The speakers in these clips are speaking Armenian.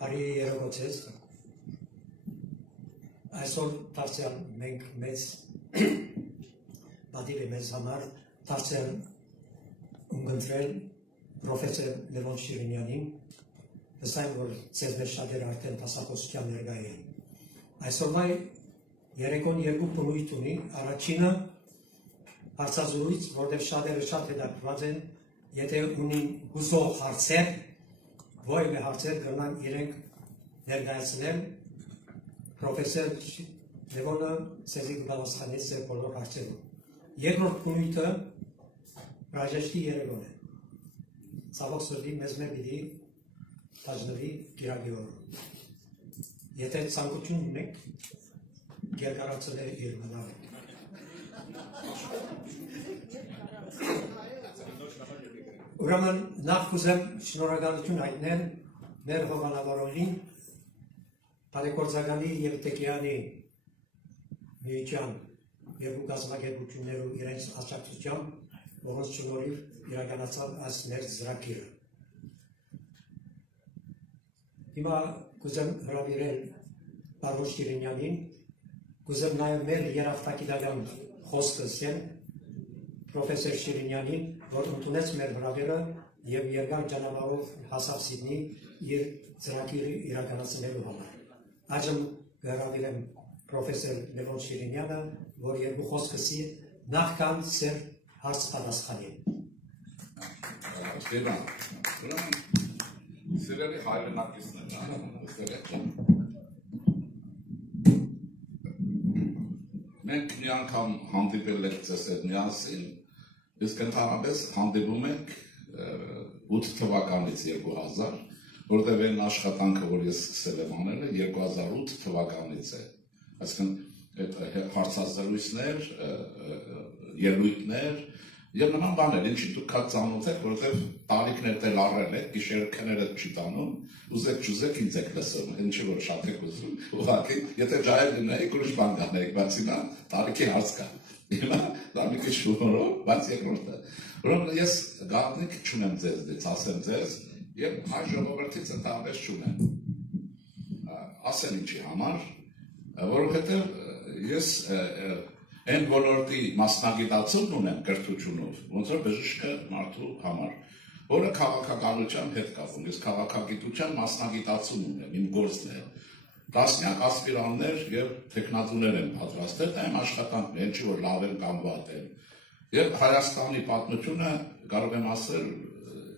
Բարի երեկոց այսօր դարձյալ մենք մեծ պատիվ է մեզ համար դարձյալ ունգընտրել պրոֆեսոր Լևոն Շիրինյանին, հստակ որ ձեզ մեջ շատերը արդեն դասախոսության ներկա էին։ Այսօրվա երեկոն երկու բնույթ ունի, առաջինը հարցազրույց, որտեղ շատերը շատ հետաքրքրված են, եթե ունին հուզող հարցեր, որևէ հարցեր կրնան իրենք ներկայացնել, պրոֆեսոր Լևոնը սեզի կպատասխանի ձեր բոլոր հարցերին։ Երկրորդ բնույթը հրաժեշտի երեկոն է։ Ցավոք սրտի մեզ մեր պիտի դաժնվի կիրակի օրը։ Եթե ցանկություն ունեք, երկարացնել իր մնալը։ Ուրեմն նախ կուզեմ շնորհակալություն հայտնել մեր հովանավորողին, բարեգործականի և տեկյանի միության և կազմակերպություններու իրենց աջակցությամբ, որոնց շնորհիվ իրականացավ այս մեր ծրագիրը։ Հիմա կուզեմ հրավիրել Պարոս Շիրինյանին, կուզեմ նաև մեր երախտագիտական խոսքը ասել պրոֆեսոր Շիրինյանին, որ ընդունեց մեր հրավերը և երկար ճանապարհով հասավ Սիդնի իր ծրագիրը իրականացնելու համար։ Այժմ կհրավիրեմ պրոֆեսոր Լևոն Շիրինյանը, որ երկու խոսք ասի նախքան ձեր հարց պատասխանի։ Սիրելի հայրենակիցներ, մենք մի անգամ հանդիպել ենք ձեզ հետ միասին, իսկ ընդհանրապես հանդիպում ենք 8 թվականից 2000, որտեղ այն աշխատանքը, որ ես սկսել եմ անելը 2008 թվականից է։ Այսինքն այդ հարցազրույցներ, ելույթներ եւ նման բաներ, ինչի դուք քաց ծանոթ եք, որովհետեւ տարիքներ դել առել եք, գիշերը քները չի տանում, ուզեք ճուզեք ինձ եք լսում, ինչի որ շատ եք ուզում, ուղղակի, եթե ջահել լինեիք, ուրիշ բան կանեիք, բացի նա տարիքի հարց կա։ Հիմա դա մի քիչ շուտով, բայց երկրորդը։ Ուրեմն ես գաղտնիք չունեմ ձեզնից, ասեմ ձեզ, եւ հայ ժողովրդից ընդհանրապես չունեմ։ Ասեմ ինչի համար, որովհետեւ ես այն ոլորտի մասնագիտացում ունեմ կրթությունով, ոնց որ բժիշկը մարդու համար, որը քաղաքականության հետ կապում, ես քաղաքագիտության մասնագիտացում ունեմ, իմ գործն է։ Տասնյակ ասպիրանտներ եւ տեխնատուներ են պատրաստել, դա իմ աշխատանքն է, ինչի որ լավ են կամ վատ են։ Եվ Հայաստանի պատմությունը կարող եմ ասել,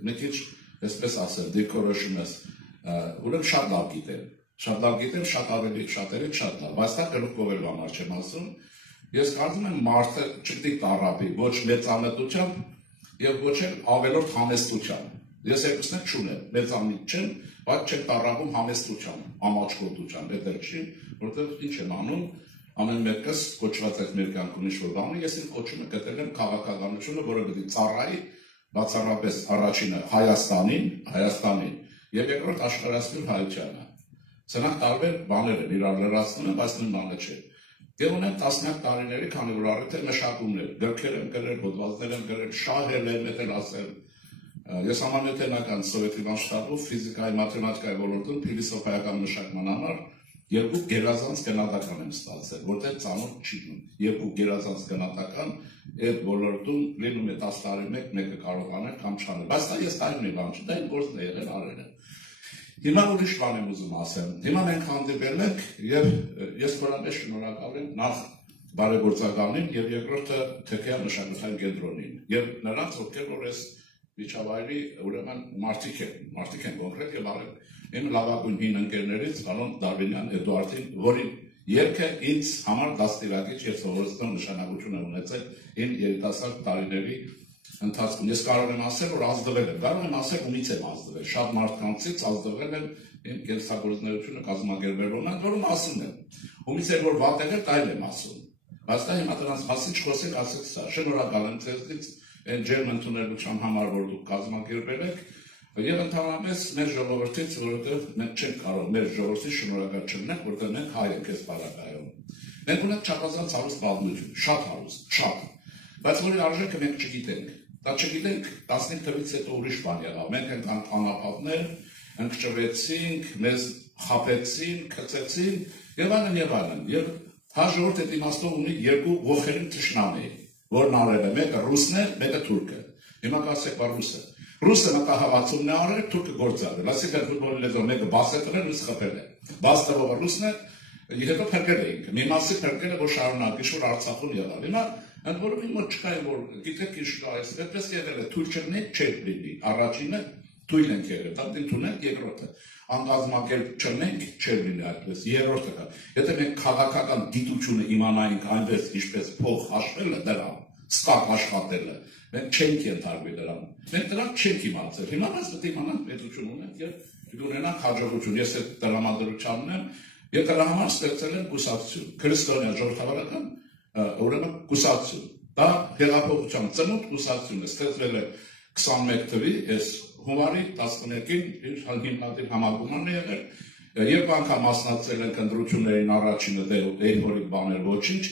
մի քիչ, այսպես ասել, դեկորոշումս, ուրեմն շատ լավ գիտեմ, շատ ավելի շատերից շատ լավ, բայց դա գլուխգովելու համար չեմ ասում։ Ես կարծում եմ մարդը չգիտի տառապի ոչ մեծամտությամբ եւ ոչ էլ ավելորդ համեստությամբ։ Ես երկուսն էլ չունեմ, մեծամիտ չեմ, բայց չեմ տառապում համեստությամբ, ամաչկոտությամբ, դա չի, որովհետեւ ինչ եմ անում, ամեն մեկս կոչված այդ մեր կյանքում ինչ-որ բան է, ես իմ կոչումը գտել եմ քաղաքականությունը, որը պետք է ծառայի բացառապես առաջինը Հայաստանին եւ երկրորդ աշխարհասփյուր հայությանը։ Սրանք տարբեր բաներ են, իրար լրացնում են, բայց նույն բանը չէ։ Եվ ունեմ տասնյակ տարիների, քանի որ արդեն մշակումներ, գրքեր եմ գրել, հոդվածներ եմ գրել, շահել եմ, էլ ասել։ Ես համանյութենական սովետի մասշտաբով ֆիզիկայի, մաթեմատիկայի ոլորտում փիլիսոփայական մշակման համար երկու գերազանց գնահատական եմ ստացել, որտեղ ծանոթ չի լինում։ Երկու գերազանց գնահատական այդ ոլորտում լինում է 10 տարի մեկը կարող անել կամ չանել։ Բայց դա ես տարիների բան չի, դա իմ գործն է եղել արել եմ։ Հիմա ուրիշ բան եմ ուզում ասեմ։ Հիմա մենք հանդիպել ենք եւ ես որապես շնորհակալ եմ նախ բարեգործականին եւ երկրորդը Թեքեան մշակութային կենտրոնին եւ նրանց ովքեր որ այս միջավայրի ուրեմն մարդիկ են կոնկրետ եւ արել իմ լավագույն հին ընկերներից Կանոն Դարվինյան Էդուարդին, որին երգը ինձ համար դաստիարակիչ եւ սովորական նշանակություն է ունեցել իմ երիտասարդ տարիների ընթացքում։ Ես կարող եմ ասել, որ ազդվել եմ, կարող եմ ասել, ումից եմ ազդվել, շատ մարդկանցից ազդվել եմ իմ կենսագործունեությունը կազմակերպելուն, որում ասում եմ, ումից էր որ վատ եղել, դա եմ ասում, բայց դա հիմա դրանց մասին չխոսենք, ասեք սա, շնորհակալ եմ ձեզնից այն ջերմ ընդունելության համար, որ դուք կազմակերպել եք, եւ ընդհանրապես մեր ժողովրդից, որովհետեւ մենք չենք կարող մեր ժողովրդի շնորհակալ չլինենք, որովհետեւ մենք հայ ենք այս բանակայում։ Մենք ունենք չափազանց հարուստ պատմություն, շատ հարուստ, շատ, բայց որի արժեքը մենք չգիտենք։ Դա չգիտենք 15 թվականից հետո ուրիշ բան եղավ։ Մենք ենք անապատներ, ընկճվեցինք, մեզ խաբեցին, քծեցին եւ այլն եւ այլն։ Եվ հաջորդ այդ իմաստով ունի երկու ողերին թշնամի, որն արել է, մեկը ռուսն է, մեկը թուրքը։ Հիմա կասեք, բա ռուսը։ Ռուսը մտահղացումն է արել, թուրքը գործարել։ Այսինքն ֆուտբոլի լեզվով մեկը բաց է տվել, մյուսը խփել է։ Բաց տվողը ռուսն է, հետո փրկել է ինքը։ Մի մասի փրկել է, որ շարունակի, որ Արցախում եղավ։ Հիմա ընդ որում իմ մոտ չկա, որ գիտեք ինչ կա, այսպես եղել է, թույլ չլինի, չէ լինի։ Առաջինը թույլ ենք եղել, դա ընդունենք, երկրորդը անկազմակերպ չլինենք, չէ լինի այդպես։ Երրորդը կա։ Եթե մենք քաղաքական գիտությունը իմանայինք այնպես, ինչպես փող հաշվելը դրան, սկակ աշխատելը, մենք չենք ենթարկվի դրան։ Մենք դրանք չենք իմացել։ Հիմա մենք պետք է իմանանք պետություն ունենք եւ ունենանք հաջողություն։ Ես այդ տրամադրությունն եմ, եւ դրա համար ստեղծել են կուսակցություն, քրիստոնյա ժողովրդական, ուրեմն կուսակցություն։ Դա հեղափոխության ծնունդ կուսակցությունն է, ստեղծվել է 21 թվի, այս հունվարի 13-ին իր հիմնադիր համագումարն է եղել, երբ անգամ մասնակցել են ընտրություններին առաջինը դե հորիկ բաներ ոչինչ,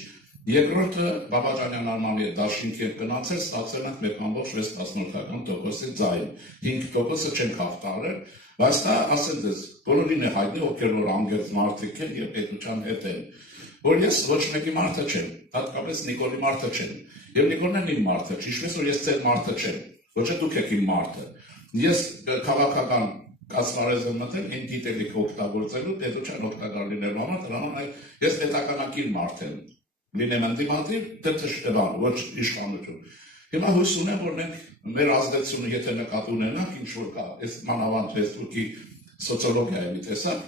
երկրորդը Բաբաջանյան Արմանի հետ դաշինքի հետ գնացել, ստացել ենք 1.6% ձայն, 5%-ը չենք հաղթահարել, բայց դա ասել ես, բոլորին է հայտնի, ովքեր որ անգերց մարդիկ են եւ պետության հետ են, որ ես ոչ մեկի մարդը չեմ, հատկապես Նիկոլի մարդը չեմ, եւ Նիկոլն էլ իմ մարդը չէ, ինչպես որ ես ձեր մարդը չեմ, ոչ թե դուք եք իմ մարդը, ես քաղաքական կազմարեզ եմ մտել, այն գիտելիք օգտագործելու, պետության օգտակար լինելու համար, դրա համար ես պետականակիր մարդ եմ, լինեմ ընդդիմադիր, դե թշնամի, ոչ իշխանություն։ Հիմա հույս ունեմ, որ մենք մեր ազդեցությունը, եթե նկատի ունենանք, ինչ որ կա, այս մանավանդ Facebook-ի սոցիոլոգիայի մի տեսակ,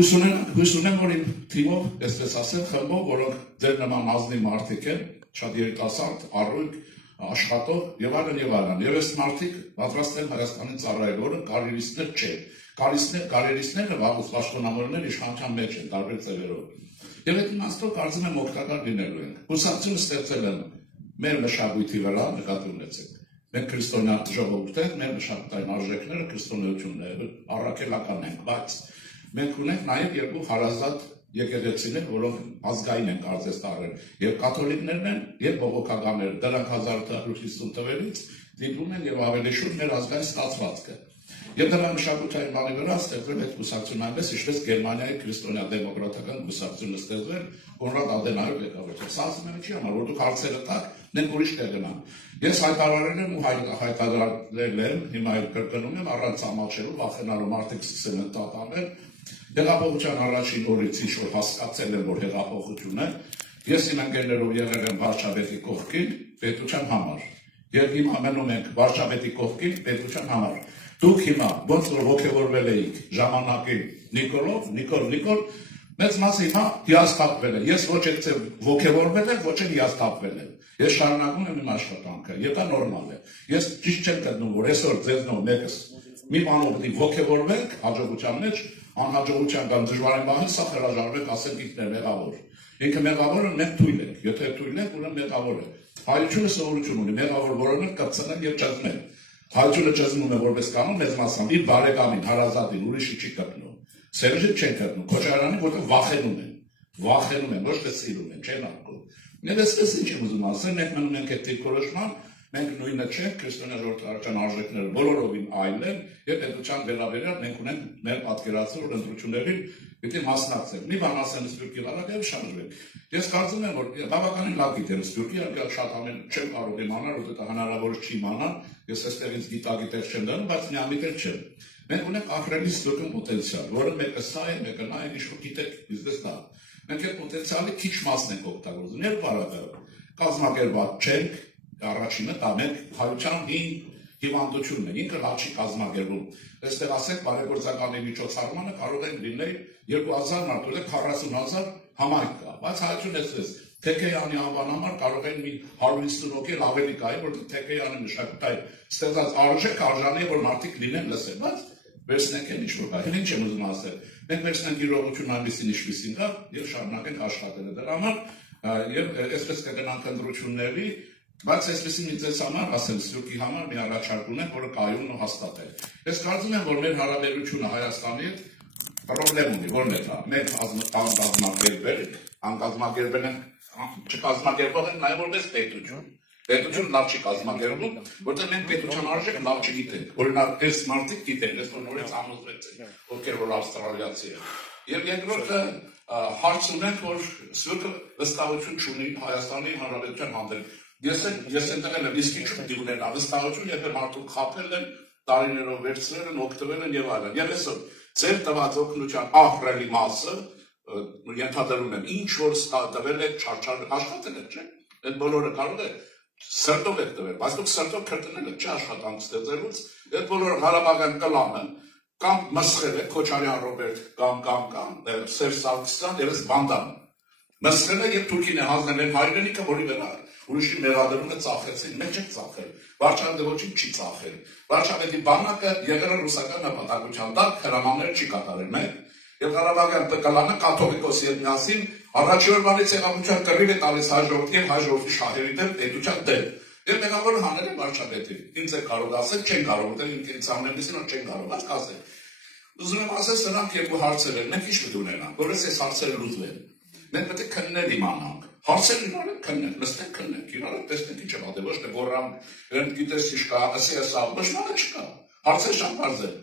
հույս ունեմ, որ իմ թիմով, այսպես ասեմ, խմբով, որոնք ձեր նման ազնիվ մարդիկ են, շատ երիտասարդ, առույգ, աշխատող եւ այլն եւ այլն։ Եվ այս մարդիկ պատրաստ են Հայաստանի ծառայել, որը կարիերիստներ չեն։ Կարիերիստները վաղուց պաշտոնավորներ իշխանության մեջ են, տարբեր ծևերով։ Եվ այդ իմաստով կարծում եմ օգտակար լինելու ենք։ Կուսակցությունը ստեղծել են մեր մշակույթի վրա, նկատի ունեցեք։ Մենք քրիստոնյա ժողովուրդ ենք, մեր մշակութային արժեքները քրիստոնեությունն է, առաքելական են, բայց մենք ունենք նաև երկու հարազատ եկեղեցիներ, որոնք ազգային են կարծես տարել, եւ կաթոլիկներն են, եւ բողոքականները, դրանք 1850 թվականից դիպում են եւ ավելի շուտ մեր ազգային ստացվածքը։ Եվ դրա մշակութային բանի վրա ստեղծվել այդ կուսակցությունը այնպես, ինչպես Գերմանիայի քրիստոնյա դեմոկրատական կուսակցությունը ստեղծվել Կոնրադ Ադենաուեր ղեկավարությամբ։ Սա ասում եմ չի համար, որ դուք հարցերը տաք, մենք ուրիշ տեղ գնանք։ Ես հայտարարել եմ ու հայտարարել եմ, հիմա էլ կրկնում եմ, առանց ամաչելու, վախենալու մարդիկ սկսել են տատանել։ Հեղափոխության առաջին օրից ինչ որ հասկացել եմ, որ հեղափոխությունը ես իմ ընկերներով եղել եմ վարչապետի կողքին պետության համար։ Եվ հիմա մնում ենք վարչապետի կողքին պետության համար։ Դուք հիմա ոնց որ ոգևորվել էիք ժամանակին Նիկոլ, մեծ մասը հիմա հիասթափվել է։ Ես ոչ էլ ոգևորվել եմ, ոչ էլ հիասթափվել եմ։ Ես շարունակում եմ իմ աշխատանքը, եւ դա նորմալ է։ Ես ճիշտ չեմ գտնում, որ այսօր ձեզնով մեկս մի բանով պետք է ոգևորվենք հաջողության մեջ, անհաջողության կամ դժվարին բանի սա հրաժարվենք, ասենք ինքն է մեղավոր։ Ինքը մեղավորը մենք թույլ ենք, եթե թույլ ենք, ուրեմն մեղավոր է։ Հայությունը սովորություն ունի, մեղավոր որոնը կծնեն եւ ճզմեն։ Հայությունը ճզմում է որպես կանոն մեծ մասամբ իր բարեկամին, հարազատին, ուրիշի չի գտնում։ Սերժը չեն գտնում, Քոչարյանին, որտեղ վախենում են, ոչ թե սիրում են, չեն արկում։ Եվ այսպես ինչ եմ ուզում ասել, մենք մնում ենք այդ դիրքորոշման, մենք նույնը չենք, քրիստոնյա ժողովրդական արժեքները բոլորովին այլ են, եւ պետության վերաբերյալ մենք ունենք մեր պատկերացում, որ ընտրություններին պիտի մասնակցենք։ Մի բան ասեմ Սփյուռքի վարակայով շարժվենք։ Ես կարծում եմ, որ բավականին լավ գիտեմ Սփյուռքի, անկյալ շատ ամեն չեմ կարող իմանալ, որ դա հնարավոր չի իմանալ, ես այստեղից գիտագիտեր չեմ դառնում, բայց միամիտել չեմ։ Մենք ունենք ահռելի սփյուռքի պոտենցիալ, որը մեկը սա է, մեկը նա է, ինչ-որ գիտեք, բիզնես դա։ Մենք այդ պոտենցիալի քիչ մասն ենք օգտագործում, եւ բարակայով կազմակերպված չենք, առաջինը դա մենք հայության հիվանդությունն է, ինքը լավ չի կազմակերպում։ Այստեղ ասենք բարեգործականի միջոցառմանը կարող են լինել 2000 մարդ, ուղղակի 40000 համայնք կա, բայց հայությունը էսպես Թեքեյանի անվան համար կարող են մի 150 հոգի ավելի կայի, որ Թեքեյանի մշակութային ստեղծած արժեք արժանի է, որ մարդիկ լինեն լսել, բայց վերցնենք են ինչ-որ կա, ինչ եմ ուզում ասել, մենք վերցնենք իրողություն այնպիսին ինչպիսին կա և շարունակենք աշխատել դրա համար և այսպես կգնանք ընտրությունների, բայց այսպեսին մի ձեզ համար, ասեմ Սփյուռքի համար մի առաջարկ ունենք, որը կայուն ու հաստատ է։ Ես կարծում եմ, որ մեր հարաբերությունը Հայաստանի հետ պրոբլեմ ունի, որն է դա։ Մենք անկազմակերպվել ենք, չկազմակերպվել ենք նաև որպես պետություն։ Պետություն լավ չի կազմակերպում, որտեղ մենք պետության արժեքը լավ չգիտենք։ Օրինակ, այս մարդիկ գիտեն, ես նորից ամուսնվեց են, ովքեր որ ավստրալիացի են։ Եվ երկրորդը հարց ունենք, որ Սյուրքը վստահություն չունի Հայաստանի Հանրապետության հանդեպ։ Ես ընդեղել եմ իսկի չպետք է ունենա վստահություն, երբ մարդու խաբել են, տարիներով վերցրել են, օգտվել են եւ այլն։ Եվ այսօր ձեր տված օգնության ահռելի մասը ենթադրում եմ, ինչ որ տվել եք չարչար աշխատել եք, չէ՞։ Այդ բոլորը կարող է սրտով եք տվել, բայց դուք սրտով քրտնել եք չի աշխատանք ստեղծելուց, այդ բոլորը Ղարաբաղյան կլանը կամ Մսխել եք, Քոչարյան Ռոբերտ կամ Սերժ Սարգսյան եւ այս բանդան։ Մսխելը եւ Թուրքին է հանձնել են հայրենիքը, որի վրա ուրիշի մեղադրումը ծախեցին, մենք չենք ծախել։ Վարչապետը ոչինչ չի ծախել։ Վարչապետի բանակը եղել է ռուսական նպատակության տակ, հրամաններ չի կատարել մեկ։ Եվ Ղարաբաղյան տկլանը կաթողիկոս եւ միասին առաջի օրվանից եղամության կռիվ է տալիս հաջորդի եւ հաջորդի շահերի դեմ պետության դեմ։ Եվ մեղավորը հանել է վարչապետին։ Ինձ է կարող ասել, չեն կարող, որտեղ ինքնից ամենից որ չեն կարող, բայց կասել։ Ուզում եմ ասել, սրանք երկու հարցեր են, մենք ինչ պետք է ունենանք, որովհետեւ այս հարցերը լուծվեն։ Մենք պետք է քննել իմանանք։ Հարցերը իրար են քննենք, նստենք քննենք, իրար տեսնենք ինչ է պատը, ոչ թե գոռամ, գիտես ինչ կա, ասի ասա, ոչ մանը չկա։ Հարցերը շատ բարձր են։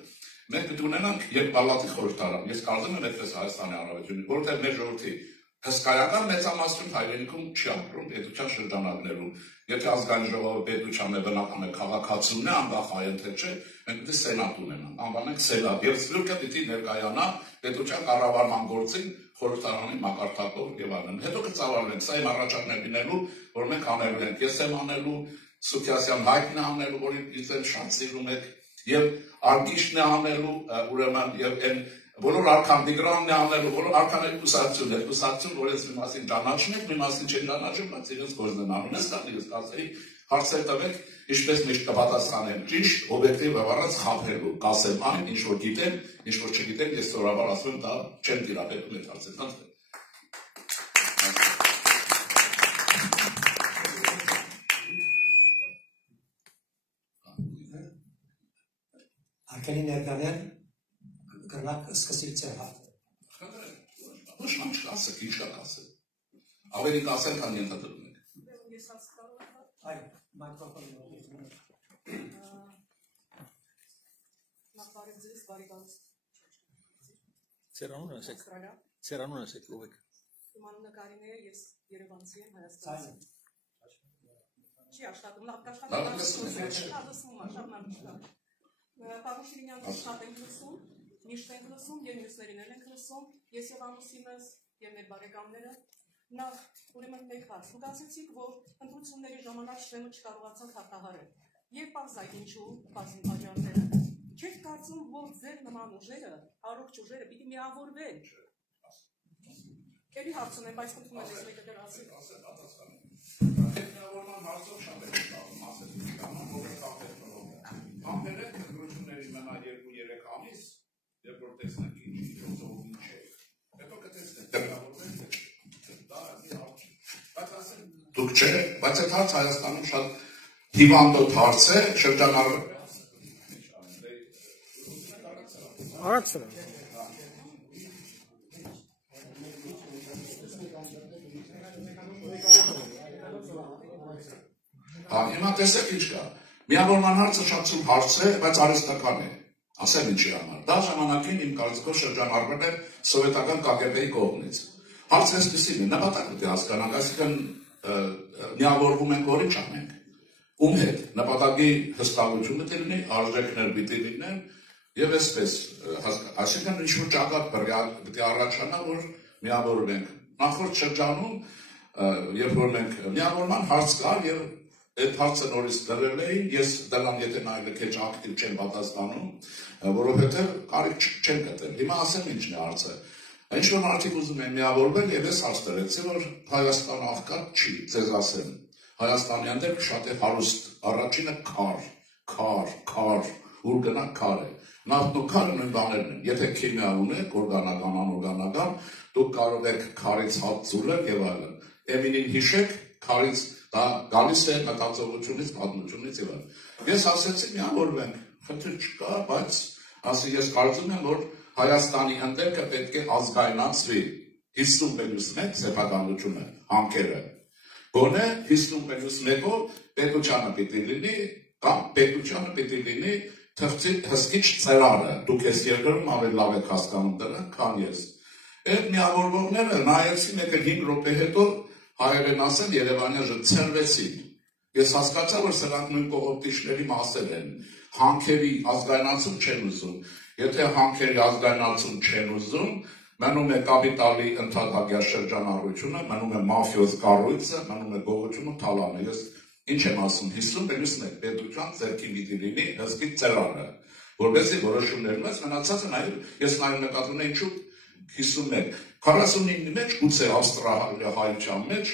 Մենք պետք է ունենանք եւ բալատի խորհրդարան։ Ես կարծում եմ այդպես Հայաստանի Հանրապետությունի, որովհետեւ մեր ժողովրդի հսկայական մեծամասնություն հայրենիքում չի ապրում պետության շրջանակներում։ Եթե ազգային ժողովը պետության է բնական է քաղաքացիությունն է, անկախ այն թե չէ, մենք պետք է սենատ ունենանք, անվանենք սենատ, եւ Սյուրքը պիտի ներկայանա պետության կառավարման գործին խորհրդարանի մակարդակով եւ այլն։ Հետո կծավալվենք, սա իմ առաջարկներ լինելու, որ մենք անելու ենք, ես եմ անելու, Սուքիասյան Հայկն է անելու, որին իցեն շատ սիրում եք, եւ Արգիշն է անելու, ուրեմն եւ այն բոլոր արքան Տիգրանն է անելու, բոլոր արքաների կուսակցություն, որ ես մի մասին ճանաչում եք, մի մասին չեն ճանաչում, բայց իրենց գործն են անում, ես կասեի, հարցեր տվեք, ինչպես միշտ կպատասխանեմ ճիշտ, օբյեկտիվ առանց խաբելու, կասեմ այն, ինչ որ գիտեմ, ինչ որ չգիտեմ, ես սովորաբար ասում եմ, դա չեմ տիրապետում այդ հարցերից։ Արկելի ներկաներ կրնակ սկսիլ ծեղատ։ Ոչ ման չկասեք, ինչ կա կասեք։ Ավելի կասեք, քան ենթադրում եք։ Ես հասկանում եմ։ Այ, մայկրոֆոնը Նախարար ձեզ բարի գալուս։ Ձեր անունը ասեք, ով եք։ Իմ անունը Կարինե է, ես Երևանցի եմ, Հայաստանից։ Չի աշխատում, լավ կաշխատում, Պարոն Շիրինյանից շատ ենք լսում, միշտ ենք լսում, եւ մյուսներին ենք լսում, ես եւ ամուսինս եւ մեր բարեկամները։ Նախ ուրեմն մեկ հարց, դուք ասացիք, որ ընտրությունների ժամանակ շրեմը չկարողացան հաղթահարել։ Եվ պարզայք ինչու, բացի պատճառները, չեք կարծում, որ ձեր նման ուժերը, առողջ ուժերը պիտի միավորվեն։ Էլի հարց ունեմ, բայց խնդրում եմ ես մեկը դեռ ասել։ Միավորման հարցով շատ է կապում, ասել Ամբերեք ընտրությունների մնա 2-3 ամիս, երբ որ տեսնենք ինչ ով ինչ է, հետո կտեսնենք դա մի հարց է, բայց ասեն դուք չէ, բայց այդ հարց Հայաստանում շատ հիվանդոտ հարց է, շրջանառը Արաքսը հիմա տեսեք ինչ կա Միավորման հարցը շատ սուրբ հարց է, բայց արհեստական է, ասեմ ինչի համար։ Դա ժամանակին իմ կարծիքով շրջանառվել է սովետական KGB-ի կողմից։ Հարցը այսպիսին է, նպատակ պետք է հասկանանք, այսինքն միավորվում ենք, որ ինչ անենք։ Ում հետ նպատակի հստակություն պետք է լինի, արժեքներ պիտի լինեն եւ այսպես, այսինքն ինչ-որ ճակատ պետք է առաջանա, որ միավորվենք։ Նախորդ շրջանում, երբ որ մենք միավորման հարց կար եւ Այդ հարցը նորից դրել էին, ես դրան եթե նայեք հեչ ակտիվ չեմ պատասխանում, որովհետև կարիք չեմ գտել։ Հիմա ասեմ ինչն է հարցը։ Ինչ որ մարդիկ ուզում են միավորվել եւ ես հարց դրեցի, որ Հայաստանը աղքատ չի, ձեզ ասեմ։ Հայաստանի հանդեպ շատ է հարուստ, առաջինը քար, ուր գնա քար է։ Նավթն ու քարը նույն բաներն են։ Եթե քիմիա ունեք, օրգանական, անօրգանական, դուք կարող եք քարից հաց ծուլել եւ այլն։ Էմինին հիշեք, քարից դա գալիս է մտածողությունից, պատմությունից եւ այլն։ Ես ասեցի միավորվենք, խնդիր չկա, բայց ասի ես կարծում եմ, որ Հայաստանի հանդեպ պետք է ազգայնացվի 50+1 սեփականությունը, հանքերը։ Գոնե 50+1-ով պետությանը պիտի լինի, կամ պետությանը պիտի լինի թղթի հսկիչ ծերարը, դուք ես երկրում ավելի լավ եք հասկանում դրան, քան ես։ Այդ միավորվողները նայեցին եկել 5 րոպե հետո հայերեն ասել Երևանյանը ցրվեցին։ Ես հասկացա, որ սրանք նույն կողոպտիչների մասեր են, հանքերի ազգայնացում չեն ուզում։ Եթե հանքերի ազգայնացում չեն ուզում, մնում է կապիտալի ընդհատակյա շրջանառությունը, մնում է մաֆիոզ կառույցը, մնում է գողությունը, թալանը։ Ես ինչ եմ ասում, 51 պետության ձեռքի պիտի լինի հսկիչ ծերարը, որպեսզի որոշումներ մեծ մնացածը նաև ես նաև նկատում եմ ինչու 51, 49-ի մեջ գուցե ավստրալիահայության մեջ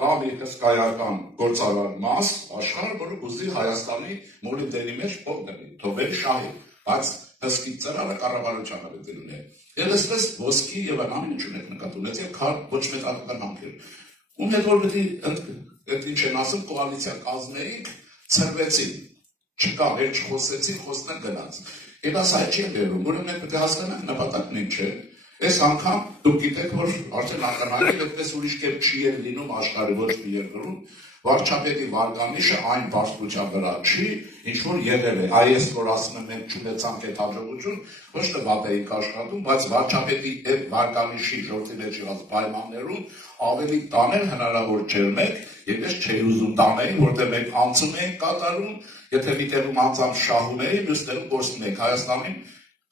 կա մի հսկայական գործարար մաս աշխարհ, որը ուզի Հայաստանի մոլիդերի մեջ փող դնի, թողել շահի, բայց հսկիչ ծերարը կառավարությանը պետք է լինի։ Եվ այսպես ոսկի եւ ամեն ինչ ունեք նկատում, եթե ոչ մեծ անկան հանքեր։ Ում հետ որ պետք է ինչ են ասում կոալիցիա կազմեինք, ցրվեցին, չկա, հետ չխոսեցին, խոսնեն գնաց։ Եվ ասա չի վերում, ուրեմն պետք է հասկանանք նպատակն ինչ է։ Այս անգամ դուք գիտեք, որ արդեն ականարի այդպես ուրիշ կերպ չի լինում աշխարհի ոչ մի երկրում, վարչապետի վարկանիշը այն բարձրության վրա չի, ինչ որ եղել է։ Այս որ ասում եմ մենք չունեցանք այդ հաջողություն, ոչ թե վատ էինք աշխատում, բայց վարչապետի այդ վարկանիշի ժողովրդի մեջ եղած պայմաններում ավելի տանել հնարավոր չէր մեկ, եւ ես չէի ուզում տանել, որտեղ մենք անցում էինք կատարում, եթե մի տեղում անձամբ շահում էի, մյուս տեղում գործում էինք Հայաստանին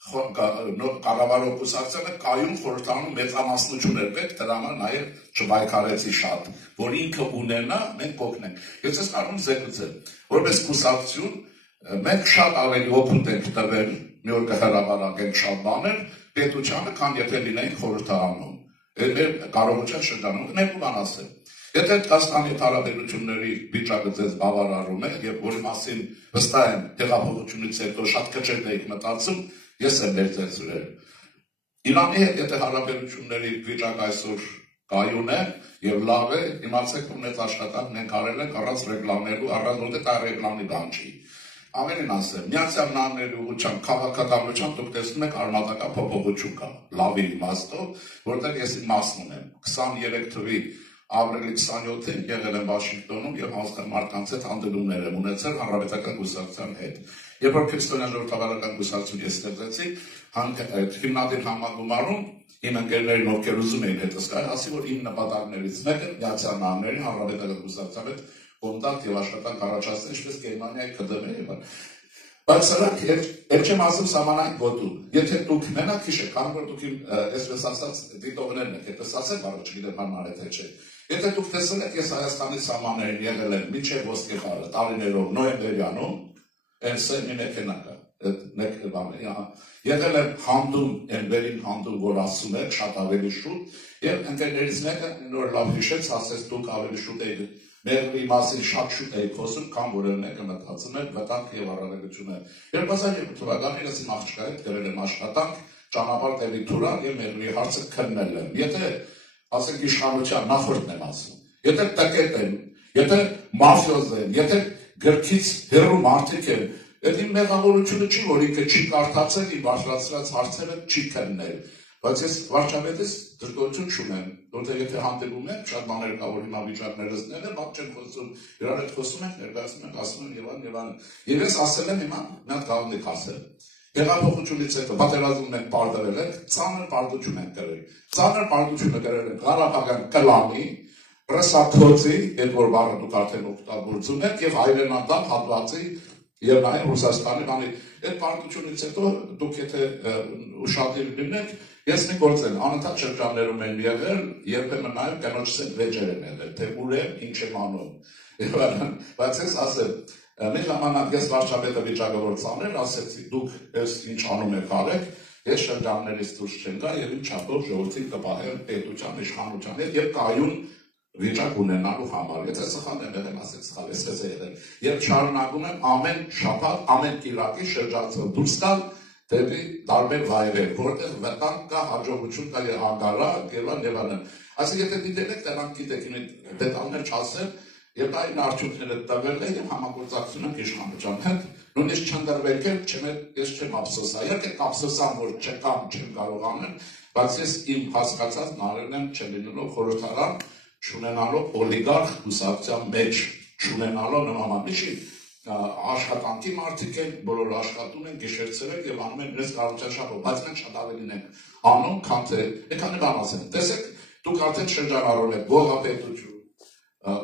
կառավարող կուսակցությունը կայուն խորհրդանում մեծամասնություն էր պետք, դրա համար նաև չբայքարեցի շատ, որ ինքը ունենա, մենք կօգնենք։ Ես ես կարող եմ զեկուցել, որպես կուսակցություն մենք շատ ավելի օգուտ ենք տվել, մի օր կհրավարակենք շատ բաներ պետությանը, քան եթե լինենք խորհրդարանում։ Մեր կարողության շրջանում ներկու բան ասել։ Եթե Հայաստանի հարաբերությունների վիճակը ձեզ բավարարում է, եւ որի մասին վստահ եմ տեղափոխությունից հետո շատ քչեր եք մտածում, ես եմ ներծեցրել։ Իրանի հետ եթե հարաբերությունների վիճակը այսօր կայուն է եւ լավ է, իմացեք որ մեծ աշխատանք մենք արել ենք առանց ռեկլամելու, առանց որտեղ դա ռեկլամի բան չի։ Ամենին ասեմ, Միացյալ Նահանգների ուղղությամբ քաղաքականության դուք տեսնում եք արմատական փոփոխություն կա, լավի իմաստով, որտեղ ես իմաստ ունեմ 23 թվականի ապրիլի 27-ին եղել եմ Վաշինգտոնում եւ մարդկանց հետ հանդիպումներ եմ ունեցել հանրապետական կուսակցության հետ։ Երբ որ քրիստոնյա ժողովրդավարական կուսակցություն ես ստեղծեցի, հիմնադիր համագումարում իմ ընկերներին ովքեր ուզում էին հետս կայ, ասի որ իմ նպատակներից մեկը Միացյալ Նահանգների հանրապետական կուսակցության հետ կոնտակտ եւ աշխատանք առաջացնել, ինչպես Գերմանիայի ԿԴՄ-ի եւ այլն։ Բայց սրանք երբ չեմ ասում սահմանային գոտու, եթե դուք մենակ հիշեք, քանի որ դուք այսպես ասած դիտողներն եք, այդպես ասեմ, բառը չգիտեմ հանար է թե չէ։ Եթե դուք տեսել եք, ես Հայաստանի սահմաններին եղել եմ մինչև ոսկե խաղը, տարիներով նոյեմբերյանում, այնսը մի մեքենա կա, մեկ բանը, եղել եմ հանդում, այն վերին հանդում, որ ասում եք, շատ ավելի շուտ, եւ ընկերներից մեկը նոր լավ հիշեց, ասեց դուք ավելի շուտ եք Մեղվի մասին շատ շուտ էի խոսում, կամ որ մեկը մտածում էր վտանգ եւ առավելություն է։ 2002 թվականին ես իմ աղջկա հետ գրել եմ աշխատանք, ճանապարհ դեպի Թուրան եւ մեղվի հարցը քննել եմ։ Եթե ասենք իշխանության նախորդն եմ ասում, եթե տկետ են, եթե մաֆիոզ են, եթե գրքից հեռու մարդիկ են, այդ իմ մեղավորությունը չի, որ ինքը չի կարդացել, իր բարձրացրած հարցերը չի քննել։ Բայց ես վարչապետից դժգոհություն չունեմ, որտեղ եթե հանդիպում եք, շատ բաներ կա, որ հիմա վիճակներս նել է, բաց չեն խոսում, իրար հետ խոսում ենք, ներկայացնում ենք, ասում են եւ այլն։ Եվ ես ասել եմ հիմա մի հատ կաղնիկ ասել։ Հեղափոխությունից հետո պատերազմում ենք պարտվել ենք, ծանր պարտություն ենք կրել։ Ծանր պարտությունը կրել ենք Ղարաբաղյան կլանի, ռսաթոցի, այդ որ բառը դուք արդեն օգտագործում եք, եւ հայրենադամ հատվածի եւ նաեւ Ռուսաստանի բանի։ Այդ պարտությունից հետո դուք եթե ուշադիր լինեք, ես մի գործ եմ, անընդհատ շրջաններում են եղել, երբեմն նաև կնոջս հետ վեճեր են եղել, թե ուր եմ, ինչ եմ անում։ Բայց ես ասեմ, մի ժամանակ ես վարչապետը վիճակը որ ծաներ, ասեցի, դուք ես ինչ անում եք արեք, ես շրջաններից դուրս չեմ գա եւ իմ չափով ժողովրդին կպահեմ պետության, իշխանության հետ եւ կայուն վիճակ ունենալու համար։ Եթե սխալ եմ եղել, ասեք սխալ, այսպես է եղել։ Երբ շարունակում եմ ամեն շաբաթ, ամեն կիրակի շրջանցել դուրս գալ դեպի տարբեր վայրեր, որտեղ վտանգ կա, հաջողություն կա եւ հանգարանք եւ այլն։ Այսինքն եթե դիտել եք, դրանք գիտեք, դետալներ չասել, եւ այն արդյունքները տվել են եւ համագործակցություն եք իշխանության հետ, նույնիսկ չնդրվել եք, ես չեմ ափսոսա, իհարկե ափսոսամ, որ չեմ կարող անել, բայց ես իմ հասկացած նարերն եմ չլինելով խորհրդարան, չունենալով օլիգարխ կուսակցության մեջ չունենալով նման միջի աշխատանքի մարդիկ են, բոլոր աշխատում են, գիշերցերեք եւ անում են իրենց կարողացածով, բայց մենք շատ ավելին ենք անում, քան թե եկանի բան ասեմ։ Տեսեք, դուք արդեն շրջանառում եք գողապետություն,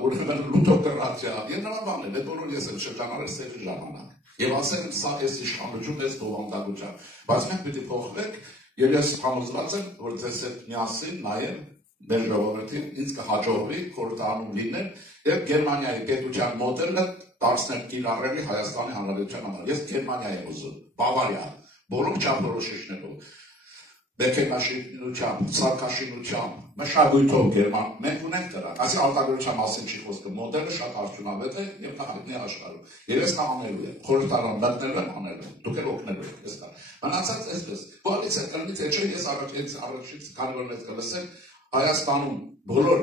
ուրեմն լուտոկրատիա, եւ նման բաներ, այդ բոլոր ես եմ շրջանառել սեփի ժամանակ։ Եվ ասեմ, սա էս իշխանություն, էս բովանդակություն, բայց մենք պիտի փոխվենք, եւ ես համոզված եմ, որ ձեզ հետ միասին նաեւ մեր ժողովրդին ինձ կհաջողվի խորհրդանում լինել եւ Գերմանիայի պետության մոդելը դարձնել կիրառելի Հայաստանի Հանրապետության համար։ Ես Գերմանիա եմ ուզում, Բավարիա, բոլոր չափորոշիչներով, բեկենաշինությամբ, սարքաշինությամբ, մշակույթով Գերման, մենք ունենք դրանք։ Այսինքն արտադրության մասին չի խոսքը, մոդելը շատ արդյունավետ է եւ կհայտնի աշխարհում։ Եվ ես դա անելու եմ, խորհրդարան մտնելու եմ, անելու եմ, դուք էլ օգնելու եք ես դա։ Մնացած այսպես, կոալիցիա կլինի, թե չէ, ես առաջից քանի որ մեծ կլսեմ, Հայաստանում բոլոր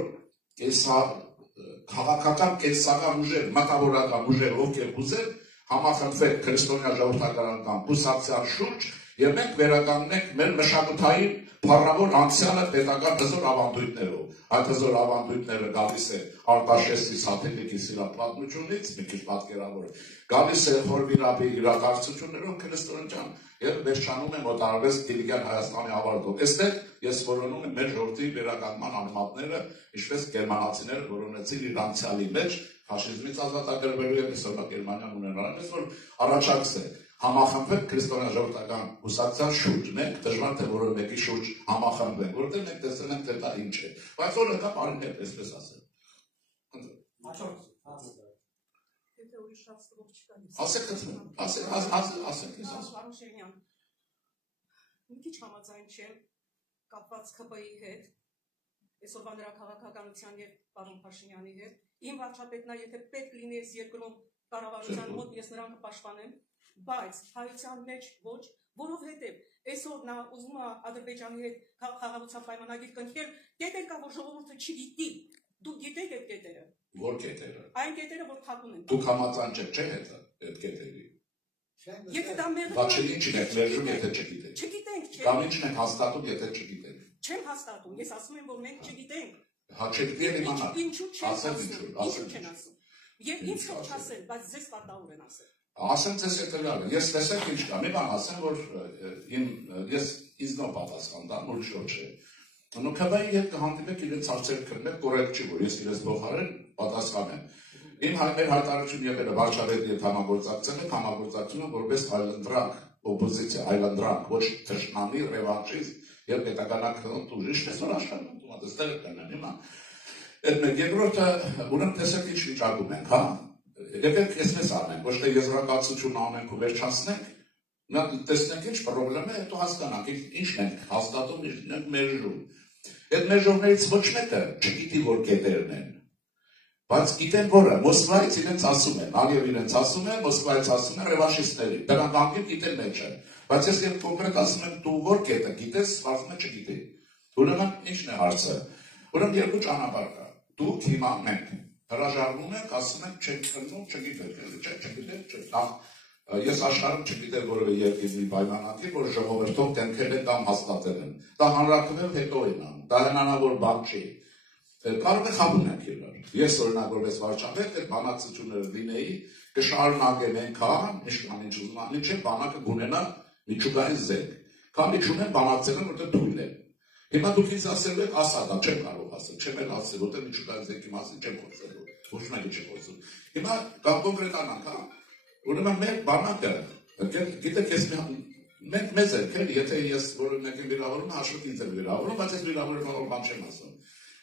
քաղաքական կենսական ուժեր, մտավորական ուժեր, ովքեր ուզեն համախմբվեն քրիստոնյա ժողովրդական կուսակցության շուրջ եւ մենք վերականգնենք մեր մշակութային փառավոր անցյալը պետական հզոր ավանդույթներով։ Այդ հզոր ավանդույթները գալիս է Արտաշեսի սատելիկի սիրապատմությունից, մի քիչ պատկերավոր, գալիս է Խորվիրաբի իրադարձություններով քրիստոնեական եւ վերջանում է մոտարվես Դիլիգյան Հայաստանի ավարտով։ Այստեղ ես որոնում եմ մեր ժողովրդի վերականգնման անմատները, ինչպես գերմանացիները որոնեցին իր անցյալի մեջ ֆաշիզմից ազատագրվելու եւ այսօր Գերմանիան ունենալու է, որ առաջարկս է համախմբվենք քրիստոնյա ժողովրդական կուսակցության շուրջ, մենք դժվար թե որևէ մեկի շուրջ համախմբվենք, որտեղ մենք տեսել ենք թե դա ինչ է։ Բայց որ դա բանն է, այսպես ասեմ։ Եթե ուրիշ շատ ստվող չկա։ Ասեք, ես ասեմ։ Պարոն Շիրինյան, մի քիչ համաձայն չեմ կապված ԿՊ-ի հետ, այսօրվա նրա քաղաքականության եւ պարոն Փաշինյանի հետ։ Իմ վարչապետն եթե պետք լինի այս երկրում կառավարության մոտ, ես նրան կպաշտպանեմ, բայց հայության մեջ ոչ, որովհետեւ այսօր նա ուզում է Ադրբեջանի հետ խաղաղության պայմանագիր կնքել, կետեր կա, որ ժողովուրդը չգիտի։ Դուք գիտեք այդ կետերը։ Որ կետերը։ Այն կետերը, որ թաքուն են։ Դուք համաձայն չեք, չէ՞ հետ այդ կետերի։ Եթե դա մեղմ է։ Բա ինչին եք մերժում, եթե չգիտեք։ Չգիտենք, չէ՞։ Կամ ինչն եք հաստատում, եթե չգիտեք։ Չեմ հաստատում, ես ասում եմ, որ մենք չգիտենք։ Հա չգիտի եմ իմանալ։ Ինչու չեն ասեմ, ասում։ Եվ ինձ չեմ ասել, բայց ձեզ պատահور են ասել։ Ասեմ ձեզ հետևյալը, ես տեսեք ինչ կա, մի բան ասեմ, որ ես ինձնով պատասխան տամ, ուրիշ չէ։ Նո ԿՊ-ի հետ կհանդիպեք իրենց հարցերը քննեք, կոռեկտ չի, որ ես իրենց փոխարեն պատասխանեմ։ Իմ մեր հայտարարություն եղել է վարչապետի հետ համագործակցությունը որպես այլընտրանք, օպոզիցիա, այլընտրանք, ոչ թշնամի, ռևանշիզմ եւ պետականական ուժի այսօր աշխարհում դուք կնան հիմա։ Այդ մեկ երկրորդը ուրեմն տեսեք ինչ վիճակում ենք, հա։ Եկեք այսպես անենք, ոչ թե եզրակացություն անենք ու վերջացնենք, նա տեսնենք ինչ խնդրեմ է, հետո հասկանանք ինչն ենք հաստատում, ինչն ենք մերժում։ Այդ մերժողներից ոչ մեկը չգիտի որ կետերն են։ Բայց գիտեն որը, Մոսկվայից իրենց ասում են, Ալիև իրենց ասում է, Մոսկվայից ասում են ռևանշիստների, դրանք անգամ գիտեն մեջը։ Բայց ես երբ կոնկրետ ասում եմ դու որ կետը գիտես, ասում եմ չգիտի։ Ուրեմն ինչն է հարցը։ Ուրեմն երկու ճանապարհ կա։ Դուք հիմա մենք հրաժարվում ենք, ասում ենք չեք քննում, չգիտեք, չգիտեք, ես աշխարհում չգիտեմ որևէ երկրի պայմանագիր, որ ժողովրդով դեմքել են կամ հաստատել են։ Դա հանրաքվեով հետո են անում, դա հնարավոր բան չի։ Կարող է խաբում ենք իրար։ Ես օրինակ որպես վարչապետ այդ բանակցությունները լինեի, կշարունակեմ այնքան, ինչքան ինչ ուզում անի, չէ բանակը գունենա միջուկային զենք։ Քանի չունեն բանակցել են, որտեղ թույլ են։ Հիմա դուք ինձ ասել եք, ասա դա չեմ կարող ասել, չեմ էլ ասել, որտեղ միջուկային զենքի մասին չեմ խոսել, ոչ մեկի չեմ խոսում։ Հիմա կամ կոնկրետանանք, հա։ Ուրեմն մեր բանակը, գիտեք, մենք մեզ ենք, եթե ես որևէ մեկին վիրավորում, հաշվի ինձ եմ վիրավորում, բայց ես վիրավորելու բան չեմ ասում։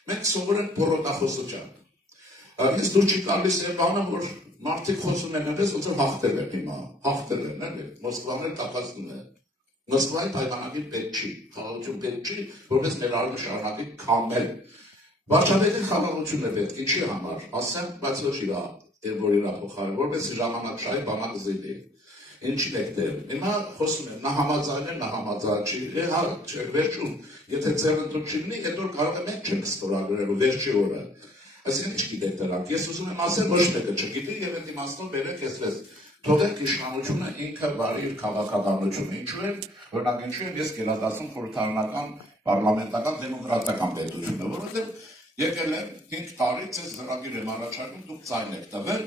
Մենք սովորենք բորոտախոսությամբ։ Ես դուր չի գալիս է բանը, որ մարդիկ խոսում են այնպես, ոնց որ հաղթել են հիմա, հաղթել են, էլի, Մոսկվան էլ տակածնում է։ Մոսկվայի պայմանագիր պետք չի, խաղաղություն պետք չի, որպես ներառումը շարունակի քամել։ Վարչապետի խաղաղությունն է պետք, ինչի համար, ասեմ, բայց ոչ իրա, որ իրա փոխարեն, որպես ժամանակշահի բանակ զիլի։ Ինչին եք դեր։ Հիմա խոսում եմ, նա համաձայն է, նա համաձայն չի, հա, վերջում, եթե ձեռնտու չի լինի, հետո կարող է մենք չենք ստորագրելու վերջի օրը։ Այսինքն ինչ գիտեք դրանք։ Ես ուզում եմ ասել, ոչ մեկը չգիտի եւ այդ իմաստով բերեք այսպես։ Թողեք իշխանությունը ինքը բարի իր քաղաքականությունը։ Ինչու է, օրինակ ինչու եմ ես գերադասում խորհրդարանական, պարլամենտական, դեմոկրատական պետությունը, որովհետեւ եկել եմ 5 տարի ձեզ ծրագիր եմ առաջարկում, դուք ձայն եք տվել,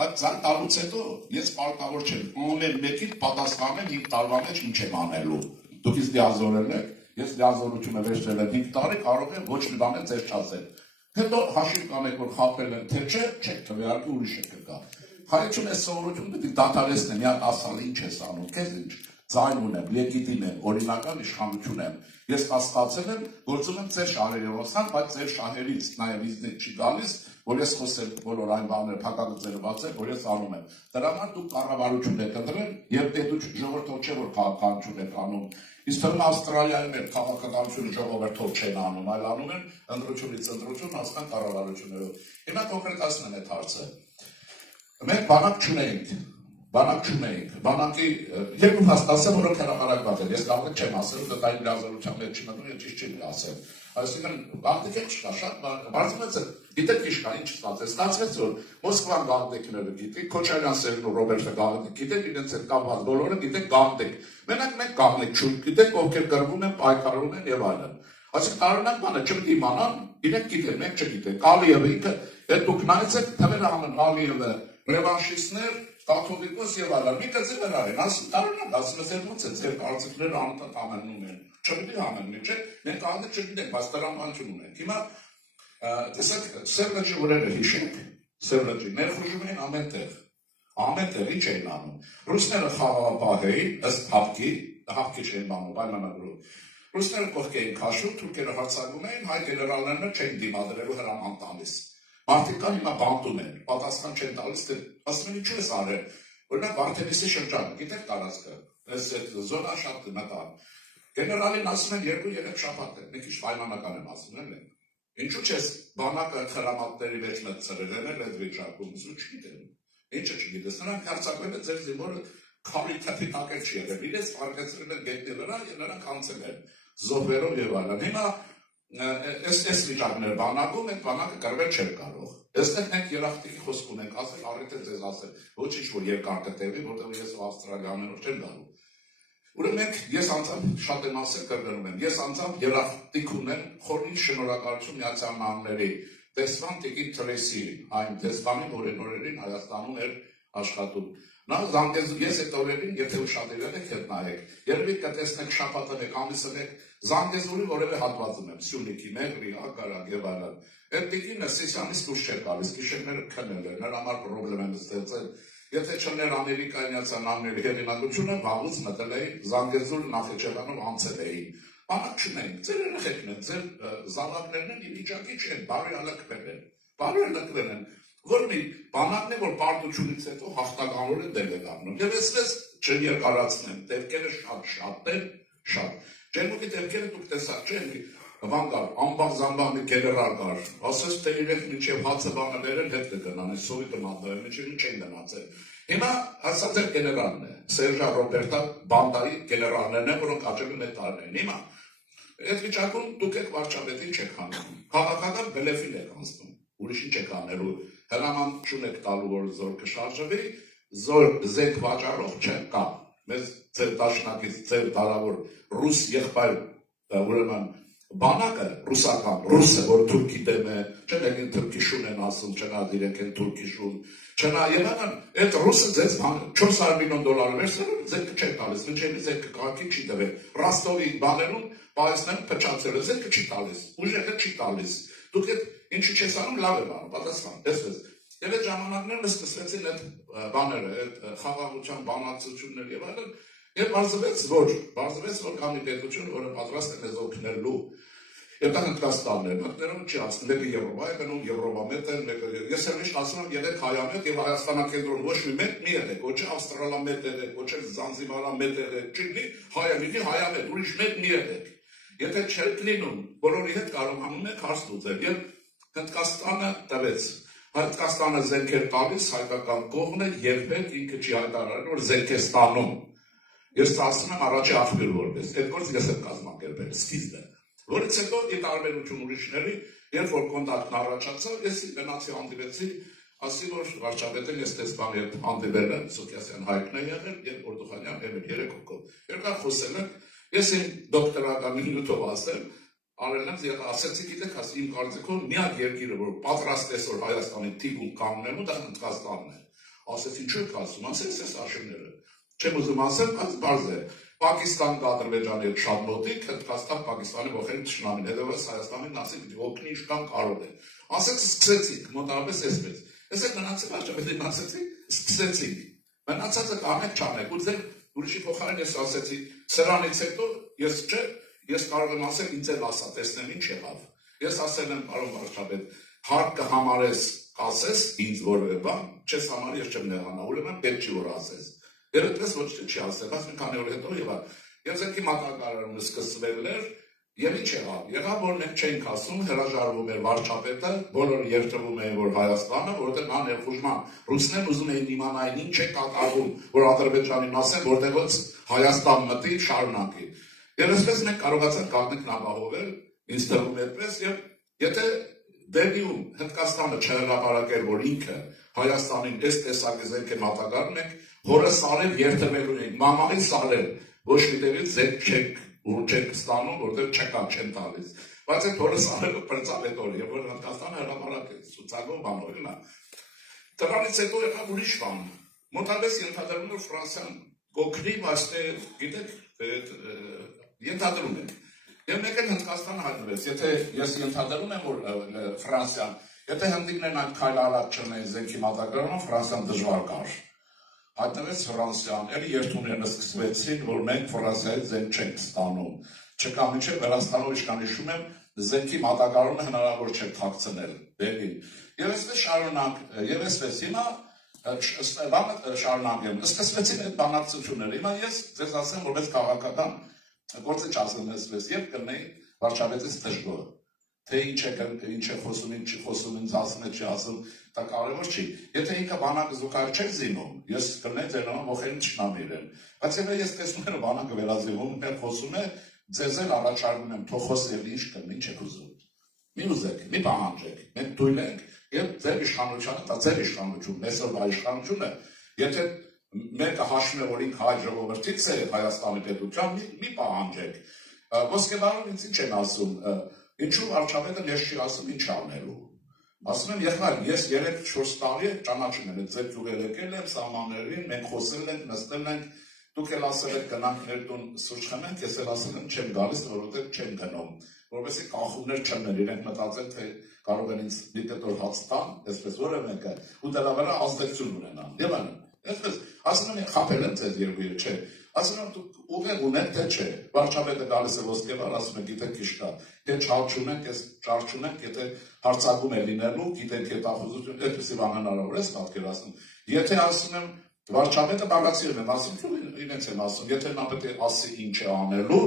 բայց ձայն տալուց հետո ես պարտավոր չեմ ամեն մեկին պատասխանեմ 5 տարվա մեջ ինչ եմ անելու։ Դուք ինձ լիազորել եք, ես լիազորությունը վերցրել եմ 5 տարի, կարող եմ ոչ մի բան էլ ձեզ չասել։ Հետո հաշիվ կանեք, որ խաբել են, թե չէ, չեք թվարկի ուրիշ է կգա։ Հայություն այս սովորությունը պետք է դադարեցնեմ, մի հատ ասալ ինչ ես անում, քեզ ինչ ձայն ունեմ, լեգիտիմ եմ, օրինական իշխանություն եմ։ Ես կասկածել եմ, գործում եմ ձեր շահերով, բայց ձեր շահերից նաև ինձնից չի գալիս, որ ես խոսել բոլոր այն բաները փակագծերը բացել, որ ես անում եմ։ Դրա համար դուք կառավարություն եք ընտրել, եւ դու ժողովրդով չէ որ քաղաքականություն եք անում։ Իսկ թվում Ավստրալիայում էլ քաղաքականությունը ժողովրդով չեն անում, այլ անում են ընտրությունից ընտրություն հասկան կառավարություններով։ Հիմա կոնկրետացնեմ այդ հարցը։ Մենք բանակ չունենք, բանակի երկու հաստատասեմ, որոնք հրապարակված են, ես կարող չեմ ասել, դա այն լազարության մեջ չի մտնում, ես ճիշտ չեմ ասել։ Այսինքն բանտիկ չկա, շատ բարձրացած է, գիտեք ինչ կա, ինչ ստացվեց, ստացվեց որ Մոսկվան գաղտնիքները գիտի, Քոչարյան Սերն ու Ռոբերտը գաղտնիք գիտեք, իրենց հետ կապված բոլորը գիտեք գաղտնիք։ Մենակ մենք գաղտնիք չգիտենք, ովքեր կռվում են, պայքարում են եւ այլն։ Այսինքն տարօրինակ բանը չպետք է իմանան, իրենք գիտեն, մենք չգիտենք։ Ալիևը ինքը այդ դուք նայեցեք թվերը ամեն Ալիևը, ռևանշիստներ, կաթոլիկոս եւ այլն, մի կծի վրա են, ասում տարօրինակ, ասում ես ոնց է ձեր կարծիքները անընդհատ ամենում են։ Չպետք է ամենում, չէ՞։ Մենք ալիք չգիտենք, բայց տրամաբանություն ունենք։ Հիմա տեսեք, Սերլաջի օրերը հիշենք, Սերլաջի ներխուժում էին ամենտեղ ինչ էին անում։ Ռուսները խաղաղապահ էին, ըստ հապկի չէին բանում, պայմանագրով։ Ռուսները կողք էին քաշում, թուրքերը հարձակվում էին, հայ գեներալներն չէին դիմադրելու հրաման տալիս։ Մարդիկ կան հիմա բանտում են, պատասխան չեն տալիս, ասում են ինչու ես արել։ Օրինակ Վարդենիսի շրջանը, գիտեք տարածքը, այս զոնա շատ մտան։ Գեներալին ասում են 2-3 շաբաթ է, մի քիչ պայմանական եմ ասում են։ Ինչու չես բանակը հրամանների մեջ մտցրել են այդ վիճակում, չգիտեմ։ Ինչը չգիտես, նրանք հարձակվել են ձեր զինվորը քարի թափի տակ չի եղել, իրենց արգեցրել են գետնի վրա եւ նրանք անցել են զոհերով եւ այլն։ Հիմա այս վիճակները բանակում են, բանակը կրվել չէր կարող։ Այստեղ մենք երախտիկի խոսք ունենք, ասել առիթ է ձեզ ասել, ոչինչ որ երկար կտևի, որտեղ ես Ավստրալիաներով չեմ գալու։ Ուրեմն մենք ես անձամբ շատ եմ ասել կրկնում եմ, ես անձամբ երախտիկ ունեմ խորին շնորհակալություն Միացյալ Նահանգների դեսպան Տիկին Թրեսիին, այն դեսպանի օրերին Հայաստանում էր աշխատում։ Նա զանգեց ես այդ օրերին, եթե ուշադրել եք հետ նայեք, երևի կտեսնեք շաբաթը մեկ ամիսը մեկ Զանգեզուրի որևէ հատվածում եմ, Սյունիքի, Մեղրի, Ակարակ եւ այլն։ Այդ տիկինը սեսիանից դուրս չէր գալիս, գիշերները քնել էր, նրա համար խնդրեմ եմ ստեղծել։ Եթե չներ Ամերիկայի Միացյալ Նահանգների հեղինակությունը, վաղուց մտել էին Զանգեզուր Նախիջևանում անցել էին։ Բանակ չունենք, ձեր երեխեքն են, ձեր զավակներն են, ի վիճակի չեն, բարոյալակվել են, որ մի բանակն է, որ պարտությունից հետո հաղթականորեն դեր է կանգնում։ Եվ այսպես չերկարացնեմ, դեպքերը շատ են, շատ։ Ջերմուկի դեպքերը դուք տեսակ չեն, բան կար, ամբաղ-զամբաղ մի գեներալ կար, ասես թե իրենք մինչև հացը բանը վերել հետ կգնան, այս սովիտը մատվեր, մինչև ինչ են գնացել։ Հիմա ասած էր գեներալն է, Սերժա Ռոբերտա բանդայի գեներալներն են, որոնք աճել են այդ տարիներին։ Հիմա այդ վիճակում դուք եք վարչապետին չեք հանում, քաղաքական բլեֆին եք անցնում, ուրիշ ինչ եք անելու, հրաման չունեք տալու, որ զոր կշարժվի, զոր զենք վաճառող չկա։ Մեզ ձեր դաշնակից, ձեր դարավոր ռուս եղբայր, ուրեմն բանակը ռուսական, ռուսը, որ թուրքի դեմ է, չնայած են թուրքիշուն են ասում, չնայած իրենք են թուրքիշուն, չնայած եղան, այդ ռուսը ձեզ $400 միլիոն վերցրել, զենքը չէ տալիս, մինչև զենքը քաղաքի չի տվել, Ռոստովի բաներում պայուսներն փչացել է, զենքը չի տալիս, ուժերը չի տալիս, դուք այդ ինչու չես անում, լավ եմ անում, պատասխան, այսպես։ Եվ այդ ժամանակներն սկսվեցին այդ բաները, այդ խաղաղության բանակցություններ եւ այլն, եւ բարձվեց որ կա մի պետություն, որը պատրաստ է մեզ օգնելու։ Եվ դա Հնդկաստանն է, մտներում չի ասում, մեկը Եվրոպա է գնում, Եվրոպամետ են, մեկը ես էլ միշտ ասում եմ, եղեք հայամետ եւ Հայաստանակենտրոն ոչ մի մետ մի եղեք, ոչ Ավստրալամետ եղեք, ոչ Զանզիբարամետ եղեք, չլինի հայամետի հայամետ, ուրիշ մետ մի եղեք։ Եթե չեք լինում, բոլորի հետ կարողանում եք հարց լուծել եւ Հնդկաստանը տվեց։ Հնդկաստանը զենքեր տալիս, հայկական կողմն է երբեք ինքը չի հայտարարել, որ զենք է ստանում։ Ես ասում եմ առաջի աղբյուր որպես, այդ գործը ես եմ կազմակերպել, սկիզբը։ Որից հետո ի տարբերություն ուրիշների, երբ որ կոնտակտն առաջացավ, ես գնացի հանդիպեցի, ասի որ վարչապետին ես տեսփանի հետ հանդիպել եմ, Սուքիասյան Հայկն է եղել եւ Օրդուխանյան եղել 3 հոգով։ Երկար խոսել ենք, ես իմ դոկտորական մինուտով ասեմ, արել եմ, ասեցի գիտեք, իմ կարծիքով միակ երկիրը, որ պատրաստ է այսօր Հայաստանի թիկուն կանգնելու, դա Հնդկաստանն է։ Ասեց ինչու եք ասում, ասեց այս աշենները։ Չեմ ուզում ասել, բայց բարձ է։ Պակիստան կա Ադրբեջանի հետ շատ մոտիկ, Հնդկաստան Պակիստանի ողջին թշնամին, հետևաբար Հայաստանին ասեք օգնի ինչքան կարող է։ Ասեց սկսեցինք, մոտավորապես այսպես։ Այսեք մնացել աճապետին ասեցի, սկսեցինք։ Մնացածը կանեք չանեք, ու ձեր ուրիշի փոխարեն ես ասեցի, սրանից հետո ես կարող եմ ասել ինձ էլ ասա, տեսնեմ ինչ եղավ։ Ես ասել եմ պարոն վարչապետ, հարկ կհամարես ասես ինձ որևէ բան, չես համարի ես չեմ նեղանա, ուրեմն պետք չի որ ասես։ Եվ այդպես ոչ թե չի ասել, բայց մի քանի օր հետո եղավ։ Եվ ձերքի մատակարարումը սկսվել էր, եւ ինչ եղավ։ Եղավ որ մենք չենք ասում, հրաժարվում էր վարչապետը, բոլորը երթվում էին որ Հայաստանը, որովհետեւ նա ներխուժման ռուսներն ուզում էին իմանալ ինչ է կատարվում, որ Ադրբեջանին ասեն, որտեղից Հայաստան մտի շարունակի։ Եվ այսպես մենք կարողացանք կանգնենք ապահովել, ինձ թվում է այդպես, եւ եթե Դերիում Հնդկաստանը չհրապարակեր, որ ինքը Հայաստանին այս տեսակի զենք է մատակարարում, մենք հորը սարել երթվելու ենք, մամային սարել, ոչ միտեղից զենք չեք ու չեք ստանում, որտեղ չկա չեն տալիս։ Բայց այդ հորը սարելը պրծավ այդ օրը, եւ որ Հնդկաստանը հրապարակեց, ցուցակով բանով նա։ Դրանից հետո եղավ ուրիշ բան։ Մոտավորապես ենթադրում էր Ֆրանսիան գոքնի, բայց գիտեք, ենթադրում են։ Եվ մեկ էլ Հնդկաստանը հայտնվեց, եթե ես ենթադրում եմ, որ Ֆրանսիան, եթե հնդիկներն այդ քայլ արած չունեն զենքի մատակարարումը, Ֆրանսիան դժվար կար։ Հայտնվեց Ֆրանսիան, էլի երթուներն սկսվեցին, որ մենք Ֆրանսիայից զենք չենք ստանում։ Չկա մինչև Վրաստանով իշքան հիշում եմ, զենքի մատակարարումը հնարավոր չէ թաքցնել բերին։ Եվ այսպես շարունակ, եւ այսպես հիմա բանը շարունակեմ։ Սկսվեցին այդ բանակցությունները։ Հիմա ես ձեզ ասեմ, որպես քաղաքական գործը չասեմ այսպես, եւ կնեի վարչապետից դժգոհ։ Թե ինչ է խոսում, ինչ չի խոսում, ինձ ասում է, չի ասում, դա կարևոր չի։ Եթե ինքը բանակը զուգահեռ չէր զինում, ես կնեի ձեր նման ողերին չնամիր են։ Բայց եթե ես տեսնում եմ բանակը վերազիվում, մեր խոսում է, ձեզ էլ առաջարկում եմ, թող խոսել ինչ կնի, ինչ եք ուզում։ Մի ուզեք, մի պահանջեք, մենք թույլ ենք եւ ձեր իշխանությունը, դա ձեր իշխանությունն է, այսօրվա իշխանությունը, եթե մեկը հաշվում է, որ ինքը հայ ժողովրդից է Հայաստանի պետության, մի պահանջեք։ Ոսկեբարոն ինձ ինչ են ասում, ինչու վարչապետը ես չի ասում ինչ անելու։ Ասում եմ, եղբայր, ես 3-4 տարի ճանաչում եմ, ձեր գյուղեր եկել եմ, սահմաններին, մենք խոսել ենք, նստել ենք, դուք էլ ասել եք գնանք մեր տուն սուրճ խմենք, ես էլ ասել եմ չեմ գալիս, որովհետև չեմ գնում, որովհետև կախումներ չմներ, իրենք մտածել, թե կարող են ինձ մի կտոր հաց տան, այսպես որը մեկը, ու դրա վրա ազդեցություն ունենան։ Եվ այլն։ Այսպես, ասում եմ, խաբել եմ ձեզ երկու չէ։ Ասում եմ, դուք ուղեղ ունեք, թե չէ։ Վարչապետը գալիս է ոսկեբար, ասում է, գիտեք ինչ կա։ Թե չար չունենք, ես ճար չունենք, եթե հարցակում է լինելու, գիտենք հետախուզություն, այդպեսի բան հնարավոր է պատկերացնում։ Եթե ասում եմ, վարչապետը բաղացիում եմ, ասում իրենց եմ ասում, եթե նա պետք է ասի ինչ է անելու,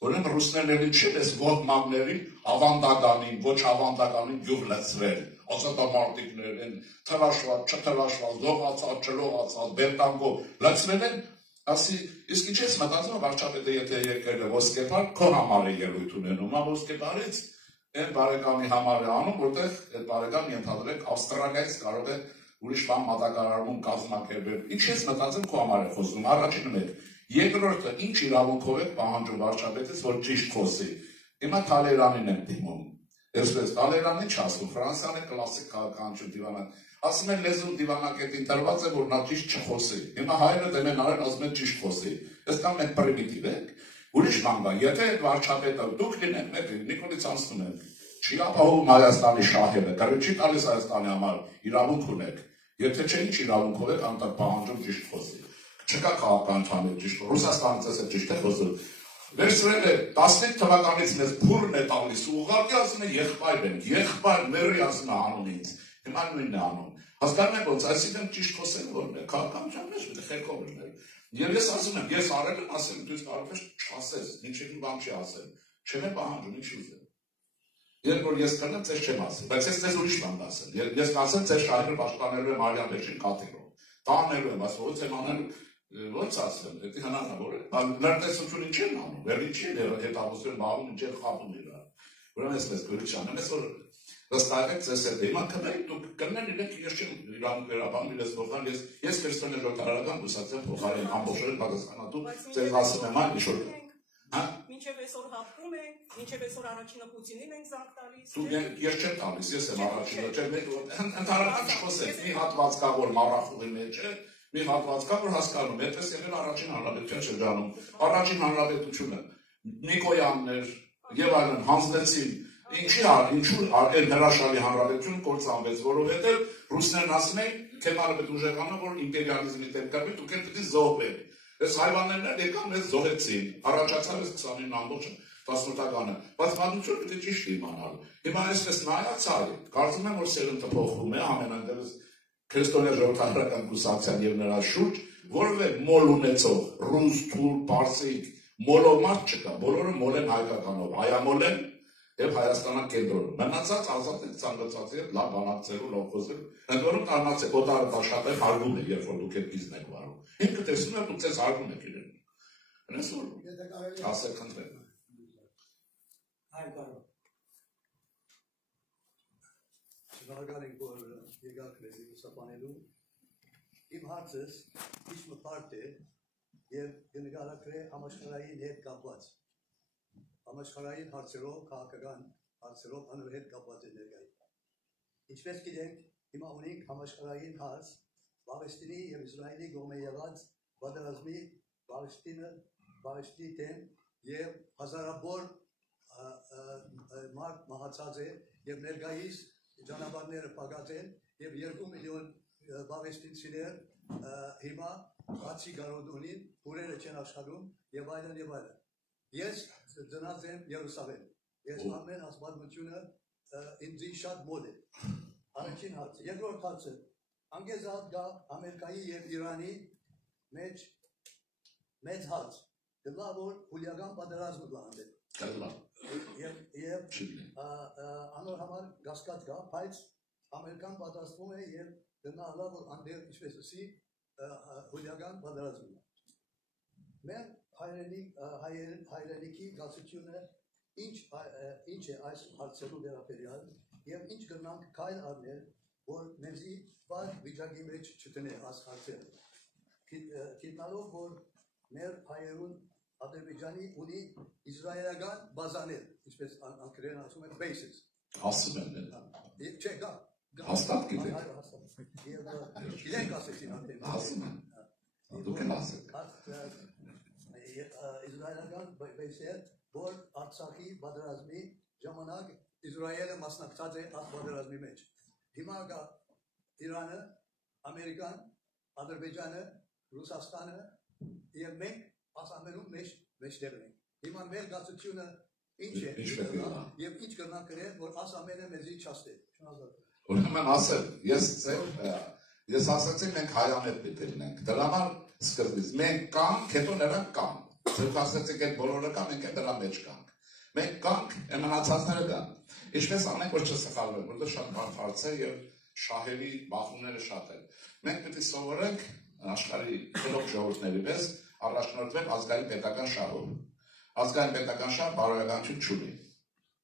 ուրեմն ռուսներն էլի չի ես ոդմակների ավանդականին, ոչ ավանդականին գյուղ լցրել, ազատամարտիկներ են, թրաշված, չթրաշված, լողացած, չլողացած, բերտանգով լցրել են, ասի, իսկ ինչ ես մտածում, վարչապետը եթե եկել է ոսկեբար, քո համար է ելույթ ունենում, ոսկեբարից այն բարեկամի համար է անում, որտեղ այդ բարեկամը ենթադրեք Ավստրալիայից կարող է ուրիշ բան մատակարարում կազմակերպել։ Ինչ ես մտածում, քո համար է խոսում, առաջինը մեկ։ Երկրորդը, ինչ իրավունքով եք պահանջում վարչապետից, որ ճիշտ խոսի։ Հիմա Թալերանին եմ դիմում։ Այսպես Թալերանին չասում, Ֆրանսիան է կլասիկ քաղաքականություն դիվանակ։ Ասում են լեզուն դիվանակետին տրված է, որ նա ճիշտ չխոսի։ Հիմա հայերը դեմ են արել, ասում են ճիշտ խոսի։ Այսքան մենք պրիմիտիվ ենք։ Ուրիշ բան կա, եթե այդ վարչապետը դուք լինեք, մեկ Նիկոլից անցնում եք, չի ապահովում Հայաստանի շահերը, դեռ չի տալիս Հայաստանի համար իրավունք ունեք։ Եթե չէ, ինչ իրավունքով եք անտակ պահանջում ճիշտ խոսի։ Չկա քաղաքականության ճիշտ, Ռուսաստանից է ճիշտ է խոսում։ Վերցրել է 15 թվականից մեզ փուրն է տալիս ու ուղղակի ասում է եղբայր ենք, եղբայր մերի ասում է անում ինձ։ Հիմա նույնն է անում։ Հասկանում եք ոնց, այսինքն ճիշտ խոսել որն է, քաղաքականության մեջ պետք է խելքով լինել։ Եվ ես ասում եմ, ես արել եմ, ասեմ, դու կարող ես չասես, ինչի բան չի ասել։ Չեմ է պահանջում, ինչ ուզեմ։ Երբ որ ես կնեմ, ձեզ չեմ ասել, բայց ես ձեզ ուրիշ բան ասել։ Ես ասեմ, ձեր շահերը պաշտպանելու եմ Արիան վերջին կաթերով։ Տանելու եմ, ասում ոնց եմ անել, ոնց ասեմ, դա հնարավոր է։ Լրտեսություն ինչ են անում, վերջին չի հետախուզություն բաղում, ինչ են խաբում իրար։ Ուրեմն այսպես գորիչան եմ, այսօր վստահեք ձեզ հետ։ Հիմա կնեք, դուք կնեն իրենք, ես չեմ իրավունք վերաբանում, ես փոխան, ես քրիստոնյա ժողովրդական կուսակցության փոխարեն ամբողջորեն պատասխանատու ձեզ ասում եմ այն ինչ որ Մինչև այսօր հապկում է, մինչև այսօր առաջինը Պուտինին ենք զանգ տալիս։ Դու ես չեմ տալիս, ես եմ առաջինը, ընդհանրապես չխոսեց, մի հատված կա, որ մառախուղի մեջ է, մի հատված կա, որ հասկանում, այդպես եղել առաջին հանրապետության շրջանում, առաջին հանրապետությունը, Նիկոյաններ եւ այլն հանձնեցին, ինչու հրաշալի հանրապետություն կործանվեց, որովհետեւ ռուսներն ասում էին, Քեմալը պետք ուժեղանա, որ իմպերիալիզմի դեմ կռվի, դուք եք պետք զոհվեք։ Այս հայվաններն եկան մեզ զոհեցին, առաջացավ այս 29-18-ը, բայց պատմությունը պետք է ճիշտ իմանալ։ Հիմա այսպես նայած այ, կարծում եմ, որ սերունդը փոխվում է, ամենայնտեղս քրիստոնյա ժողովրդական կուսակցության եւ նրա շուրջ, որովե մոլ ունեցող ռուս, թուրք, պարսիկ, մոլով մարդ չկա, բոլորը մոլ են հայկականով, հայամոլ են եւ Հայաստանը կենտրոնում։ Մնացած ազատ են ցանկացած եւ լավ բանակցելու, լավ խոսելու։ Ընդ որում կարողացեք օտարը բաշխատել հարգում է, երբ որ դուք եք բիզնես վարում։ Ինքը տեսնում է դուք ցես հարգում եք իրեն։ Հենց որ ասեք խնդրեմ։ Այո, կարող։ Շնորհակալ ենք, որ եկաք մեզ ուսապանելու։ Իմ հարցս ինչ մտարտ է եւ կնկարագրե համաշխարհային հետ կապված։ Համաշխարհային հարցերով, քաղաքական հարցերով անոր հետ կապված է ներկայ։ Ինչպես գիտենք, հիմա ունենք համաշխարհային հարց Պաղեստինի եւ Իսրայելի կողմէ եղած պատերազմի Պաղեստինի դեմ եւ հազարավոր մարդ մահացած է եւ ներկայիս ճանապարհները փակած են եւ 2 միլիոն պաղեստինցիներ հիմա բացի գարոդոնին փուրերը չեն աշխատում եւ այլն եւ այլն։ Ես ծնած եմ Երուսաղեմ։ Ես ամեն ասպատմությունը ինձ շատ մոտ է։ Առաջին հարցը։ Երկրորդ հարցը։ Անգեզատ գա Ամերիկայի եւ Իրանի մեջ մեծ հարց։ Դրա որ հուլիագան պատերազմը լանդե։ Կլա։ Եվ անոր համար գասկած կա, բայց Ամերիկան պատասխանում է եւ դրա լավ անդեր ինչպես ասի հուլիագան պատերազմը։ Մեր հայրենիքի գացությունը ինչ է այս հարցերու վերաբերյալ եւ ինչ կնանք քայլ առնել, որ մեզի բար վիճակի մեջ չտնե այս հարցերը։ Գիտնալով, որ մեր հայերուն Ադրբեջանի ունի իսրայելական բազաներ, ինչպես անգլերեն ասում են bases։ Ասում են։ Չէ, գա։ Հաստատ գիտեք։ Եվ իրենք ասեցին արդեն։ Ասում են։ Դուք եք ասեք։ Իսրայելական բեյսեր, որ Արցախի պատերազմի ժամանակ Իսրայելը մասնակցած է այս պատերազմի մեջ։ Հիմա կա Իրանը, Ամերիկան, Ադրբեջանը, Ռուսաստանը եւ մենք ասամերում մեջտեղ ենք։ Հիմա մեր գացությունը ինչ է եւ ինչ կնա կրել, որ ասամերը մեզի չաստե։ Ուրեմն ասել, ես ասացի մենք հայամետ պետք է լինենք։ Դրա համար սկզբից մենք կանք, հետո նրանք կան։ Ձեր ասացիք այդ բոլորը կան, մենք դրա մեջ կանք։ Մենք կանք, մնացածները կան։ Ինչպես անենք, որ չսխալվենք, որտեղ շատ բարդ հարց է եւ շահերի բախումները շատ են։ Մենք պետք է սովորենք աշխարհի բոլոր ժողովուրդների պես առաջնորդվել ազգային պետական շահով։ Ազգային պետական շահ բարոյականություն չունի։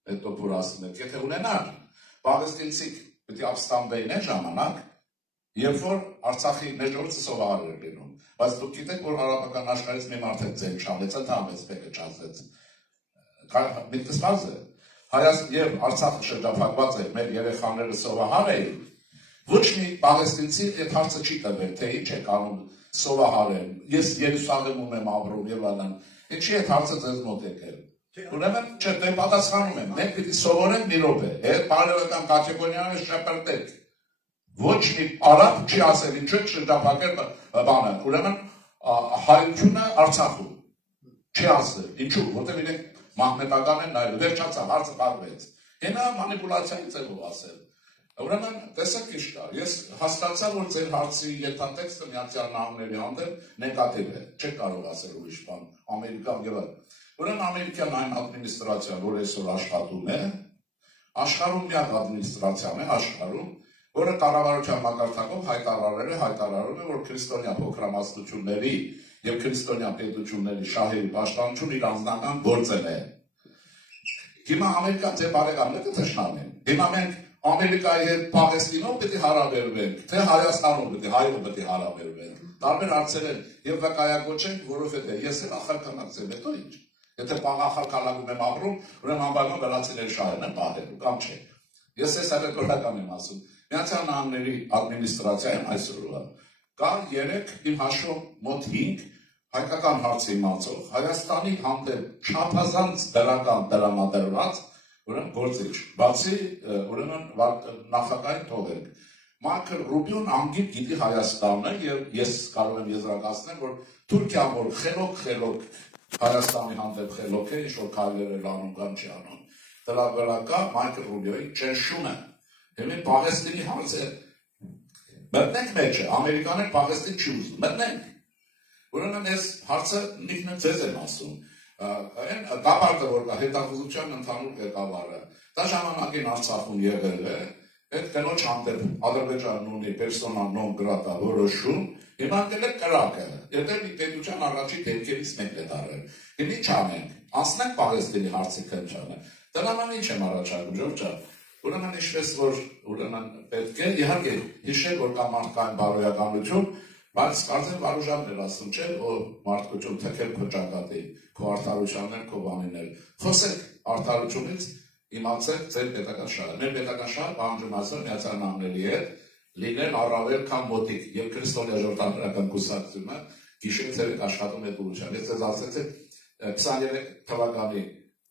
Այդ որ ասում եք, եթե ունենար, պաղեստինցիք պետք է ապստամբեին այն ժամանակ, երբ որ Արցախի մեր ժողովուրդը սովորել էր լինում։ Բայց դուք գիտեք, որ արաբական աշխարհից մի մարդ է ձեն չանեց, ընդհանրապես մեկը չանեց։ Միտքսված է։ Հայաստան եւ Արցախը շրջափակված է, մեր երեխաները սովահար էին։ Ոչ մի պաղեստինցի այդ հարցը չի տվել, թե ինչ է անում սովահարեն։ Ես Երուսաղեմում եմ ապրում եւ այլն։ Ինչի այդ հարցը ձեզ մոտ եկել։ Ուրեմն չէ, դե պատասխանում եմ, մենք պիտի սովորենք մի րոպե, այդ բարոյական կատեգորիաները շփրտեք։ Ոչ մի արաբ չի ասել ինչու շրջափակել բանը։ Ուրեմն հայությունը Արցախում չի ասել։ Ինչու՞, որտեղ իրենք մահմեդական են նայել, վերջացավ, հարցը բաղվեց։ Հենա մանիպուլյացիայի ձևով ասել։ Ուրեմն տեսեք ինչ կա։ Ես հասկացա, որ ձեր հարցի ենթատեքստը Միացյալ Նահանգների հանդեպ նեգատիվ է։ Չեք կարող ասել ուրիշ բան, Ամերիկան եւ այլն։ Ուրեմն ամերիկյան այն ադմինիստրացիան, որ այսօր աշխատում է, աշխարհում միակ ադմինիստրացիան է աշխարհում, որը կառավարության մակարդակով հայտարարում է, որ քրիստոնյա փոքրամասնությունների եւ քրիստոնյա պետությունների շահերի պաշտպանություն իր անձնական գործն է։ Հիմա ամերիկան ձեր բարեկամները թշնամ են։ Հիմա մենք Ամերիկայի հետ Պաղեստինով պետք է հարաբերվենք, թե Հայաստանով պետք է հայով պետք է հարաբերվենք։ Տարբեր հարցեր են եւ վկայակոչենք, որովհետեւ ես էլ ախալքանակցեմ, հետո ինչ։ Եթե պաղախակալակում եմ ապրում, ուրեմն անպայման վրացիների շահերն են պահելու, կամ չէ։ Ես այս հերետորական եմ ասում։ Միացյալ Նահանգների ադմինիստրացիայում այսօրվա կար 3 իմ հաշվով մոտ 5 հայկական հարցի իմացող, Հայաստանի հանդեպ չափազանց դրական տրամադրված, ուրեմն գործիչ, բացի ուրեմն նախագահային թողենք։ Մարկը Ռուբիոն անգիտ գիտի Հայաստանը, եւ ես կարող եմ եզրակացնել, որ Թուրքիան որ խելոք Հայաստանի հանդեպ խելոք է, ինչ որ քայլեր անում կամ չի անում։ Դրա վրա կա Մարկը Ռուբիոյի ճնշումը։ Հիմա Պաղեստինի հարցը մտնենք մեջը, ամերիկաներ Պաղեստին չի ուզում, մտնենք։ Ուրեմն այս հարցը ինքն ձեզ եմ ասում։ Այն դապարտը որ կա հետախուզության ընդհանուր ղեկավարը, դա ժամանակին Արցախում եղել է, այդ կնոջ հանդեպ Ադրբեջանն ունի persona non grata որոշում, հիմա դել է կրակը, եթե մի պետության առաջի դեպքերից մեկն է դարել։ Հիմա ինչ անենք, անցնենք Պաղեստինի հարցի քննչանը։ Դրանով ինչ եմ առաջարկում, Ժորժ ջան։ Ուրեմն ինչպես որ ուրեմն պետք է իհարկե հիշել որ կա մարդկային բարոյականություն, բայց կարծեմ Վարուժանն էր ասում, չէ, որ մարդկություն թքել քո ճակատի, քո արդարությաններ, քո բանիներ։ Խոսեք արդարությունից, իմացեք ձեր պետական շահը։ Մեր պետական շահը պահանջում ասել Միացյալ Նահանգների հետ լինել առավել քան մոտիկ եւ քրիստոնյա ժողովրդական կուսակցությունը գիշեր ցերեկ աշխատում է դուրսան։ Ես ձեզ ասեցի 23 թվականի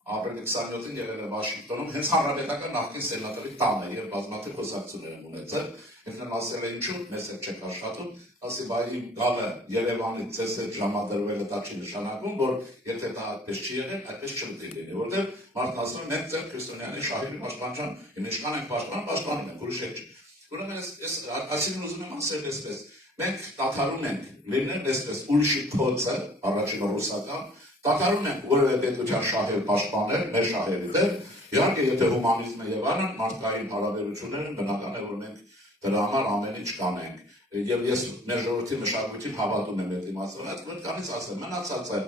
ապրիլի 27-ին եղել է Վաշինգտոնում, հենց հանրապետական նախկին սենատորի տանը եւ բազմաթիվ խոսակցություններ են ունեցել։ Ինքն ասել է ինչու մեզ հետ չեք աշխատում, ասի բայ գալը Երևանից ցես հետ ժամադրվելը դա չի նշանակում, որ եթե դա այդպես չի եղել, այդպես չպետք է լինի, որտեղ մարդն ասում է մենք ձեր քրիստոնյաների շահերի պաշտպանության, ինչքան ենք պաշտպանում ենք, ուրիշ էլ չի։ Ուրեմն ես այսինքն ուզում եմ ասել այսպես, մենք դադարում ենք լինել այսպես ուրիշի փոցը, առաջինը ռուսական, դադարում ենք որևէ պետության շահեր պաշտպանել, մեր շահերի դեմ, իհարկե եթե հումանիզմը եւ այլն մարդկային հարաբերությունները բնական է որ մենք դրա համար ամեն ինչ կանենք եւ ես մեր ժողովրդի մշակույթին հավատում եմ այդ իմաստով այդ մտքից ասեմ մնացածը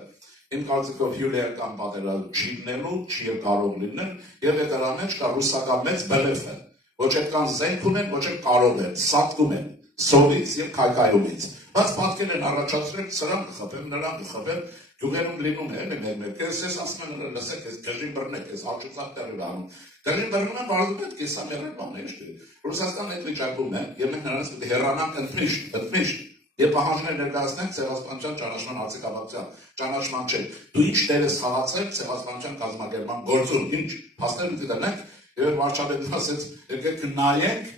իմ կարծիքով հյուլիական պատերազմ չի լինելու չի կարող լինել եւ դրա մեջ կա ռուսական մեծ բլեֆը ոչ այդքան զենք ունեն ոչ էլ կարող են սատկում են սովից եւ քայքայումից բայց պատկեր են առաջացրել սրանք խփեմ նրանք խփեմ Գյուղերում լինում է մեկ ես ասում եմ լսեք ես գժին բռնեք ես հաճուցակ տեղի անում գժին բռնում են վարդում են կեսամերել բան է չէ Ռուսաստանը այդ վիճակում է եւ մենք նրանց պետք է հեռանանք ընդմիշտ եւ պահանջներ ներկայացնենք ցեղասպանության ճանաչման արձակաբացության ճանաչման չէ դու ինչ դեր ես խաղացել ցեղասպանության կազմակերպման գործում ինչ փաստեր դիտենք եւ վարչապետն ասեց եկեք նայենք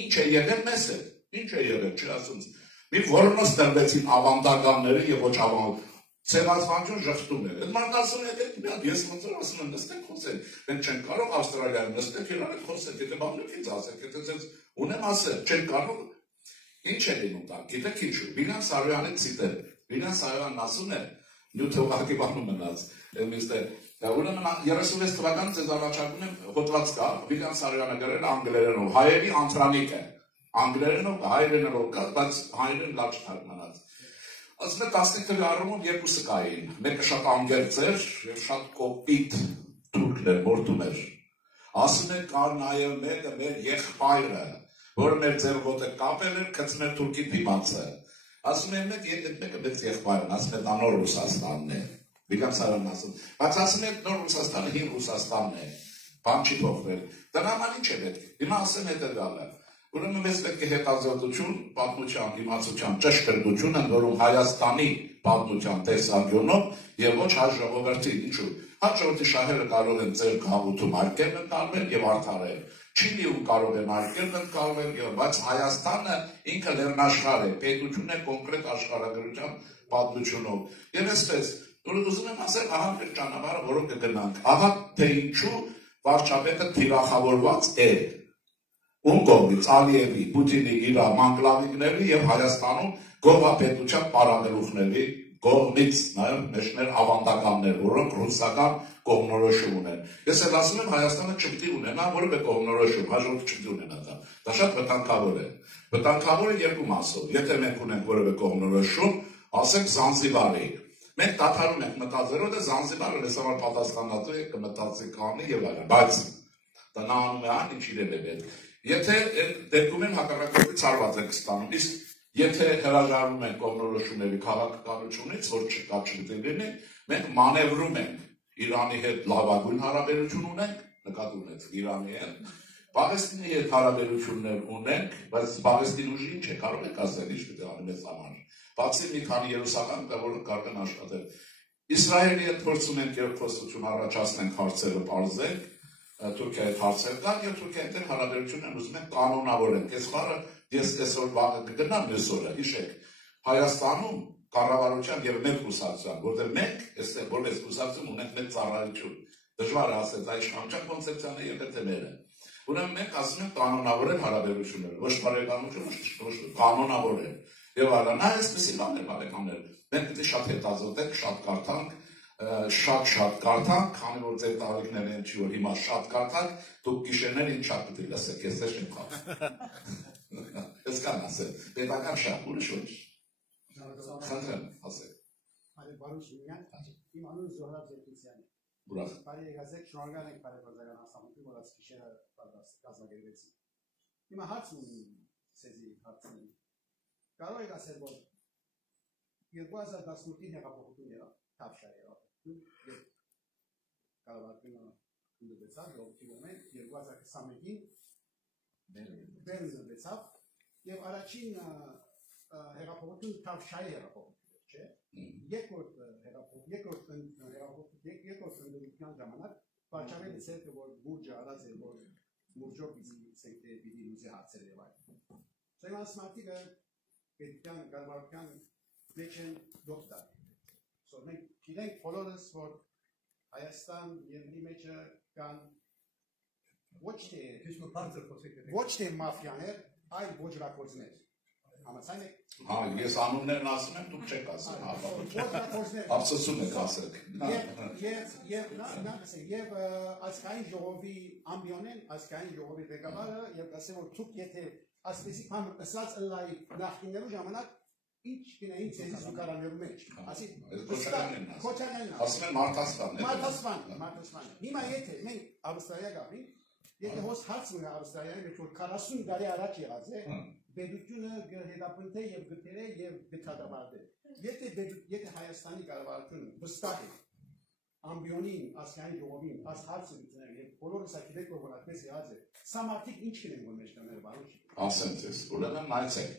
ինչ է եղել մեզ հետ ինչ է եղել չի ասում մի որոնց դրվեցին ավանդականները եւ ոչ ավանդ Ցեղասպանություն ժխտում է։ Այդ մարդն ասում է, դե ես ոնց որ ասում եմ, նստենք խոսենք։ Մենք չենք կարող Ավստրալիայում նստենք իրար խոսենք, եթե բանը ինձ ասեք, եթե ձեզ ունեմ ասել, չենք կարող։ Ինչ է լինում դա։ Գիտեք ինչու։ Վիլյան Սարոյանի ցիտել։ Վիլյան Սարոյանն ասում է, նյութողակի բանում մնաց, միստեր։ Ուրեմն 36 թվականից ձեզ առաջարկում եմ հոդված կա, Վիլյան Սարոյանը գրել է անգլերենով, հայերի անտրանիկ է։ Անգլերենով, հայերենով կա, բայց հայերեն լավ չթարգմանած։ Ասում է 15 թվականի առումով երկուսը կային, մեկը շատ անգերց էր եւ շատ կոպիտ թուրքն էր, մորթում էր։ Ասում է կար նաեւ մեկը մեր եղբայրը, որը մեր ձեռոտ է կապել էր, գցնել թուրքի դիմացը։ Ասում է մեկը մեծ եղբայրն, ասում է դա նոր Ռուսաստանն է։ Վիլյան Սարոյանն ասում, բայց ասում է նոր Ռուսաստանը հին Ռուսաստանն է։ Բան չի փոխվել։ Դրա համար ինչ է պետք։ Հիմա ասեմ հետեւյալը։ Ուրեմն մեզ պետք է հետազոտություն, պատմության, իմացության ճշգրտություն, ընդ որում Հայաստանի պատմության տեսանկյունով եւ ոչ հայ ժողովրդի, ինչու։ Հայ ժողովրդի շահերը կարող են ձեր գաղութում արկել ընկալվել եւ արդարել։ Չիլիում կարող են արկել ընկալվել, բայց Հայաստանը ինքը լեռնաշխարհ է, պետություն է կոնկրետ աշխարհագրության պատմությունով։ Եվ այսպես, ուզում եմ ասել, ահա մեր ճանապարհը, որով կգնանք։ Ահա թե ինչու վարչապետը թիրախավորված է։ Ում կողմից Ալիևի, Պուտինի, իրա մանկլավիկների եւ Հայաստանում գովապետության պարագլուխների կողմից նաեւ մեջներ ավանդականներ, որոնք ռուսական կողմնորոշում ունեն։ Ես էլ ասում եմ Հայաստանը չպետք է ունենա որևէ կողմնորոշում, հաջորդ չպետք է ունենա դա։ Դա շատ վտանգավոր է։ Վտանգավոր է երկու մասով։ Եթե մենք ունենք որևէ կողմնորոշում, ասենք Զանզիբարի։ Մենք դադարում ենք մտածել, որ Զանզիբարը լեսավար պատասխանատու է կմտածի կանի եւ այլն, բայց դա նա անում է այն ինչ իրեն է պետք։ Եթե դեպքում են հակառակորդի ցարված ենք ստանում, իսկ եթե հրաժարվում ենք կողմնորոշումների քաղաքականությունից, որ չկա չլինի, մենք մանևրում ենք Իրանի հետ լավագույն հարաբերություն ունենք, նկատի ունեցեք Իրանի հետ, Պաղեստինի հետ հարաբերություններ ունենք, բայց Պաղեստին ուժի ինչ է, կարող եք ասել ինչ պետք է անի մեզ համար։ Բացի մի քանի երուսական կա, որոնք կարող են աշխատել։ Իսրայելի հետ փորձում ենք երկխոսություն առաջացնենք, հարցերը պարզենք, Թուրքիայի հետ հարցեր կան, եւ Թուրքիայի հետ հարաբերությունները ուզում են կանոնավորենք։ Այս բանը ես այսօր վաղը կգնամ մյուս օրը, հիշեք, Հայաստանում կառավարության եւ մեր կուսակցության, որտեղ մենք այստեղ որպես կուսակցություն ունենք մեր ծառայություն։ Դժվար է ասել, այդ իշխանության կոնցեպցիան է եղել թե մերը։ Ուրեմն մենք ասում ենք կանոնավորել հարաբերությունները, ոչ բարեկամություն, ոչ կանոնավորել։ Եվ այլն, այսպեսի բաներ, մենք պետք է շատ հետազոտենք, շատ կարդանք, շատ կարդանք, քանի որ ձեր տարիքները են չի, որ հիմա շատ կարդանք, դուք գիշերներին շատ պետք է լսեք, ես դες չեմ խաղ։ Ես կան ասել, պետական շատ ուրիշ ուրիշ։ Խնդրեմ, ասեք։ Բարի բարություն, իմ անունը Զոհրաբ Զերքիսյանն է։ Ուրախ։ Բարի եկացեք, շնորհակալ ենք բարեգործական հասարակություն, որ այս գիշերը կազմակերպեցին։ Հիմա հարց ունեմ, ցեզի հարցնեմ։ Կարող եք ասել, որ 2018-ի հեղափոխություն եղավ, Թավշյա եղավ։ Եվ կառավարությունը ընդդեցավ, ողջի մոմենտ 2021-ին Բերլին ընդդեցավ, եւ առաջին հեղափոխությունը Թավշյայի հեղափոխություն էր, չէ՞։ Երկրորդ ընդդիմության ժամանակ վարչապետը ասել որ բուրջը արած էր, որ մուրջով պիտի լուծի հարցեր եւ այլն։ Սրանց մարդիկը պետքան կառավարության մեջ են դոկտոր։ So մենք գիտենք բոլորս որ Հայաստան երկրի մեջ կան ոչ թե մաֆիաներ, այլ ոչրակորձներ։ Համաձայն եք։ Հա, ես անուններն ասում եմ, դուք չեք ասում, ափսոսում եք ասեք։ Եվ ազգային ժողովի ամբիոնեն, ազգային ժողովի ղեկավարը եւ ասել որ դուք եթե ասպեսի բան ասած լայ նախինելու ժամանակ ինչ կնային ցեզի զուգարանելու մեջ։ Ասի կոչանեն։ Ասում են Մարտասվան։ Հիմա եթե մենք Ավստրալիա գանք, եթե հոս հարց ունի Ավստրալիայի մեջ որ 40 տարի առաջ եղած է, Բեդությունը հետապնդե եւ գտերը եւ գտադավարտե։ Եթե Հայաստանի կառավարությունը վստահ է ամբիոնին, ասկային ժողովին, աս հարցը գտնել եւ բոլորս ակիդեք որ այդպես եղած է։ Սա մարդիկ ինչ կնեն որ մեջ տանել բարոյ։ Ասեմ ձեզ, ուրեմն նայեցեք։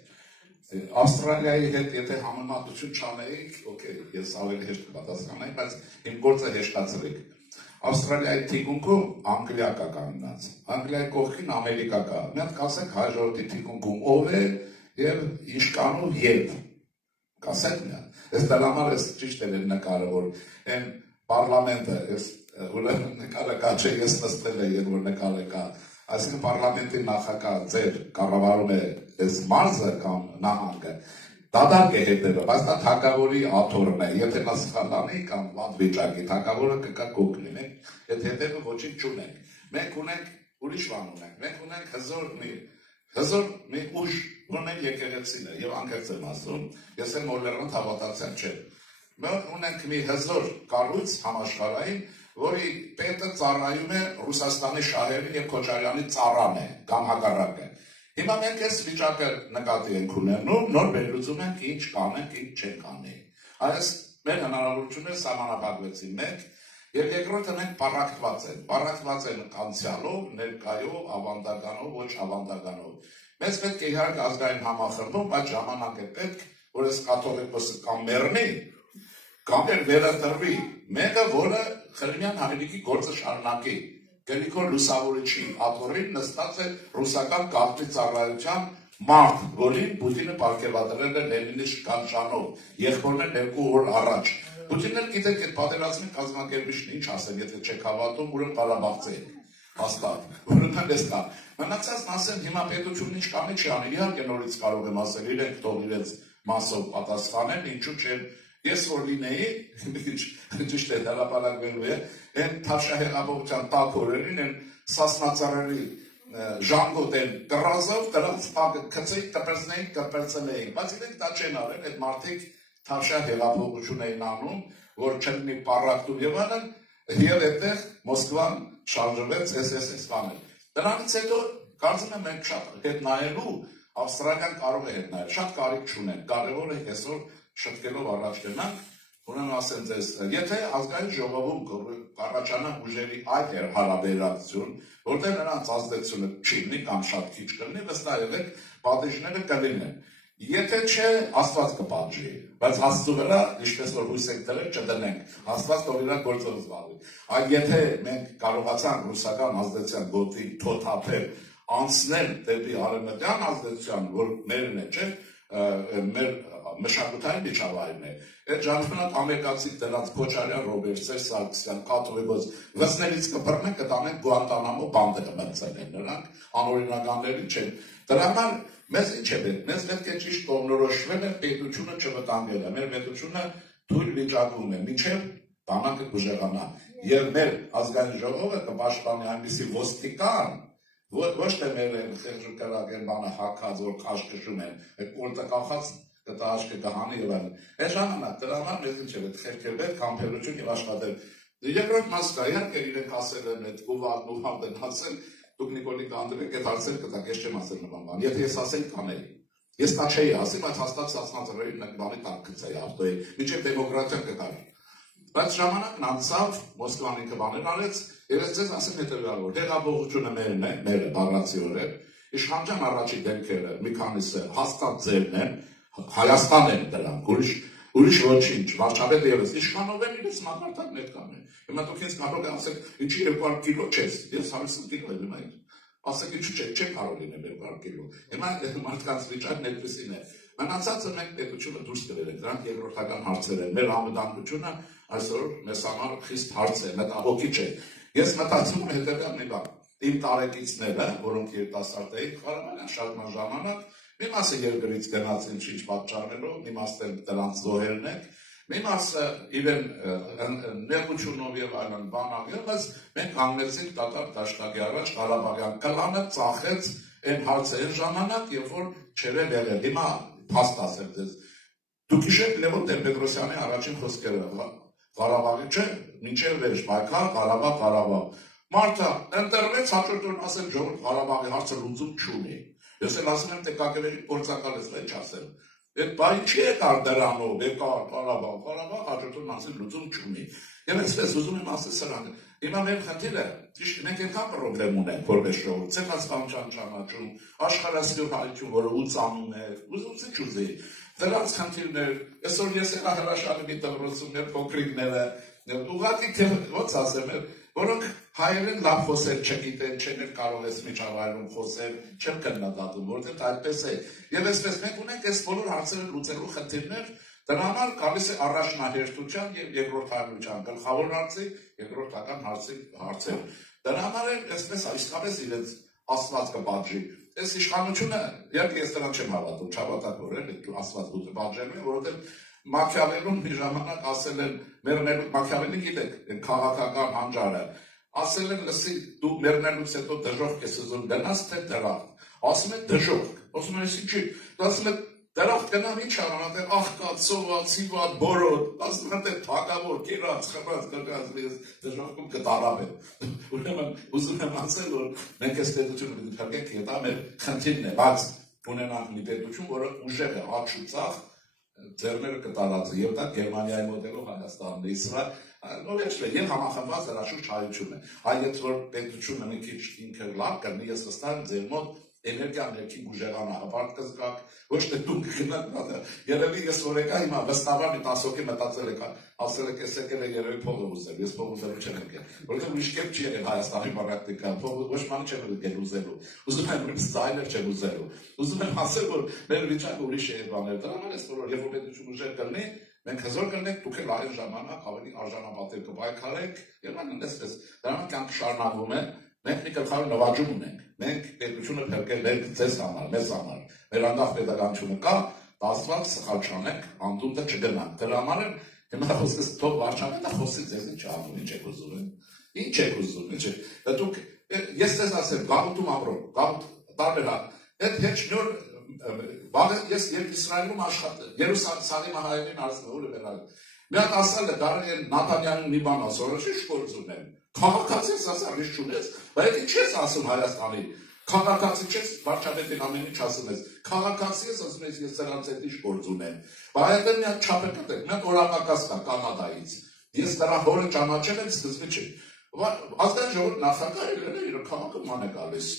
Ավստրալիայի հետ եթե համեմատություն չանեիք, օքեյ, ես ավելի հեշտ կպատասխանեի, բայց իմ գործը հեշտացրեք։ Ավստրալիայի թիկունքում Անգլիա կա կանգնած, Անգլիայի կողքին Ամերիկա կա, մենք կասենք հայ ժողովրդի թիկունքում ով է եւ ինչ կանով երբ, կասենք նա, ես դրա համար ես ճիշտ եմ նկարը, որ այն պարլամենտը, ես ուրեմն նկարը կա չէ, ես նստել եմ, որ նկարը կա, այսինքն պարլամենտի նախագահ ձեր կառավարում է այս մարզը կամ նահանգը, դադարկ է հետևը, բայց դա թագավորի աթոռն է, եթե նա սխալանի կամ վատ վիճակի, թագավորը կկա կողքնի, մենք այդ հետևը ոչինչ չունենք, մենք ունենք ուրիշ բան ունենք, մենք ունենք հզոր մի ուժ, որ մեր եկեղեցին է, եւ անկեղծ եմ ասում, ես էլ մոլերոնց հավատացյալ չեմ, մենք ունենք մի հզոր կառույց համաշխարհային, որի պետը ծառայում է Ռուսաստանի շահերին եւ Քոչարյանի ծառան է, կամ հակառակը։ Հիմա մենք այս վիճակը նկատի ենք ունենում, նոր վերլուծում ենք ինչ կանենք, ինչ չենք անի։ Այս մեր հնարավորությունները սահմանափակվեցին մեկ, եւ երկրորդը մենք պառակտված են անցյալով, ներկայով, ավանդականով, ոչ ավանդականով։ Մեզ պետք է իհարկե ազգային համախմբում, բայց ժամանակ է պետք, որ այս կաթողիկոսը կամ մեռնի, կամ վերընտրվի, մեկը, որը Խրիմյան հայրենիքի գործը շարունակի։ Գելիքոր լուսավորիչի աթոռին նստած է ռուսական գաղտնի ծառայության մարդ, որին Պուտինը պարգևատրել է Լենինի շքանշանով, եղբորներ 2 օր առաջ։ Պուտինն էլ գիտեք այդ պատերազմի կազմակերպիչն ինչ ասեն, եթե չեք հավատում, ուրեմն Ղարաբաղցեք, հաստատ, ուրեմն էս կա։ Մնացածն ասեն հիմա պետությունն ինչ կանի չի անի, իհարկե նորից կարող եմ ասել, իրենք թող իրենց մասով պատասխանեն, ինչու չեն։ Ես որ լինեի, ճիշտ է դարապարակվելու է, այն Թավշյա հեղափոխության տակ օրերին, այն Սասնածառերի ժանգոտ են կռազով, դրանց տակը քցեի, կպերցնեին, կպերցնեին, բայց իրենք դա չեն արել, այդ մարդիկ Թավշյա հեղափոխություն էին անում, որ չլինի պառակտում եւ այլն, եւ այդտեղ Մոսկվան շարժվեց SS բաներ։ Դրանից հետո կարծում եմ մենք շատ հետ նայելու, Ավստրալիան կարող է հետ նայել, շատ կարիք չունեն, կարևոր է այսօր շտկելով առաջ գնանք, Ուրեմն ասեմ ձեզ, եթե ազգային ժողովում կառաջանա ուժերի այդ հարաբերակցություն, որտեղ նրանց ազդեցությունը չի լինի կամ շատ քիչ կլինի, վստահ եղեք, պատիժները կլինեն։ Եթե չէ, Աստված կպատժի, բայց Աստծու վրա, ինչպես որ հույս եք դրել, չդնենք, Աստված թող իր գործով զբաղվի։ Այլ եթե մենք կարողացանք ռուսական ազդեցության գոտի թոթափել, անցնել դեպի արևմտյան ազդեցության, որ մերն է, չէ, մեր մշակութային միջավայրն է։ Այդ ժամանակ ամերիկացի դրանց Քոչարյան, Ռոբերտ Սարգսյան, կաթողիկոս վզներից կբռնեն, կտանեն Գուանտանամո բանդը կմրցնեն նրանք, անօրինականների չեն։ Դրա համար մեզ ինչ է պետք, մեզ պետք է ճիշտ կողմնորոշվել է պետությունը չվտանգելը, մեր պետությունը թույլ վիճակվում է, մինչև բանակը կուժեղանա, և մեր ազգային ժողովը կպաշտպանի այնպիսի ոստիկան, ոչ թե մեր խեղճուկարակ են բանը հակած, որ քաշ քշում են, կորտը կախած կտաշկը կհանի և այլն։ Այդ ժամանակ դրա համար մեզ ինչ է պետք խելքել, համբերություն և աշխատել։ Երկրորդ մասը կա, իհարկե իրենք ասել են այդ գուվարն ու հանդեն ասել, դուք Նիկոլի կանդրեք այդ հարցեր կտակ, ես չեմ ասել նման բան, եթե ես ասել կանեի։ Ես դա չէի ասի, բայց հաստատ սացնածրերի բանի տակ գծեի ավտոյի, մինչև դեմոկրատիան կկար։ Բայց ժամանակն անցավ, Մոսկվան ինքը բաներ արեց, և ես ձեզ ասեմ հետևյալ որ հեղափոխությունը մերն է, մերը բառացիորեն, իշխանության առաջի դեմքերը, մի քանիսը հաստատ ձերն են, Հայաստան են դրանք, ուրիշ ոչինչ, վարչապետը ևս իշխանով են իրենց մակարդակներ կանեն։ Հիմա դուք ինձ կարող եք ասել, ինչի 200 կիլո չես, ես 150 կիլո եմ, հիմա ասեք ինչու չեք կարող լինել 200 կիլո։ Հիմա մարդկանց վիճակն այդպեսին է։ Մնացածը մենք պետությունը դուրս կբերենք, դրանք երկրորդական հարցեր են։ Մեր անվտանգությունը այսօր մեզ համար խիստ հարց է, մտահոգիչ չէ։ Ես մտածում եմ հետևյալ մի բան։ Իմ տարեկիցները, որոնք երիտասարդ էին, կարող են շատ ժամանակ մի մասը երկրից գնացին ինչ պատճառներով, մի մասը դրանց զոհերն են, մի մասը իրեն նեղությունով եւ այլն բանալ, բայց մենք կանգնեցինք դատարկ դաշտակի առաջ, Ղարաբաղյան կլանը ծախեց այն հարցերի ժամանակ, երբ որ չէր եղել։ Հիմա փաստ ասեմ ձեզ։ Դուք հիշեք Լևոն Տեր-Պետրոսյանի առաջին խոսքերը, Ղարաբաղի չէ, մինչև վերջ, պայքար, Ղարաբաղ։ Մարդը ընտրվեց հաջորդ օրն ասել ժողովուրդ Ղարաբաղի հարցը լուծում չունի։ Ես էլ ասում եմ, թե կակերերի գործակալ ես, ինչ ասեմ։ Այդ բայ չի եկար դրանով, եկար Ղարաբաղ, հաջորդում ասել լուծում չունի։ Եվ այսպես ուզում եմ ասել սրանք։ Հիմա մեր խնդիրը, ճիշտ մենք այնքան պրոբլեմ ունենք, որպես ժողովուրդ, ցեղասպանության ճանաչում, աշխարհասիրո հայություն, որը ուցանում է, ուզում չուզի։ Դրանց խնդիրներ, այսօր ես եկա հրաշալի մի դպրոցումներ, փոքրիկները, ուղղակի թե ոնց ասեմ, որոնք հայերեն լավ խոսել չգիտեն, չեն կարող ես միջավայրում խոսել, չեմ քննադատում, որովհետև այդպես է։ Եվ այսպես մենք ունենք այս բոլոր հարցերը լուծելու խնդիրներ, դրա համար գալիս է առաջնահերթության եւ երկրորդայնության գլխավոր հարցի, երկրորդական հարցեր։ Դրա համար էլ այսպես իսկապես իրենց Աստված կպատժի։ Այս իշխանությունը, իհարկե ես դրան չեմ հավատում, չհավատակոր է, Աստված դու պատժելու է, որովհետև Մաքիավելուն մի ժամանակ ասել են, Մաքիավելին գիտեք, քաղաքական հանճարը, ասել են լսի, դու մեռնելուց հետո դժոխք ես ուզում գնաս, թե դրախտ, ասում են դժոխք, ասում են ինչի, ասում են դրախտ գնամ ինչ անանատեղ, աղկատ, սոված, սիվատ, բորոտ, ասում են թակավոր, կիրած, խմած, կրկած, ես դժոխքում կտարավ եմ, ուրեմն ուզում եմ ասել, որ մենք ես պետությունը պիտի փրկենք, հետա մեր խնդիրն է, բայց ունենանք մի պետություն, որը ուժեղ է, աչ ու ծախ, ձեռները կտարածը, և դա Գերմանիայի մոդելով Հայաստանն է, իսրա, և համախմբված դրաշուրջ հայություն է, այ ետ որ պետությունը մի քիչ ինքը լավ կրնի, ես վստահ եմ ձեր մոտ էներգիա ներքին ուժեղանա, հպարտ կզգաք, ոչ թե դուք գնաք, երևի ես որ եկա հիմա վստահաբար մի 10 հոգի մտածել եկա, ասել եք ես եկել է երևի փողը ուզել, ես փող ուզելու չեմ եկել, որովհետև ուրիշ կերպ չի եղել Հայաստանի պրակտիկան, փողը ոչ ման չեմ եկել ուզելու, ուզում եմ ուրիշ ձայներ չեմ ուզելու, ուզում եմ ասել որ մեր վիճակը ուրիշ է բաներ, դրա համար ես որ երբ պետություն ուժեղ կլինի, մենք հզոր կլինենք, դուք էլ այն ժամանակ ավելի արժանապատիվ կպայքարեք, եւ այլն այսպես, դրա համար կյանքը շարունակվում է, մենք մի գլխավոր նվաճում ունենք, մենք պետությունը փրկել ենք ձեզ համար, մեզ համար, մեր անկախ պետականությունը կա, Աստված սխալ չանենք, անդունդը չգնանք, դրա համար հիմա խոսես թող վարչապետը խոսի ձեզ ինչ անում, ինչ եք ուզում, ինչ եք ուզում, ինչ եք, դուք ես ձեզ ասեմ, գաղութում ապրում, գաղութ տարբերա, այդ հեչ նոր ես երբ Իսրայելում աշխատել, Երուսաղեմի հայերին արսնողը վերալ, մի հատ ասել է դարել Նաթանյանին մի բան ասել, ինչ գործ ունեմ, քաղաքացի ասա, ինչ չունես, բայց ինչ ես ասում Հայաստանի, Քաղաքացի չես, վարչապետին ամեն ինչ ասում ես։ Քաղաքացի ես, ասում ես, ես սրանց հետ ինչ գործ ունեմ։ Բայց այդտեղ մի հատ չափ կտեք, մի հատ օրակակաց կա Կանադայից։ Ես դրա հորը ճանաչել եմ սկզբից չի։ Ազգային ժողովուրդ նախագահ ելել է իր քաղաքը ման է գալիս։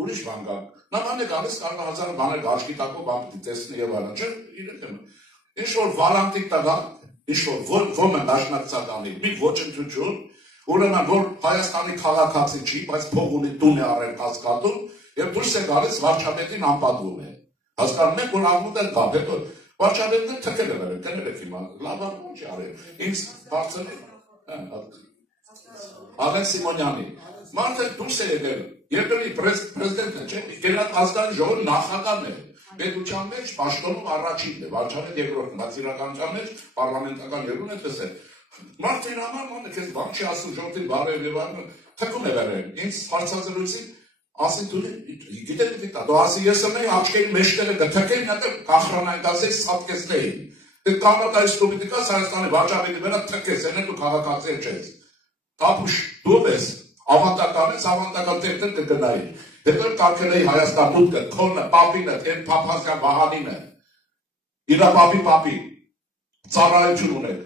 Ուրիշ բան կա։ Նա ման է գալիս, կարող հազար բաներ աչքի տակով բան պիտի տեսնի եւ այլն, չէ՞։ Իրական։ Ինչ որ վալանտիկ տղա, ինչ որ ոմը դաշնակցականի, մի ոչնչություն, ուրեմն որ Հայաստանի քաղաքացի չի, բայց փող ունի տուն է արել կասկադում, եւ դուրս է գալիս վարչապետին անպատվում է։ Հասկանում եք, որ աղմուտ են կապ, հետո վարչապետն է թքել է վերել, կներեք հիմա, լավ ինչ արել։ Ինձ բարձր Աղեն Սիմոնյանի։ Մարդը դուրս է եկել, երկրի պրեզիդենտն է, չէ՞, գերատ ազգային ժողովի նախագահն է։ Պետության մեջ պաշտոնում առաջինն է, վարչապետ երկրորդն, բայց իրականության մեջ պարլամենտական երկրն է տեսել։ Մարդը իր համար ման է, քեզ բան չի ասում, ժողովրդին բարև եւ այլն, թքում է վերել։ Ինձ հարցազրույցի ասի դու գիտես դիտա, դու ասի ես եմ աչքերի մեջտեղը գտակել, նա կախրանային դասի սատկեսնեի։ Դե Կանադայի Ռեսպուբլիկա Հայաստանի վարչապետի վրա թքես, այն դու քաղաքացի ես։ Կապուշ դու ես, ավանդական ես, ավանդական տերտեր կգնայի։ Հետո կարգել էի Հայաստան մուտքը, քոնը, պապինը, այն Փափազյան Վահանինը։ Իրա պապի, ծառայություն ունեք,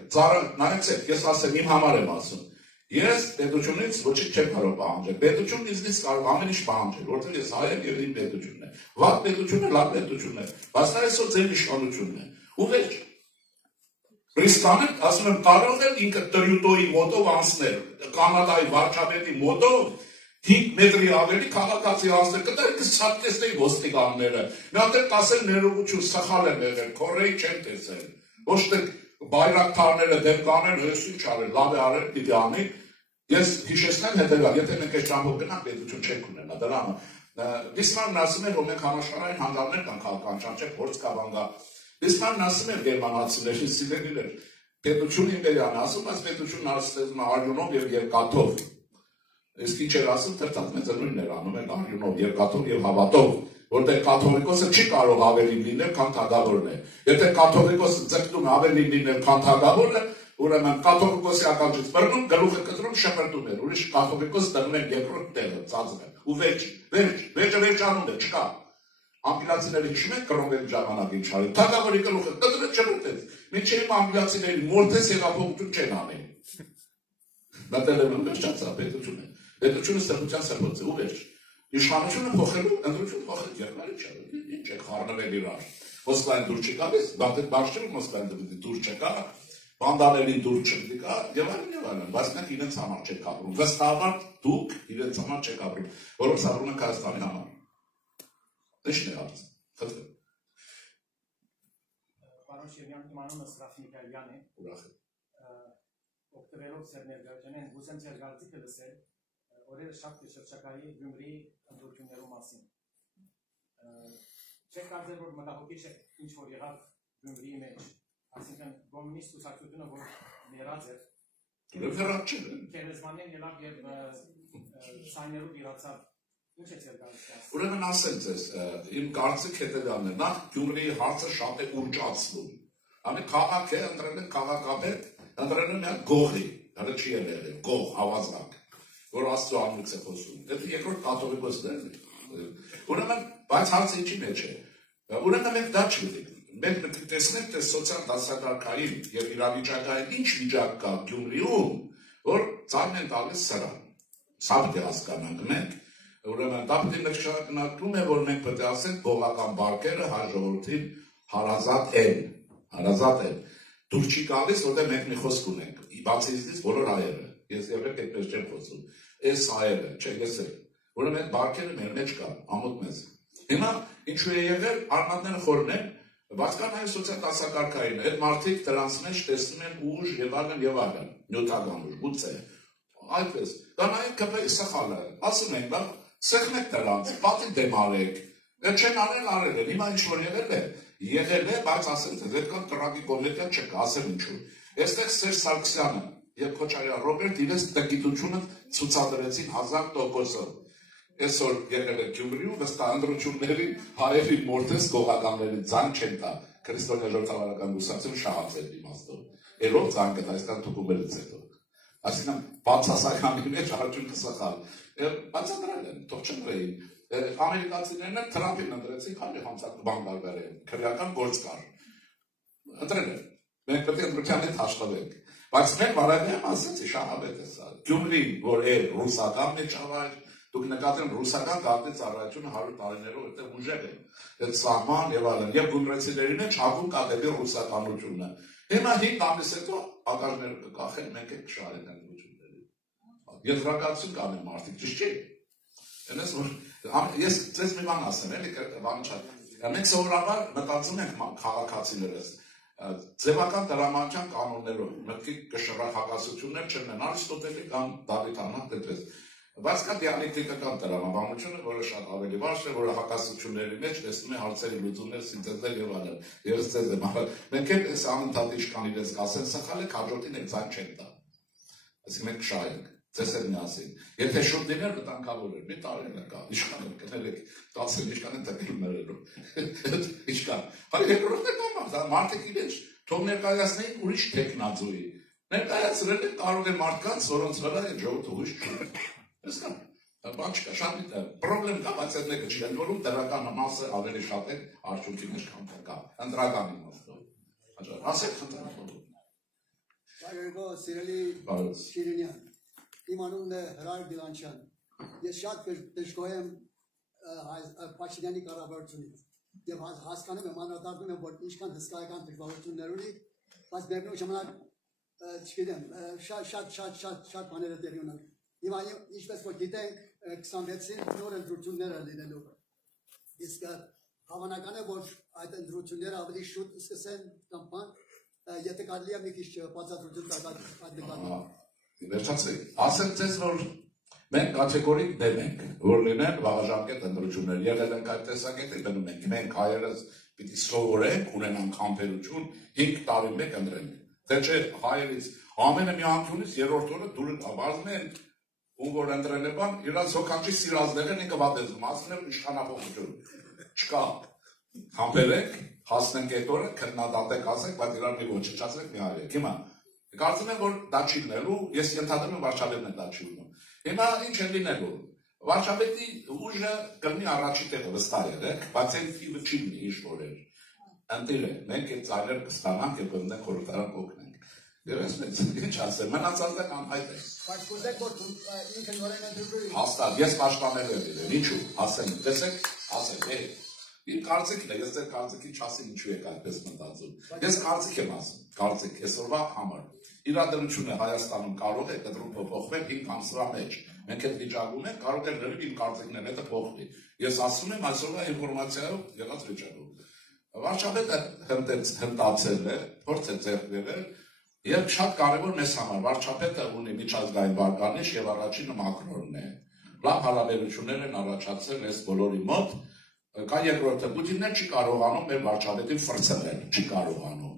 նայեցեք, ես ասեմ, իմ համար եմ ասում։ Ես պետությունից ոչինչ չեմ կարող պահանջել, պետությունն ինձնից կարող ամեն ինչ պահանջել, որտեղ ես հայ եմ եւ իմ պետությունն է։ Վատ պետությունն է, լավ պետությունն է, բայց դա այսօր ձեր իշխանությունն է։ Ու վերջ։ Պրիստանը, ասում եմ, կարող է ինքը Տրյուդոյի մոտով անցնել, Կանադայի վարչապետի մոտով 5 մետրի ավելի քաղաքացի անցնել, կտա սատկեսնեի ոստիկանները։ Մի հատ էլ կասել ներողություն, սխալ եմ եղել, քորեի չեմ տեսել։ Ոչ թե բայրակթարները դեմ կանեն, հենց ինչ արել, լավ է արել, պիտի անի։ Ես հիշեցնեմ հետևյալ, եթե մենք այս ճամփով գնանք, պետություն չենք ունենա, դրան։ Բիսմարն ասում էր, որ մենք համաշխարհային հանգամաններ կան քաղաքական, չէ՞, փորձ կա բան կա։ Բիսմարն ասում էր գերմանացիներին, սիվերներ, պետություն իմպերիան ասում, այս պետությունն արստեզում է արյունով եւ երկաթով։ Իսկ ինչ էր ասում, թերթած մեծը նույնն էր անում, են արյունով, երկաթով եւ հավատով, որտեղ կաթողիկոսը չի կարող ավելի լինել, քան թագավորն է։ Եթե կաթողիկոսը ձգտում ավելի լինել, քան թագավորը, ուրեմն կաթողիկոսի ականջից բռնում, գլուխը կտրում, շպրտում էր, ուրիշ կաթողիկոս դնում են երկրորդ տեղը, ծածկը։ Ու վերջանում է, չկա։ Անգլիացիները հիշում են Կրոմվելի ժամանակին չարի, թագավորի գլուխը կտրեց, շպրտեց։ Մինչև անգլիացիների մորթես հեղափոխություն չեն անել։ Բատելևն վերջացա պետությունը։ Պետությունը սրբության սրբոց է ու վերջ։ Իշխանությունը փոխելու, ընդրություն փոխել երկրի չէ։ Ինչ է խառնվել իրար։ Մոսկվային դուր չի գալիս, բարձր Մոսկվային դուր չկա, բանդաներին դուր չկա, եւ այլն, բայց մենք իրենց համար չենք ապրում։ Վստահաբար դուք իրենց համար չեք ապրում, որոնց ապրում են Հայաստանի համար։ Ինչն է հարցը։ Խնդրեմ։ Պարոն Շիրյան, իմ անունը Սրաֆ Նիկալյան է։ Ուրախ եմ։ Օգտվելով ձեր ներկայությունից գուցե ձեր գալցիկը լսել, օրերը շատ կշրջակայի Գյումրիի ընդդիմություններու մասին։ Չեք կարծել, որ մտահոգիչ է ինչ որ եղավ Գյումրիի մեջ, այսինքն կոմունիստ կուսակցությունը, որ ներած էր։ Քերեզմանեն ելավ եւ սայներու իրացավ։ Ինչ է ձեր գալցիկը։ Ուրեմն ասեմ ձեզ, իմ կարծիք հետևյալն է, նախ Գյումրիի հարցը շատ է ուռճացվում։ Անի քաղաք է, ընտրել են քաղաքապետ, ընտրել են միայն գողի, դա չի եղել, գող, ավազակ, որ Աստծո անունից է խոսում։ Դա երկրորդ կաթողիկոսներն են։ Ուրեմն, բայց հարցը ինչի մեջ է։ Ուրեմն մենք դա չգիտենք։ Մենք տեսնենք, թե սոցիալ դասակարգային եւ իրավիճակային ինչ վիճակ կա Գյումրիում, որ ցանկ են տալիս սրան։ Սա պետք է հասկանանք մենք։ Ուրեմն դա պետք է նշանակում է, որ մենք պետք է ասենք գողական բարգերը հայ ժողովրդին հարազատ են։ Հարազատ են։ Դուր չի գալիս, որտեղ մենք մի խոսք ունենք։ Բացի իզից բոլոր հայերը։ Ես երբեք այդպես չեմ խոսում։ Այս հայերը, չէ, ես էլ։ Ուրեմն այդ բարգերը մեր մեջ կան, ամոթ մեզ։ Հիմա ինչու է եղել, արմատները խորն են, բայց կան այլ սոցիալ դասակարգային։ Այդ մարդիկ դրանց մեջ տեսնում են ուժ եւ այլն, նյութական ուժ, գուցե։ Այդպես։ Կան այլ ԿՊ-ի սխալը։ Ասում են, բա սեղմեք դրանց, պատի դեմ արեք։ Այդ չեն արել են։ Հիմա ինչ որ եղել է, բայց ասեմ, թե այդ կան տրագիկոմեդիա չկա, ասեմ ինչու։ Այստեղ Սերժ Սարգսյանը եւ Քոչարյան Ռոբերտ իրենց տգիտությունը ցուցադրեցին 1000%-ով։ Այսօր եղել է Գյումրիում վստահ ընտրությունների հայերի մորթես գողականների ցան չեն տա։ Քրիստոնյա ժողովրդավարական կուսակցություն շահացել իմաստով։ Երբ ցանկը այսքան թուկումներից հետո։ Այսինքն բացասականի մեջ արդյունքը սխալ։ Բացատրել են, թող չընտրեին։ ամերիկացիներն Թրամփին ընտրեցին, քանի հանցակ բան գալվել են, քրեական գործ կար։ Ընտրել են։ Մենք պետք է ընտրության հետ հաշտվենք։ Բայց մենք բարակայում ասեցի շահավետ է սա։ Գյումրին, որ է ռուսական միջավայր, դուք նկատեն ռուսական գաղտնի ծառայությունը 100 տարիներով այդտեղ ուժեղ է։ Այդ սահման եւ այլն, եւ գյումրեցիներին է չափում կատելի ռուսականությունը։ Հիմա 5 ամիս հետո ակաժները կկախեն, մենք ենք շահեն ընդրությունների։ Եզրակացություն կանեն մարդիկ, ճիշտ չէ։ Ես ձեզ մի բան ասեմ, էլի բանը չէ։ Մենք սովորաբար մտածում ենք քաղաքացիներս ձևական դրամանչական կանոններով, մտքի կշռախագասություններ չունեն, Արիստոտելի կամ Դավիթանան դեպս։ Բայց կա դիալեկտիկական տրամաբանությունը, որը շատ ավելի բարձր է, որը հակասությունների մեջ տեսնում է հարցերի լուծումներ, սինթեզներ եւ այլն։ Ես ձեզ եմ ասել, մենք էլ այս անընդհատ իշխան իրենց կասեն, սխալ է, հաջորդին եք ձայն չեն տա։ Այսինքն մենք շահենք, ձեզ էլ միասին։ Եթե շուտ լիներ, վտանգավոր էր, մի տարի կա, իշխան են կնել եք, 10 իշխան են տկել մերելով։ Իշխան։ Հայ երկրորդն է կամ մարդիկ իրենց թող ներկայացնեին ուրիշ տեխնազոյի։ Ներկայացրել են կարող է մարդկանց, որոնց վրա է ժողովուրդը ուրիշ չունի։ Այսքան, բան չկա, շատ պրոբլեմ կա, բայց այդ մեկը չի ընդորում, դրական մասը ավելի շատ է արդյունքի մեջ քան կա, ընտրական իմաստով։ Ասեք խնդրեմ։ Բարեկո սիրելի Շիրինյան, իմ անունն է Հրար Դիլանչյան։ Ես շատ դժգոհ եմ Փաշինյանի կառավարությունից եւ հասկանում եմ, անդրադառնում եմ, որ ինչքան հսկայական դժվարություններ ունի, բայց միևնույն ժամանակ չգիտեմ, շատ բաներ տեղի ունեն։ Հիմա ինչպես որ գիտենք 26-ին նոր ընտրություններ են լինելու։ Իսկ հավանական է, որ այդ ընտրությունները ավելի շուտ սկսեն կամ բան, եթե կարելի է մի քիչ բացատրություն տալ այդ նկատմամբ։ Վերջացրեք, ասեմ ձեզ, որ մենք կատեգորիկ դեմ ենք, որ լինեն վաղաժամկետ ընտրություններ, եղել ենք այդ տեսակետը դնում ենք, մենք հայերս պիտի սովորենք, ունենանք համբերություն 5 տարի մեկ ընտրենք, թե չէ հայերից ամենը մի անկյունից երրորդ օրը դուրս ավազն են, ում որ ընտրել է բան, իրանց հոգանջի սիրազներ են ինքը վատեզում, ասում են իշխանապողություն, չկա, համբերեք, հասնենք այդ օրը, քննադատեք ասեք, բայց իրար մի ոչնչացրեք մի արեք, հիմա, կարծում եմ, որ դա չի լինելու, ես ենթադրում եմ վարչապետն է դա չի ունում, հիմա ինչ է լինելու, վարչապետի ուժը կլինի առաջի տեղը վստահ եղեք, բայց այն թիվը չի լինի ինչ որ էր, ընտիր է, մենք այդ ծայրեր կստանանք և կնդենք խորհրդարան կօգնենք։ Եվ այսպես, ինչ ասեմ, մնացածը կանհայտ է։ Բայց կուզեք, որ ինքը նորեն ընդրուժի։ Հաստատ, ես պաշտպանել եմ իրեն, ինչու, ասեմ, տեսեք, ասեմ, իմ կարծիքն է, ես ձեր կարծիքին չասեմ ինչու եք այդպես մտածում։ Ես կարծիք եմ ասում, կարծիք, այսօրվա համար։ Իրադրությունը Հայաստանում կարող է կտրուկ փոփոխվել 5 ամսվա մեջ։ Մենք այդ վիճակում ենք, կարող է լրիվ իմ կարծիքներն հետը փոխվի։ Ես ասում եմ այսօրվա ինֆորմացիայով եղած վիճակում։ Վարչապետը հմտացել է, փորձ է ձեռք բերել, եւ շատ կարեւոր մեզ համար վարչապետը ունի միջազգային վարկանիշ եւ առաջինը Մակրոնն է։ Լավ հարաբերություններ են առաջացել այս բոլորի մոտ, կա երկրորդը Պուտինն չի կարողանում մեր վարչապետին ֆրցնել, չի կարողանում։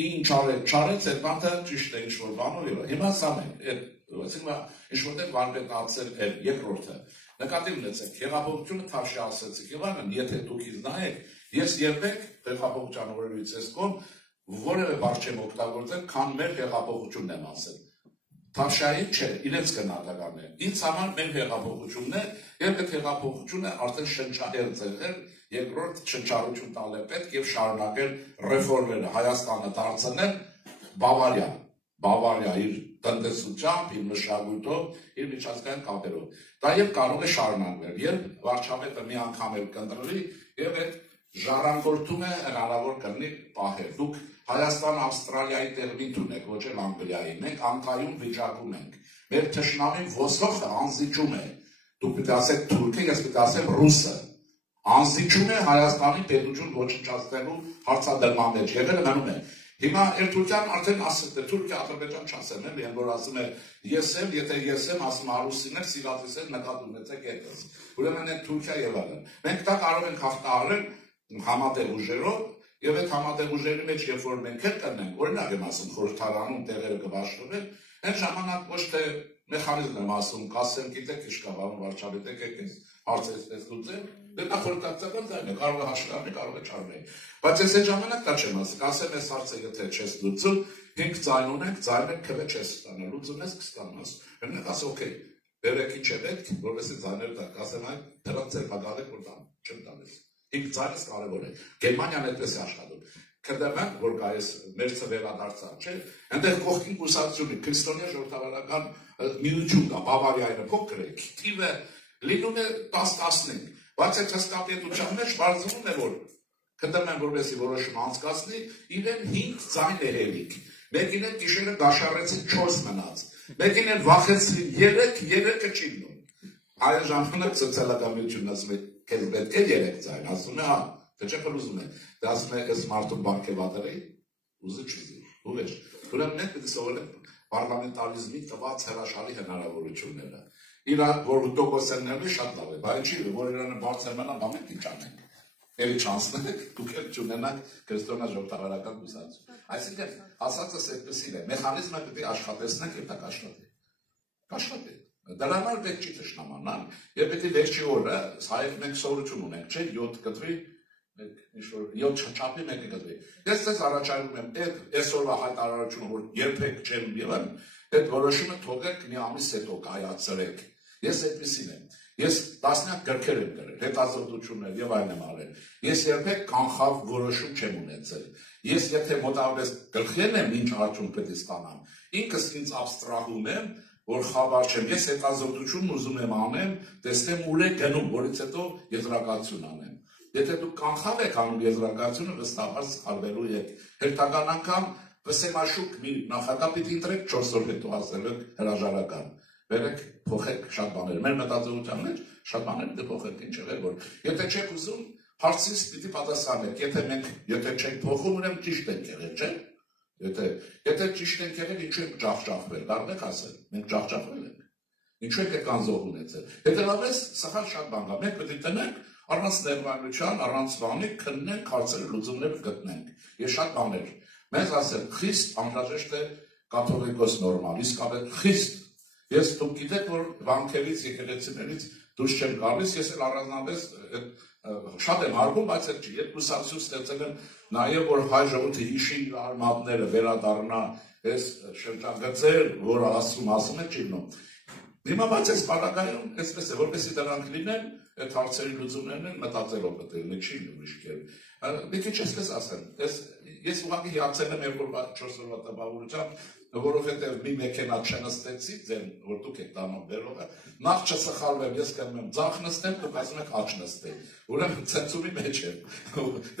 Ինչ չարեց այդ բանը ճիշտ է ինչ-որ բանով եւ հիմա սա մենք, այսինքն ինչ-որտեղ վարպետացել է երկրորդը։ Նկատի ունեցեք, հեղափոխությունը թավշի ասեցիք եւ այլն, եթե դուք ինձ նայեք, ես երբեք հեղափոխության օրերից ես կողմ որևէ բառ չեմ օգտագործել, քան մեր հեղափոխությունն եմ ասել։ Թավշայի չէ, իրենց գնահատականն է։ Ինձ համար մեր հեղափոխությունն է, եւ այդ հեղափոխությունը արդեն շնչահեր ձեղել, երկրորդ շնչառություն տալ է պետք եւ շարունակել ռեֆորմերը Հայաստանը դարձնել Բավարիա իր տնտեսությամբ, իր մշակույթով, իր միջազգային կապերով։ Դա եւ կարող է շարունակվել, երբ վարչապետը մի անգամ էլ կընտրվի եւ այդ ժառանգորդումը հնարավոր կլինի պահել։ Դուք Հայաստան Ավստրալիայի տեղին ունեք, ոչ էլ Անգլիայի, մենք անկայուն վիճակում ենք։ Մեր թշնամին ոսողը անզիջում է։ Դուք պետք է ասեք թուրքը, ես պետք է ասեմ ռուսը։ Անզիջում է Հայաստանի պետություն ոչնչացնելու հարցադրման մեջ, եղել մնում է։ Հիմա Թուրքիան արդեն ասել է, Թուրքիա Ադրբեջան չասեմ, էլի, որ ասում է ես եմ, եթե ես եմ, ասում արուսին եմ, սիրածիս եմ, նկատ ունեցեք այդպես։ Ուրեմն այդ Թուրքիա եւ այլն։ Մենք դա կարող ենք հաղթահարել համատեղ ուժերով եւ այդ համատեղ ուժերի մեջ երբ որ մենք էլ տնենք, օրինակ եմ ասում խորհրդարանում տեղերը կվաշխվեն, այդ ժամանակ ոչ թե մեխանիզմ եմ ասում, կասեմ, գիտեք ինչ կա, բան վարչապետեք եք հարցերից լուծել, դա խորհրդակցական ձայն է, կարող է հաշվառվի, կարող է չարվի։ Բայց ես այդ ժամանակ դա չեմ ասում, ասեմ այս հարցը եթե չես լուծում, 5 ձայն ունենք, ձայնը քվե չես ստանա, լուծում ես կստանաս։ Մենակ ասա օքեյ, Բերեք ինչ եք, որովհետեւ ձայները տակ, ասեմ այն, դրանց ձեր բաղալեք որ տան, չեմ տալիս։ Ինք ձայնս կարևոր է։ Գերմանիան այդպես է աշխատում։ Կդեմ որ գայս մեր ծվերադարձան, չէ՞։ Այնտեղ կողքին կուսակցությունը քրիստոնյա ժողովրդավարական միություն կա, Բավարիայինը փոքր է, թիվը լինում է 10-15, բայց այդ հստակետության մեջ բարձրանում է որ կդեմ որովհետեւ որոշում անցկացնի, իրեն 5 ձայն է հելիք։ Մեկին էլ գիշերը գաշարեցին 4 մնաց։ Մեկին էլ վախեցրին 3-ը չի լինում։ Այլ ժամանակ սոցիալական միությունն ասում է, քեզ պետք է 3 ձայն, ասում է, հա, թե չէ փլուզում է։ Դա ասում է, այս մարդուն բանկեվատերի, ուզը չուզի, ուղեջ։ Ուրեմն մենք պետք է սովորենք պարլամենտարիզմի տված հրաշալի հնարավորությունները։ Իրա որ տոկոսներն շատ լավ է, բայց չի, որ իրանը բարձր մնա, բամենք ինչ անենք։ Էլի չանցնենք, դուք էլ չունենաք քրիստոնյա ժողովրդավարական կուսակցություն։ Այսինքն, ասածս այդպեսին է, մեխանիզմը պետք է աշխատեցնենք եւ դա կաշխատի։ Կաշխատի։ Դրան էլ պետք չի ճշտամանալ, եւ պետք է վերջի օրը հայերք մենք սովորություն ունենք, չէ՞, 7 կտրի, ինչ-որ 7 չափի մեկը կտրի։ Ես ձեզ առաջարկում եմ, այսօրվա հայտարարությունը, որ երբեք չեմ ելել, այդ որոշումը թողեք մի ամիս հետո կայացրեք։ Ես այդպեսին եմ։ Ես տասնյակ գրքեր եմ գրել, հետազոտություններ եւ այլն եմ արել։ Ես երբեք կանխավ որոշում չեմ ունեցել։ Ես եթե մոտավորապես գլխին եմ ինչ արդյունք պետք է ստանամ, ինքս ինձ աբստրահում եմ, որ խաբար չեմ։ Ես հետազոտություն ուզում եմ անեմ, տեսնեմ ուր է գնում, որից հետո եզրակացություն անեմ։ Եթե դուք կանխավ եք անում եզրակացությունը, վստահաբար սխալվելու եք։ Հերթական անգամ վսեմաշուկ մի նախագահ պիտի ընտրեք 4 օր հետո ասել եք հրաժարական։ Վերեք փոխեք շատ բաներ։ Մեր մտածողության մեջ շատ բաներ դե փոխեք ինչ է որ եթե չեք ուզում հարցից պիտի պատասխանեք։ Եթե չեք փոխում, ուրեմն ճիշտ եք եղել, չէ՞։ Եթե ճիշտ եք եղել, ինչու եք ջախջախվել։ Կարող եք ասել, մենք ջախջախվել ենք։ Ինչու եք անզոհ ունեցել։ Հետևաբար սխալ շատ բան կա։ Մենք պետք է տնենք առանց ներվայնության, առանց բանի քննենք, հարցերը լուծումներ գտնենք։ Ես շատ բաներ։ Մեզ ասել խիստ անհրաժեշտ է կաթողիկոս նորմալ, իսկապես խիստ։ Ես դուք գիտեք, որ վանքերից, եկեղեցիներից դուրս չեմ գալիս, ես էլ առանձնապես շատ եմ հարգում, բայց էլ չի։ Երբ կուսակցություն ստեղծել են նաև որ հայ ժողովուրդը հիշի իր արմատները, վերադառնա այս շրջագծեր, որ ասում է չի լինում։ Հիմա բայց այս պարագայում այսպես է, որպեսզի դրանք լինեն, այդ հարցերի լուծումներն են մտածելով պետք է լինի, չի ուրիշ կերպ։ Մի քիչ այսպես ասեմ, ես ուղղակի հիացել եմ 4 օրվա տպավորությամբ, որովհետև մի մեքենա չնստեցի, ձեր որ դուք եք տանում բերողը, նախ չսխալվեմ, ես կանում եմ ձախ նստեմ, դուք ասում եք աջ նստել։ Ուրեմն ցենզուրի մեջ եմ։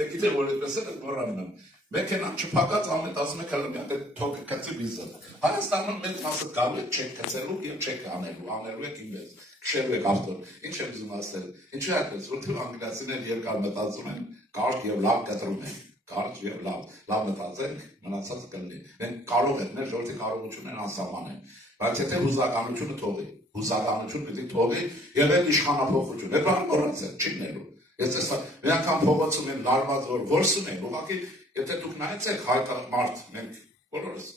Դե գիտեք որ այդպես է մոռանում եմ։ Մեքենան չփակած ամեն ասում եք հələ մի հատ թոքը կծի վիզը։ Հայաստանում մեծ մասը գալու է չեք կծելու եւ չեք անելու եք ինձ։ Քշելու եք ավտո։ Ինչ եմ ուզում ասել։ Ինչու է այդպես, որովհետև անգլիացիներն երկար մտածում են, կարճ եւ լավ կտրում են։ Կարճ եւ լավ մտածենք, մնացածը կլինի։ Մենք կարող ենք, մեր ժողովրդի կարողություններն անսահման են, բայց եթե հուզականությունը թողի, հուզականություն պիտի թողի եւ այդ իշխանափոխություն, այդ բանը մոռացել, չի լինելու։ Ես տեսա, մի անգամ փողոցում են լարված որ որսում են, ուղղակի եթե դուք նայեցեք հայտարարտ, մենք բոլորս,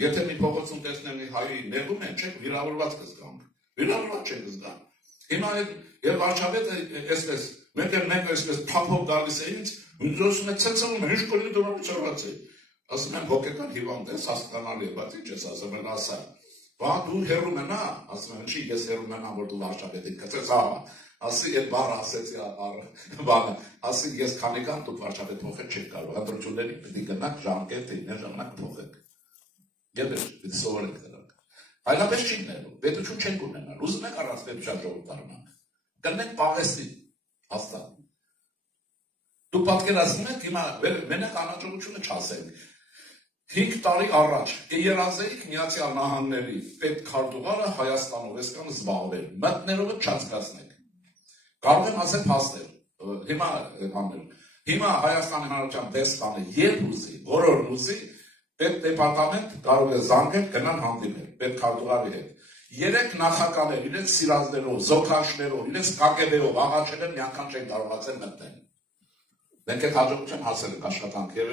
եթե մի փողոցում տեսնենք մի հայի ներում են, չեք վիրավորված կզգանք, վիրավորված չեք զգա։ Հիմա եւ վարչապետը այսպես, մենք այսպես թափով գալիս է ինձ Ուսում է ցեցնում, ինչ կորի դուրս ծառացի։ Ասում եմ հոգեկան հիվանդ ես, հասկանալի է, բայց ինչ ես ասում են ասա։ Բա դու հերում ենա, ասում եմ չի, ես հերում ենա, որ դու վարչապետին կծես, ահա։ Ասի այդ բառը ասեցի բանը, ասի ես քանիկան դուք վարչապետ փոխել չեք կարող, ընտրությունների պիտի գնաք ժամկետը, ժամանակ փոխեք։ Գիտեք, դե սովորեք դրանք։ Այլապես չի լինելու, պետություն չենք ունենալ, ուզում եք առանց պետության ժողով դառնանք։ Կնենք Պաղեստին, հաստատ։ Դու պատկերացնում եք, հիմա մենակ անհաջողությունը չասենք։ 5 տարի առաջ երազեիք Միացյալ Նահանգների պետքարտուղարը Հայաստանով այսքան զբաղվել, մտներովը չանցկացնեք։ Կարող եմ ասել փաստեր, հիմա Հայաստանի Հանրապետության դեսպանը երբ ուզի, որոր ուզի, պետդեպարտամենտ կարող է զանգել, գնան հանդիպել պետքարտուղարի հետ։ 3 նախագահներ իրենց սիրազներով, զոքաշներով, իրենց կակեբեով աղաչել են, մի անգամ չեն կարողացել մտնել։ Մենք այդ հաջողության հասել ենք աշխատանք եւ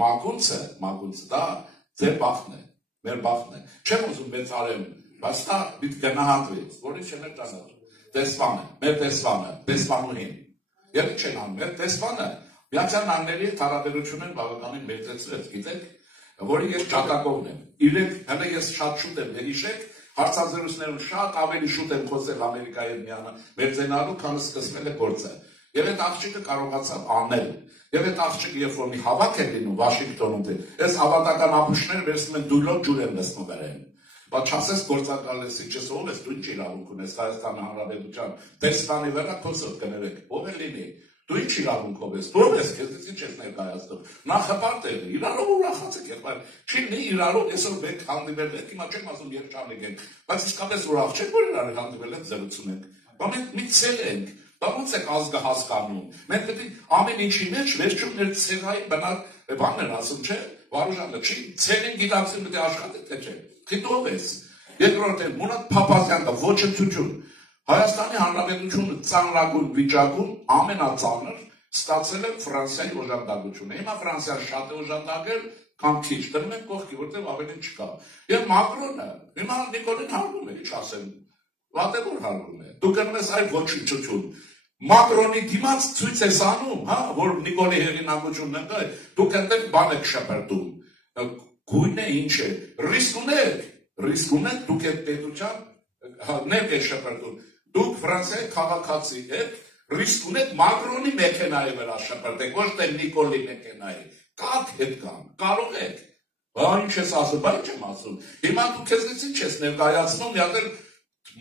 մագունցը դա ձեր բախտն է, մեր բախտն է։ Չեմ ուզում մեծարել, բայց դա պիտի գնահատվի, որի չեն ճանաչել։ Դեսպանը, մեր դեսպանը, դեսպանուհին։ Եվ ինչ են անում, մեր դեսպանը Միացյալ Նահանգների հարաբերությունները բավականին մեծացրեց, գիտեք, որի ես ճակատողն եմ։ Իրենք հələ ես շատ շուտ եմ հիշեք, Հարցազրույցներում շատ ավելի շուտ են խոսել Ամերիկայի հետ մերձենալու, քան սկսվել է գործը։ Եվ այդ աղջիկը կարողացավ անել։ Եվ այդ աղջիկը երբ որ մի հավաք է լինում Վաշինգտոնում, այս ավանդական ապուշները վերցնում են դույլով ջուր են նստում վերեն։ Բայց չասես գործակալ ես, ինչպես ով ես, դու ինչ իրավունք ունես Հայաստանի Հանրապետության դեսպանի վրա քոսով կներեք, ով է լինի, դու ինչ իրավունքով ես, դու ով ես, քեզ ինչ ես ներկայացնում, նախապարտ է, իրարով ուրախացեք, երբ չի լինի իրարով, այսօր մենք հանդիպել ենք, հիմա չեմ ասում երջանիկ ենք, բայց իսկապես ուրախ չեք, որ իրար հանդիպել ենք, զրուցում ենք, բայց մենք մի ցել ենք, դա ոնց եք ազգը հասկանում, մենք պետք է ամեն ինչի մեջ վերջում ներ ցեղային բանն են ասում, չէ, Վարուժանը, չի, ցելին գիտակցում պետք է աշխատի, թե չէ, խիտով ես, երկրորդ է, Մուրադ Փափազյանը, ոչնչություն, Հայաստանի Հանրապետությունը ծանրագույն վիճակում ամենածանր ստացել է Ֆրանսիայի օժանդակությունը, հիմա Ֆրանսիան շատ է օժանդակել, քան քիչ, դնում են կողքի, որտեղ ավելին չկա, և Մակրոնը, հիմա Նիկոլին հարգում է, ինչ ասեմ, վատ է որ հարգում է, դու գնում ես այ ոչնչություն, Մակրոնի դիմաց ցույց ես անում, հա, որ Նիկոլի հեղինակությունն է, դուք այնտեղ բան եք շպրտում, գույն է ինչ է, ռիսկ ունեք, դուք այդ պետության ներք եք շպրտում, դուք Ֆրանսիայի քաղաքացի եք, ռիսկ ունեք Մակրոնի մեքենայի վրա շպրտեք, ոչ թե Նիկոլի մեքենայի, կաք հետ կան, կարող եք, ինչ ես ասում, բա ինչ եմ ասում, հիմա դու քեզնից ինչ ես ներկայացնում, յատել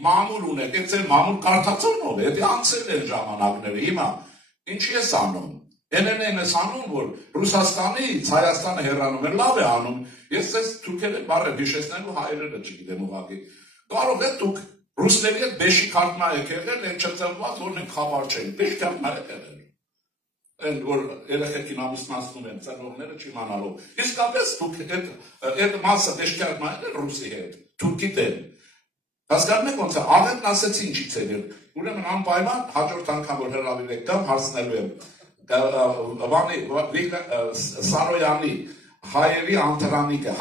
մամուլ ունեք, այդ ձեր մամուլ կարդացողնով է, դա անցել են ժամանակները, հիմա ինչի ես անում, են ես անում, որ Ռուսաստանից Հայաստանը հեռանում է, լավ է անում, ես ես թուրքերը բարը հիշեցնելու հայերերը չգիտեմ ուղղակի, կարող է դուք ռուսների հետ բեշի քարտմա եք եղել, են չծնված, որ նենք խավար չեն, բեշ քարտմա եք եղել, են որ երեխեքին ամուսնացնում են, ծնողները չիմանալով, իսկապես դուք այդ մասը բեշ քարտմա եք ռուսի հետ, թուրքի դեմ, հասկանում եք ոնց է, աղետն ասեցի ինչից էր, ուրեմն անպայման հաջորդ անգամ որ հրավիրեք կամ հարցնելու եմ, Սարոյանի հայերի անտրանիկը,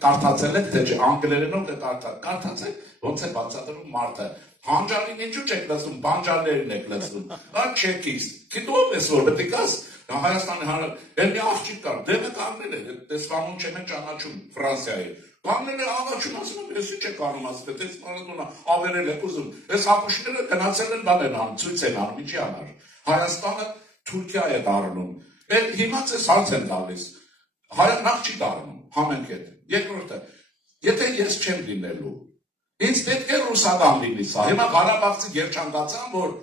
կարդացել եք, թե չէ, անգլերենով է կարդացեք, ոնց է բացատրում մարդը, հանջարին ինչու չեք լսում, բանջարներին եք լսում, չեկիս, գիտով ես որ պետք ես, Հայաստանի հանրապետություն, մի աղջիկ կար, դեմը կանգնել է, տեսվանուն չեմ են ճանաչում Ֆրանսիայի, կանգնել է աղաչում ասում, ես ինչ եք անում ասում, ես պարադունա ավերել եք ուզում, ես ապուշները գնացել են բան են անում, ցույց են անում, ինչի համար, Հայաստանը Թուրքիա է դառնում, հիմա ձեզ հարց են տալիս, նախ չի դառնում, համենք հետ, երկրորդը, եթե ես չեմ լինելու, ինձ պետք է ռուսական լինի սա, հիմա Ղարաբաղցի երջանկացան, որ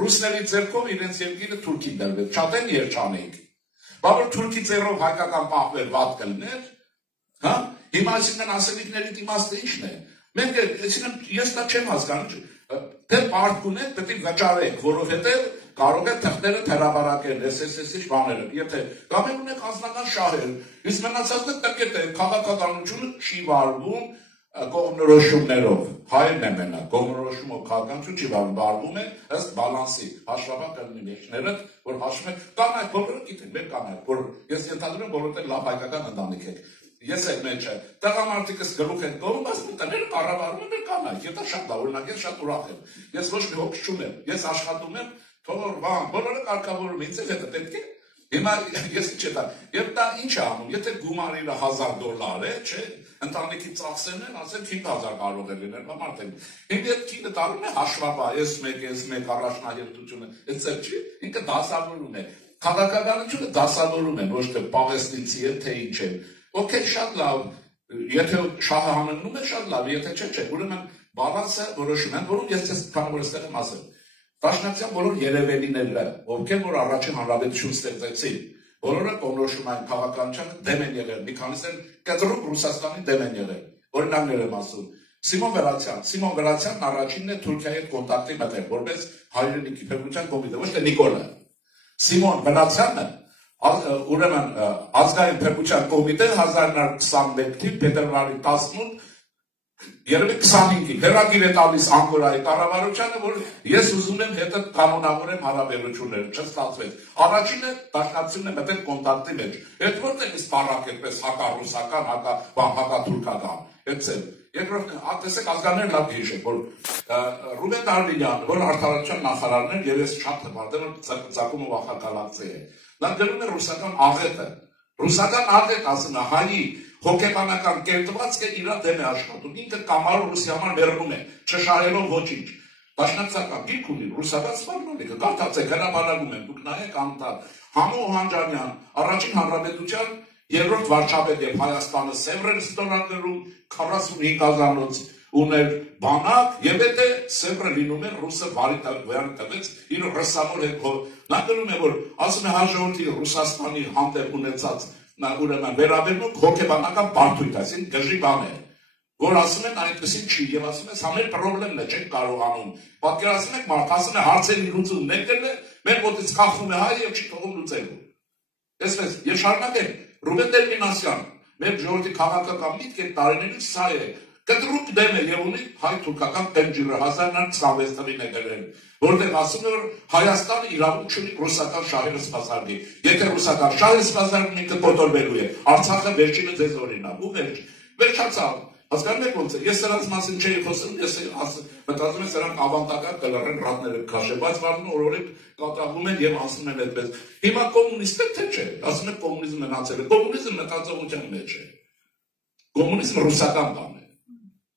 ռուսների ձեռքով իրենց երկիրը Թուրքի դրվեց, շատ են երջանիկ, բա որ Թուրքի ձեռով հայկական պահվեր վատ կլներ, հա, հիմա այսինքն ասելիքների իմաստը ինչն է, մենք ես դա չեմ հասկանում, թե պարտք ունեք, պետք է վճարեք, որովհետև կարող է թղթերը թերաբարակել, SS-ի բաները, եթե կամ են ունեք անձնական շահեր, իսկ մնացածը տկետ է, քաղաքականությունը չի վարվում կողմնորոշումներով, հայերն է մենակ, կողմնորոշումով քաղաքականություն չի վարվում է ըստ բալանսի, հաշվապահ կլինի մեջները, որ հաշվում է, կանայք, բոլորը գիտեն, մեր կանայք, որ ես ենթադրում եմ, բոլորդ լավ հայկական ընտանիք եք, ես այդ մեջ է, տղամարդիկս գլուխ են կողում, բայց մտները կառավարում են մեր կանայք, եթե շատ լավ, օրինակ ես շատ ուրախ եմ, ես ոչ մի հոգ չունեմ, ես աշխատում եմ թող բան, բոլորը կարգավորում, ինձ էլ հետը պետք է, հիմա ես ինչ է դա, և դա ինչ է անում, եթե գումարիրը $1000 է, չէ, ընտանիքի ծախսեն են, ասեն 5000 կարող է լինել, մարդ են, հիմա այդ կինը տարում է հաշվապա, ես մեկ առաջնահերթությունը, այդ ծեր չի, ինքը դասավորում է, քաղաքականությունը դասավորում են, ոչ թե պաղեստինցի են, թե ինչ են, օքեյ, շատ լավ, եթե շահը համընկնում է, շատ լավ, եթե չէ, ուրեմն բալանսը որոշում են, որում ես քանի որ այստեղ եմ ասել Դաշնակցության բոլոր երևելիները, ովքեր որ առաջին հանրապետություն ստեղծեցին, բոլորը կողմնորոշումային քաղաքականության դեմ են եղել, մի քանիսը կտրուկ Ռուսաստանի դեմ են եղել։ Օրինակներ եմ ասում։ Սիմոն Վերացյանն առաջինն է Թուրքիայի հետ կոնտակտի մտել, որպես հայրենիքի փրկության կոմիտե, ոչ թե Նիկոլը։ Սիմոն Վերացյանը ուրեմն ազգային փրկության կոմիտե 1921 փետրվարի 18 Երևի 25-ին, հեռագիր է տալիս Անկորայի կառավարությանը, որ ես ուզում եմ հետը կանոնավորեմ հարաբերությունները, չստացվեց։ Առաջինը դաշնակցությունն է մտել կոնտակտի մեջ։ Այդ որտեղ է սպառակ այդպես հակառուսական, հակաթուրքական։ Այդ է։ Երկրորդը, տեսեք ազգանները լավ գիշեք, որ Ռուբեն Արմինյանը, որ արդարության նախարարն էր, եւ ես շատ հպարտեմ, որ ցակումը վախակալացի է։ Նա գրում է ռուսական աղետը։ Ռուսական աղետ ասում է հայի հոգեբանական կերտվածքը իր դեմ է աշխատում, ինքը կամարով ռուսի համար մեռնում է, չշահելով ոչինչ։ Դաշնակցական գիրք ունի, ռուսական սպառնալիքը, կարդացեք, հրապարակում են, դուք նայեք անտառ, Համո Օհանջանյան, առաջին հանրապետության երրորդ վարչապետ եւ Հայաստանը Սևրեր ստորագրում 45,000-ից ուներ բանակ եւ եթե Սևրը լինում էր ռուսը վարի տվեց իր ռուսամոր հետ նա գրում է որ ասում է հաջորդի Ռուսաստանի հանդեպ ունեցած նա ուրեմն վերաբերում հոգեբանական բարդույթ այսին գժի բան է որ ասում են այդպեսին չի եւ ասում է սա մեր խնդիրն է չենք կարողանում պատկերացնում եք մարդ ասում է հարցերի լուծումն եկել է մեր մոտից խախտում է հայ եւ չի թողում լուծելու այսպես եւ շարունակենք Ռուբեն Տեր-Մինասյան մեր ժողովրդի քաղաքական միտքը տարիներից սա է կտրուկ դեմ է եւ ունի հայ-թուրքական տենջիրը 1926 թվականին է գրել որտեղ ասում է որ Հայաստանը իրավունք ունի ռուսական շահերը սպասարկի եթե ռուսական շահերը սպասարկում ինքը կոտորվելու է Արցախը վերջինը ձեզ օրինակ ու վերջացավ հասկանում եք ոնց է ես սրանց մասին չէի խոսում ես մտածում եմ սրանք ավանդական կլարեն ռատները քաշե բայց բառն օրորեք կատաղում են եւ ասում են այդպես հիմա կոմունիստ է թե չէ ասում են կոմունիզմը մնացել է կոմունիզմը մտածողության մեջ է կոմունիզմը ռուսական բան է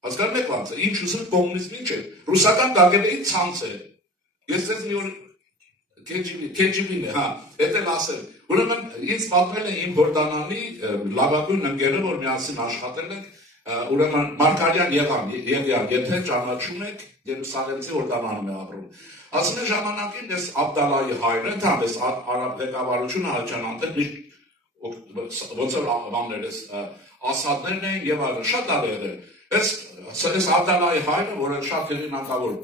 հասկանում եք ոնց է ինչ ուզում կոմունիզմը ինչ է ռուսական գագեբեի ցանց է ես ես մի օր KGB-ն է հա դա ասել ուրեմն ինձ պատմել է իմ Հորդանանի լավագույն ընկերը որ միասին աշխատել ենք ուրեմն Մարկարյան Եղյան, եթե ճանաչում եք Երուսաղեմցի Հորդանանում է ապրում։ Ասում են ժամանակին ես Աբդալայի հայրը, ընդհանրապես արաբ ղեկավարությունը հաճանանտել միշտ ոնց որ բաններ ես ասադներն էին եւ այլն, շատ լավ եղել։ Այս Աբդալայի հայրը, որը շատ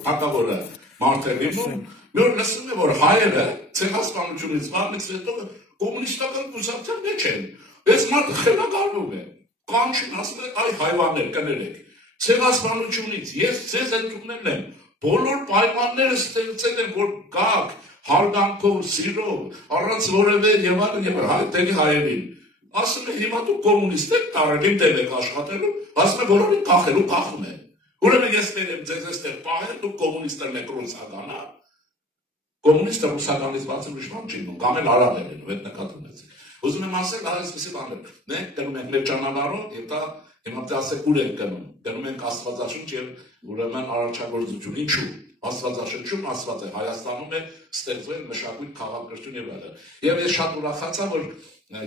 հակավոր է մարդ է լինում, մի օր լսում է որ հայերը ցեղասպանությունից բանից հետո կոմունիստական կուսակցության մեջ են։ Այս մարդը խելագարվում է։ Կանչին ասում են այ հայվաններ կներեք ցեղասպանությունից ես ձեզ ընդունել եմ բոլոր պայմանները ստեղծել եմ որ գաք հարգանքով սիրով առանց որևէ եւ այլն հայ տեղի հայերին ասում են հիմա դու կոմունիստ եք տարել դեմ եք աշխատելու ասում են բոլորին կախելու կախում են ուրեմն ես ներեմ ձեզ այստեղ պահել դու կոմունիստներ եք ռուսական հա կոմունիստը ռուսականից բացի ուրիշ բան չի ունում կամ էլ արաբեր են այդ նկատ ունեցեք Ուզում եմ ասել, այսպեսի բաներ, մենք գնում ենք մեր ճանապարհով եւ դա հիմա ասեք ուր ենք գնում ենք Աստվածաշունչ եւ ուրեմն արարչագործություն, ինչու՞։ Աստվածաշնչում ասված է Հայաստանում է ստեղծվել մշակույթ քաղաքական եւ այլն։ Եվ ես շատ ուրախացա, որ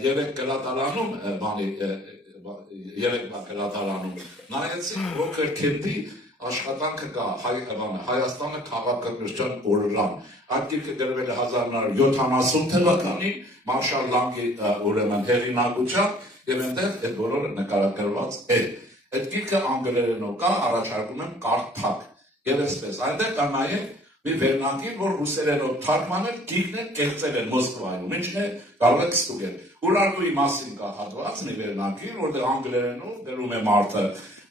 երեք գրադարանում բանի երեք գրադարանում նայեցին Ռոքեր Քենթի աշխատանքը կա Հայաստանը քաղաքական օրրան այդ գիրքը գրվել է 1970 թվականին Մարշալ Լանգի ուրեմն հեղինակությամբ եւ այնտեղ այդ բոլորը նկարագրված է այդ գիրքը անգլերենով կա առաջարկում եմ կարդալ եւ այսպես այնտեղ կա նաեւ մի վերնագիր որ ռուսերենով թարգմանել գիրքն է կեղծել են Մոսկվայում ինչն է կարող եք ստուգել Ուրարտուի մասին կա հատված մի վերնագիր որտեղ անգլերենով գրում է մարդը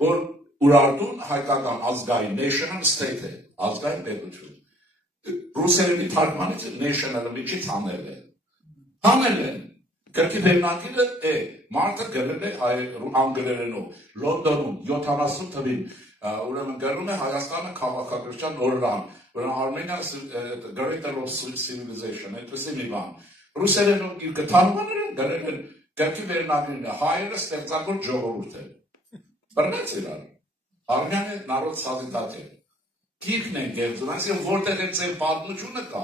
որ Ուրարտուն հայկական ազգային national state է, ազգային պետություն։ Ռուսերենի թարգմանից national-ը միջից հանել է։ Հանել են։ Գրքի վերնագիրը է, մարդը գրել է անգլերենով, Լոնդոնում 70 թվին, ուրեմն գրում է Հայաստանը քաղաքական օրրան, ուրեմն Armenia Greater of Civilization, այդպեսի մի բան։ Ռուսերենով գիրքը թարգմանել են, գրել են գրքի վերնագիրն է, հայերը ստեղծագործ ժողովուրդ են։ Բռնեց իրար։ Արմենիան նարոդ սազիտատ է։ Գիրքն են գերձում, այսինքն որտեղ է ձեր պատմությունը կա,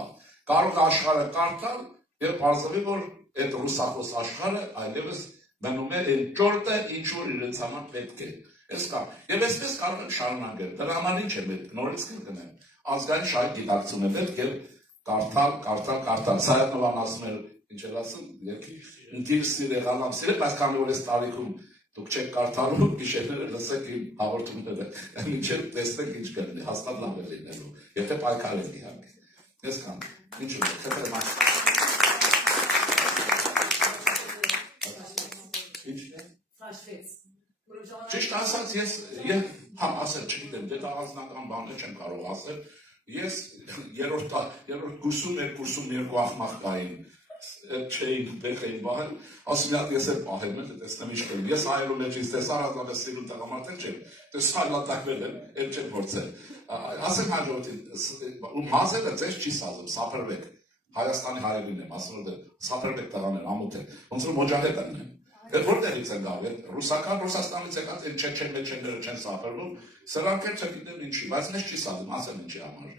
կարող աշխարհը կարդալ եւ բարձրացնել որ այդ ռուսախոս աշխարհը այլևս մնում է այն ճորտը ինչ որ իրենց համար պետք է։ Այս կա։ Եվ այսպես կարող են շարունակել։ Դրա համար ինչ է պետք, նորից կգնեմ։ Ազգային շահի գիտակցություն է պետք եւ կարդալ։ Սա նման ասում է, ինչ էր ասում, երկի ընտիր սիրեղանամ սիրել, բայց քանի որ այս տարիքում Դուք չեք կարդալու գիշերները լսեք իմ հաղորդումները, մինչև տեսնեք ինչ կլինի, հաստատ լավ է լինելու, եթե պայքար եք իհարկե։ Ես կամ, ինչու է, խնդրեմ Ճիշտ ասած ես համ ասել չգիտեմ, դե դա անձնական բաներ չեմ կարող ասել, ես երրորդ կուրսում, երկուսում երկու աղմախ կային չէին տեղ էին բահել, ասում հատ ես էլ պահեմ եմ, տեսնեմ ինչ կլինի, ես հայերում մեջ ինձ տեսար ազատ ես սիրում տղամարդել չեմ, տես հայլատակվել եմ, էլ չեմ փորձել, ասեմ հաջորդին, ու մազերը ձեզ չի սազում, սապրվեք, Հայաստանի հայերին եմ, ասում որ սապրվեք տղաներ, ամոթ է, ոնց որ մոջահետ են եմ, Այդ որտեղից են գալի, Ռուսաստանից եկած այդ չեչեն-մեչենները չեն սափրվում, սրանք էլ չգիտեմ ինչի, բայց մեզ չի սադում, ասեմ ինչի համար։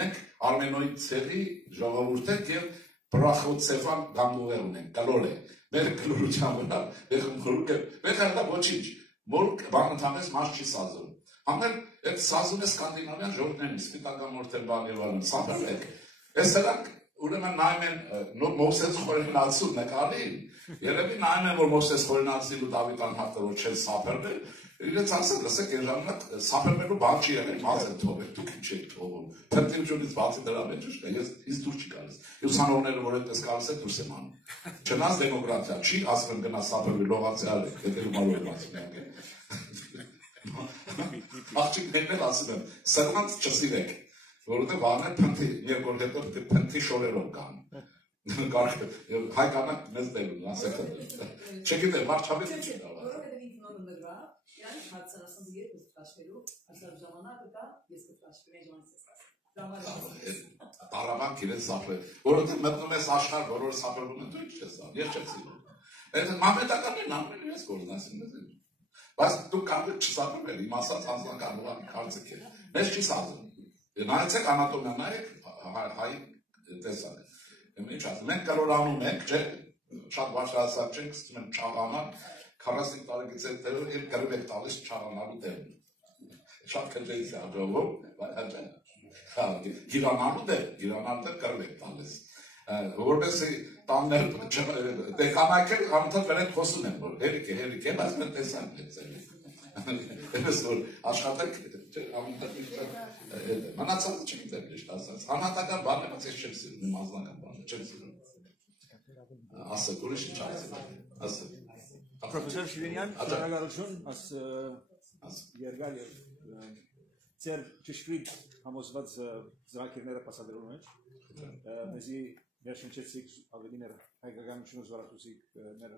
Մենք Արմենոյի ցեղի ժողովուրդ ենք եւ Պրախոցեֆան գանգուվեր ունենք, կլոր է։ Մեր կլորության վրա, մեր հանդա ոչինչ, որ բան ընդհանրապես մաս չի սազում։ Համել այդ սազում է սկանդինավյան ժողովուրդներն, սպիտական մորթեր բան եւ այլն, սափրվեք։ Այս սրանք ուրեմն նայում են Մովսես Խորենացու նկարին, երևի նայում են, որ Մովսես Խորենացին ու Դավիթ անհատը որ չեն սափրվել, իրենց ասել, լսեք, այն ժամանակ սափրվելու բան չի եղել, մազ են թողել, դուք ինչ եք թողում, փնտրությունից բացի դրա մեջ ուշ կա, ես դուր չի գալիս, ուսանողները որ այդպես գալիս է դուրս եմ անում, չնայած դեմոկրատիա, չի ասում գնա սափրվի լողացի արեք, հետևում արու եմ ասում աղջիկներն էլ ասում եմ, սրմանց չսիրեք, որովհետև վաղն փնթի, երկրորդ հետո փնթի շորերով կան։ Հայ կանանք մեզ դերում, ասեք չգիտեմ, վարչապետ չի դավա։ Որովհետև ինքն ոնը նրվա, իրանից հարցանասանձ երբ կտաշվելու, ասավ ժամանակը կա, ես կտաշվելու այն ժամանից ես ասա։ Տարավանք իրեն սափրել, որովհետև մտնում ես աշխարհ, որը սափրվում են, դու ինչ ես անում, ես չեմ սիրում։ Այդ մամետականներն անում են ես գործնասին մեզ։ Բայց դու կարող ես չսափրվել, իմ ասած անձնական կարծիք է։ Մեզ չի սազում։ Նայեցեք անատոմիա, նայեք հայ տեսակ։ Ինչ ասում, մենք կլորանում ենք, չէ, շատ բարձրացած չենք, սկսում ենք չաղանալ, 45 տարեկից հետո եւ գրիվ եք տալիս չաղանալու դեմ։ Շատ քնջից է աջովում, բայց գիրանալու դեմ գրիվ եք տալիս։ Որովհետեւ տաններ տեխանակ էլ ամենից վերեք խոսում են, որ հերիք է, բայց մենք տեսանք այդ Էս որ աշխատեք մնացածը չգիտեմ ճիշտ ասած անհատական բան է, բայց ես չեմ սիրում, իմ անձնական բանը չեմ սիրում։ Ասեք, ուրիշ ինչ ասեք։ Պրոֆեսոր Շիրինյան, շնորհակալություն, երկար եւ ծեր ճշգրիտ համոզված ծրագրերը պասադրելու մեջ։ Մեզի վերջնչեցիք ավելիներ հայկականությունը զվարթուցիք ներ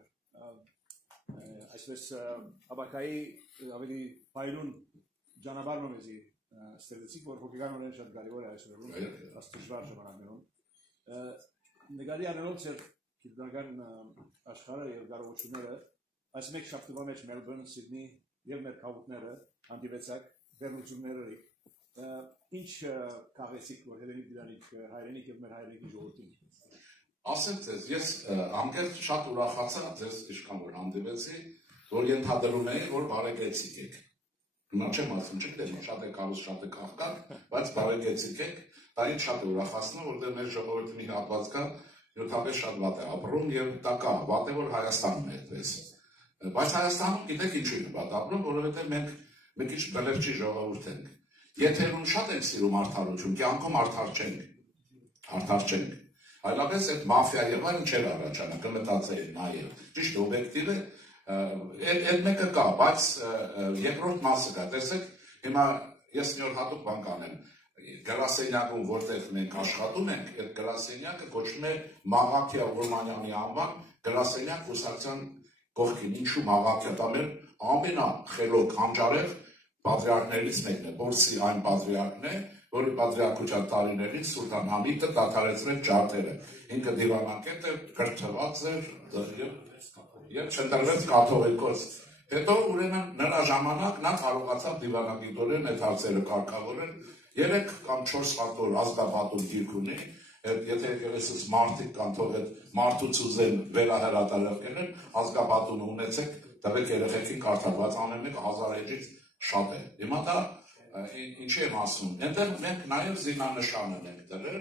այսպես աբակայի ավելի պայլուն ճանապարհ մեզի ստեղծեցիք, որ հոգեկանորեն շատ կարևոր է այսօրում, աստիճան ժամանակներում։ Նկատի առնելով ծեր քրդական աշխարհը եւ կարողությունները, այս մեկ շաբթվա մեջ Մելբուրն, Սիդնի եւ մեր քաղաքները հանդիպեցակ վերլուծումների ինչ քաղեցիք, որ հետևի դրանից հայրենիք եւ մեր հայրենիքի ժողովրդին։ Ասեմ ձեզ, ես անգամ շատ ուրախացա ձեզ ինչքան որ հանդիպեցի, որ ենթադրում էի, որ բարեկեցիկ եք։ Հիմա չեմ ասում, չգիտեմ, շատ եք արուս, շատ եք աղքատ, բայց բարեկեցիկ եք, դա ինձ շատ է ուրախացնում, որտեղ մեր ժողովրդի մի հատված կա, նյութապես շատ վատ է ապրում եւ դա կա, վատ է, որ Հայաստանում է այդպես։ Բայց Հայաստանում գիտեք ինչու է վատ ապրում, որովհետեւ մենք մի քիչ բլերջի ժողովուրդ ենք։ Եթերում շատ ենք սիրում արդարություն, կյանքում արդար չենք։ Այլապես այդ մաֆիա եւ այլն չէր առաջանա, կմտածեին նաեւ։ Ճիշտ օբյեկտիվ է, այդ մեկը կա, բայց երկրորդ մասը կա։ Տեսեք, հիմա ես մի օր հատուկ բան կանեմ։ Գրասենյակում, որտեղ մենք աշխատում ենք, այդ գրասենյակը կոչվում է Մաղաքիա Ուրմանյանի անվան գրասենյակ Ռուսաստան կողքին։ Ինչու Մաղաքիա, դա մեր ամենախելոք հանճարեղ պատրիարքներից մեկն է, Բորսի այն պատրիարքն է, որի պատրիարքության տարիներին Սուլտան Համիդը դադարեցրեց ջարդերը։ Ինքը դիվանագետ էր, կրթված էր եւ չընտրվեց կաթողիկոս։ Հետո ուրեմն նրա ժամանակ նա կարողացավ դիվանագիտորեն այդ հարցերը կարգավորել 3 կամ 4 հատոր ազգապատում դիրք ունի, եթե եկեղեցուց մարդիկ կան թող այդ մարդուց ուզեն վերահրատարակել են, ազգապատումը ունեցեք, տվեք երեխեքին կարդալ, ամեն մեկը 1000 էջից շատ է։ Հիմա դա ինչ եմ ասում, այնտեղ մենք նաև զինանշան ենք դրել,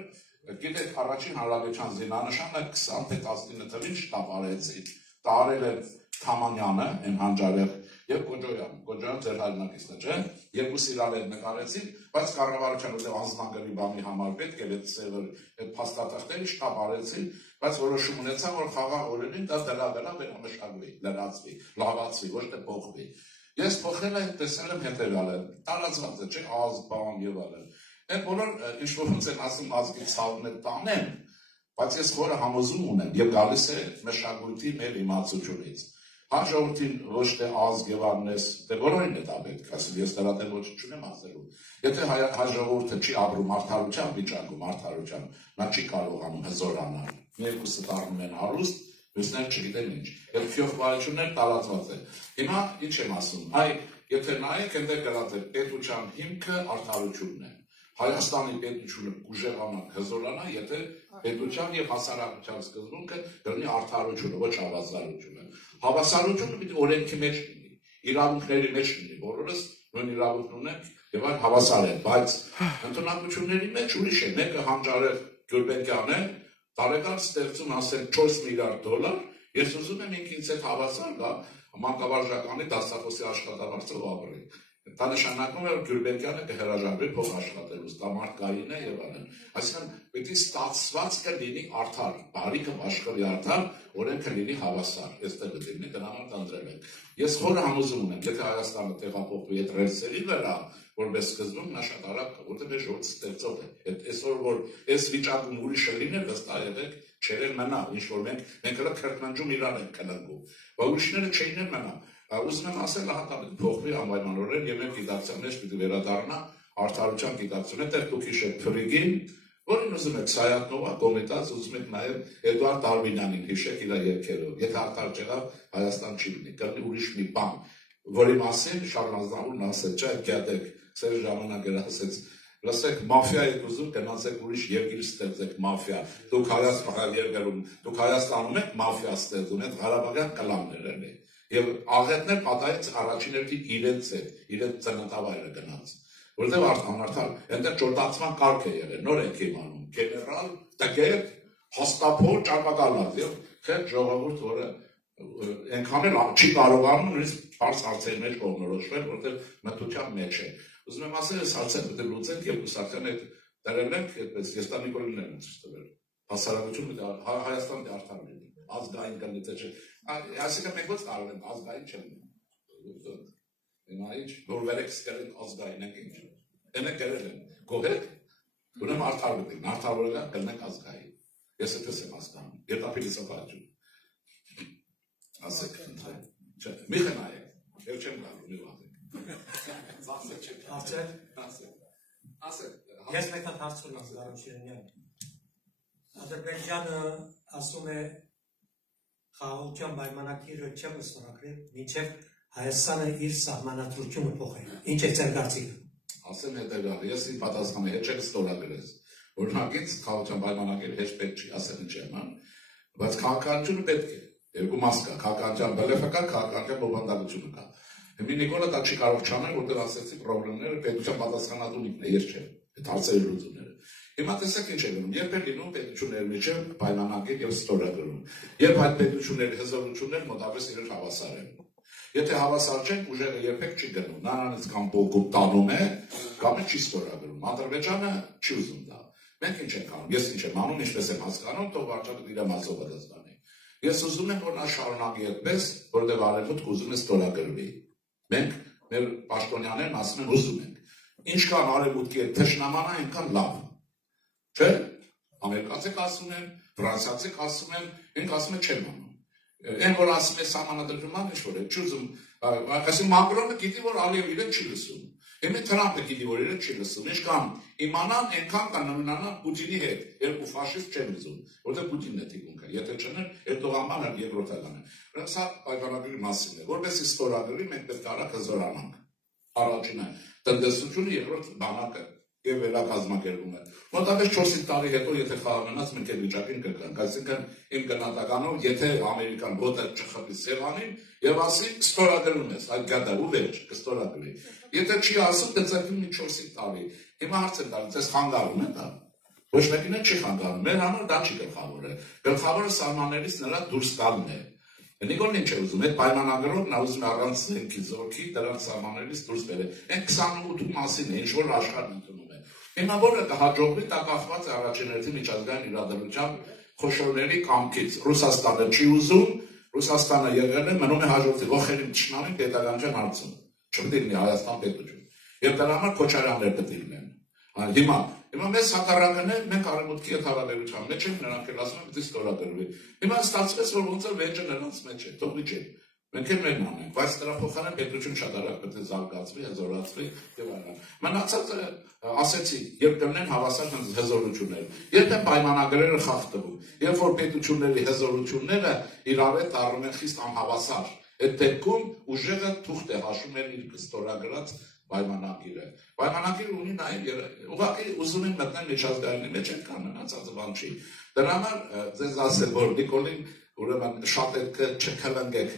գիտեք առաջին հանրապետության զինանշանը 20-19 թվականին շտապարեցին, տարել է Թամանյանը, այն հանճարեղ եւ Կոջոյան ձեր հայրենակիցն է, չէ՞, երկուսը իրար հետ նկարեցին, բայց կառավարության ուղղ անձնագրի բանի համար պետք է այդ սևը այդ փաստաթղթերը շտապարեցին, բայց որոշում ունեցան, որ խաղաղ օրերին դա վերամշակվի, լրացվի, լավացվի, ոչ թե փոխվի։ Ես փոխել եմ, տեսել եմ հետևյալը, տարածված է, չէ՞, ազգ, բան եւ այլն։ Այդ բոլոր ինչ որ ոնց են ասում ազգի ցավն է տանեն, բայց ես խորը համոզում ունեմ եւ գալիս է մշակույթի մեր իմացությունից։ Հա ժողովրդին ոչ թե ազգ եւ արնես, դե բոլորին է դա պետք ասել, ես դրա դեմ ոչ չունեմ ասելու։ Եթե հայ ժողովուրդը չի ապրում արդարության վիճակում, արդարության, նա չի կարողանում հզորանալ։ Երկուսը դառնում են հարուստ, Մյուսներ չգիտեն ինչ։ Այդ ֆիոֆվայություններ տարածված է։ Հիմա ինչ եմ ասում, եթե նայեք, այնտեղ գրած է պետության հիմքը արդարությունն է։ Հայաստանի պետությունը կուժեղանա, կհզորանա, եթե պետության եւ հասարակության սկզբունքը դառնի արդարությունը, ոչ հավասարությունը։ Հավասարությունը պիտի օրենքի մեջ լինի, իրավունքների մեջ լինի, բոլորս նույն իրավունքն ունենք եւ այն հավասար են, բայց ընդունակությունների մեջ ուրիշ է, մեկը հանճարեղ Գյուլբենկյան է, տարեկան ստեղծում ասել $4 միլիարդ, ես ուզում եմ ինքնից այդ հավասար գա մանկավարժականի դասախոսի աշխատավարձով ապրի։ Դա նշանակում է, որ Գյուլբենկյանը կհրաժարվի փող աշխատելուց, դա մարդկային է եւ այլն։ Այսինքն պիտի ստացվածքը լինի արդար, բարիքը աշխարհի արդար, օրենքը լինի հավասար։ Այստեղ դեպի դրա համար տանձրել ենք։ Ես խորը համոզում ունեմ, եթե Հայաստանը տեղափոխվի այդ ռելսերի վրա, որպես սկզբում նա շատ արագ, որտեղ է ժողովուրդ ստեղծող է։ Այսօր որ այս վիճակում ուրիշը լիներ, վստահ եղեք, չերեն մնա, ինչ որ մենք հələ քրտնանջում իրար ենք կլնգում։ Բայց ուրիշները չէին մնա։ Ուզում եմ ասել, հատա փոխվի անպայմանորեն եւ մեր գիտակցության մեջ պիտի վերադառնա արդարության գիտակցությունը, դեռ դուք հիշեք Ֆրիգին, որին ուզում եք Սայատնովա կոմիտաց, ուզում եք նաեւ Էդուարդ Արմինյանին հիշեք իր երգերով։ Եթե արդար չեղավ, Հայաստան չի լինի, կլինի ուրիշ մի բան, որի մասին Շարլ Ազնավուրն ասել, չէ, գիտեք, սեր ժամանակ էր ասեց, լսեք, մաֆիա եք ուզում, գնացեք ուրիշ երկիր ստեղծեք մաֆիա։ Դուք Հայաստանում եք մաֆիա ստեղծում, այդ Ղարաբաղյան կլաններ են։ Եվ աղետներ պատահեց առաջիներդին իրենց ծննդավայրը գնաց։ Որտեղ արդար, այնտեղ ճորտացման կարգ է եղել, նոր ենք իմանում, գեներալ, տգետ, հաստափոր, ճարպակալած, եւ խեղճ ժողովուրդ, որը այնքան էլ չի կարողանում նույնիսկ բարձ հարցերի մեջ կողմնորոշվել, որտեղ մտության մեջ է։ Ուզում եմ ասել, այս հարցերը պետք է լուծենք եւ Հուսարդյանը այդ դրել ենք, այդպես ես տա Նիկոլինն եմ ցույց տվել։ Հասարակությունը Հայաստանի արդար լինի, ազգային կնիցը չէ։ Այսինքն մենք ոչ կարող ենք ազգային չլինենք։ Հիմա ինչ, որ վերեք սկրենք ազգային ենք ինչ։ Դեմեք գրել են, գոհեք, ուրեմն արդար գտնենք, արդարորը կլնենք ազգային։ Ես այդպես եմ հասկանում, երտափիլիսոփայություն։ Ասեք, ընտրեք։ Չէ, մի խնայեք, եւ չեմ գալու, մի վազեք։ Ասեք չեք։ Ասեք։ Ես մեկ հատ հարց ունեմ Զարուհի Շիրինյան։ Ադրբեջանը ասում է խաղաղության պայմանագիրը չեմ ստորագրել, մինչև Հայաստանը իր սահմանադրությունը փոխի։ Ինչ է ձեր կարծիքը։ Ասեմ հետևյալը, ես իմ պատասխանը հետ չեմ ստորագրել։ Օրինակից խաղաղության պայմանագիրը հեչ պետք չի, ասել ինչ եմ, բայց քաղաքականությունը պետք է։ Երկու մաս կա, քաղաքականության բելեֆը կա, քաղաքականության բովանդակությունը կա։ Հիմա Նիկոլը դա չի կարող չանել, որտեղ ասեցի պրոբլեմները պետության պատասխանատունիկն է, ես չեմ, այդ հարցերի լուծումները։ Հիմա տեսեք ինչ է լինում, երբ է լինում պետությունների միջև պայմանագիր եւ ստորագրում։ Երբ այդ պետությունների հզորությունները մոտավորապես իրար հավասար են։ Եթե հավասար չեն, ուժերը երբեք չի գնում, նրանից կամ բողոք տանում է, կամ չի ստորագրում։ Ադրբեջանը չի ուզում դա։ Մենք ինչ ենք անում, ես ինչ եմ անում, ինչպես եմ հասկանում, թող վարչապետը իր մասով պատասխանի։ Ես ուզում եմ, որ նա շարունակի այդպես, որովհետեւ արևմուտքը ուզում է ստորագրվի։ Մենք մեր պաշտոնյաներն ասում են ուզում ենք։ Ինչքան արևմուտքի հետ թշնամանա, այնքան լավ։ Չէ՞։ Ամերիկացիք ասում են, ֆրանսիացիք ասում են, ինք ասում են չեմ անում։ Այն որ ասում է սահմանադրման ինչ որ է, չուզում, այսինքն Մակրոնը գիտի, որ Ալիևը իրեն չի լսում։ Հիմա Թրամփը գիտի, որ իրեն չի լսում։ Ինչքան իմանան, այնքան կանոնանան Պուտինի հետ։ Երկու ֆաշիստ չեն ուզում, որտեղ Պուտինն է թիկունքը։ Եթե չներ, Էրդողանը երկրորդական է։ Ուրեմն սա պայմանագրի մասին է։ Որպես ստորագրի մենք պետք է արագ հզորանանք։ Առաջինը տնտեսությունը, երկրորդ բանակը եւ վերակազմակերպումը։ Մոտավորապես 4 տարի հետո եթե խաղանանաց մենք այդ վիճակին կգանք, այսինքն իմ գնահատականով եթե ամերիկան ոտը չխփի Սևանին եւ ասի ստորագրում ես, այդ գադա ու վերջ կստորագրի։ Եթե չի ասում դեպքում 4 տարի։ Հիմա հարցը դարձած ես խանգարում է դա։ Ոչ մեկին չի խանգարում։ Մեր համար դա չի գլխավորը։ Գլխավորը սահմաններից նրա դուրս գալն է։ Նիկոլն ինչ է ուզում, այդ պայմանագրով նա ուզում է առանց զենքի զորքի դրանց սահմաններից դուրս բերել։ Այն 28 մասին է, ինչ որ աշխարհն ընդունում է։ Հիմա որը կհաջողվի, դա կախված է առաջին հերթին միջազգային իրադրության խոշորների կամքից։ Ռուսաստանը չի ուզում, Ռուսաստանը եղել է, մնում է հաջորդի ողերին ճշնամին պետականության հարցում։ Չպետք է լինի Հայաստան պետություն։ Եվ դրա համար Քոչարյաններ պետք է լինեն։ Հիմա մեզ հակառակն է, մենք արևմուտքի հետ հարաբերության մեջ ենք, նրանք էլ ասում են, պետք է ստորագրվի։ Հիմա ստացվեց, որ ոնց որ վեճը նրանց մեջ է, թող վիճի։ Մենք էլ մերն անենք, բայց դրա փոխարեն պետություն շատ արագ պետք է զարգացվի, հզորացվի եւ այլն։ Մնացածը ասեցի, երբ կլինեն հավասար հզորություններ, երբ են պայմանագրերը խախտվում, երբ որ պետությունների հզորությունները իրար հետ առնում են խիստ անհավասար, այդ դեպքում ուժեղը թուղթ է հաշվում են իր ստորագրած պայմանագիրը։ Պայմանագիրը ունի նաև ուղղակի ուզում են մտնել միջազգայինի մեջ են կան մնացածը բան չի։ Դրա համար ձեզ ասել, որ Նիկոլին ուրեմն շատ չքլնգեք,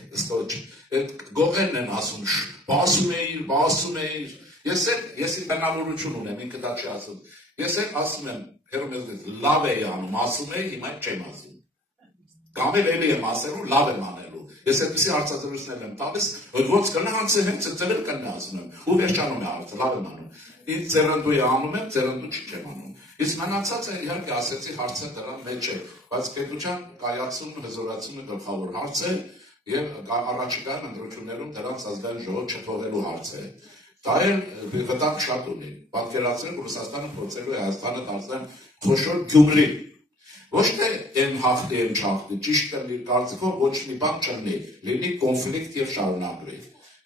այդ գողերն են ասում, բասում էիր, ես իմ բնավորություն ունեմ, ինքը դա չի ասում, ես էլ ասում եմ, հերոմեզգից, լավ էի անում, ասում էի, հիմա չեմ ասում, կամ էլի եմ ասելու, լավ եմ անելու, ես այդպիսի հարցազրույցներ եմ տալիս, ոնց կնա հանցը հենց ձեր կնա ասում եմ, ու վերջանում է հարցը, լավ եմ անում, ինձ ձեռնդու է անում եմ, ձեռնդու չեմ անում, իսկ մնացածը իհարկե ասեցի հարցը դրա մեջ է, բայց պետության կայացումը, հզորացումը գլխավոր հարց է եւ առաջիկայում ընտրություններում դրանց ազգային ժողով չթողելու հարց է։ Դա էլ վտանգ շատ ունի։ Պատկերացրեք Ռուսաստանը փորձելու է Հայաստանը դարձնել խոշոր Գյումրի։ Ոչ թե այն հաղթի, այն չհաղթի, ճիշտ կլինի կարծիքով ոչ մի բան չլինի, լինի կոնֆլիկտ եւ շարունակվի։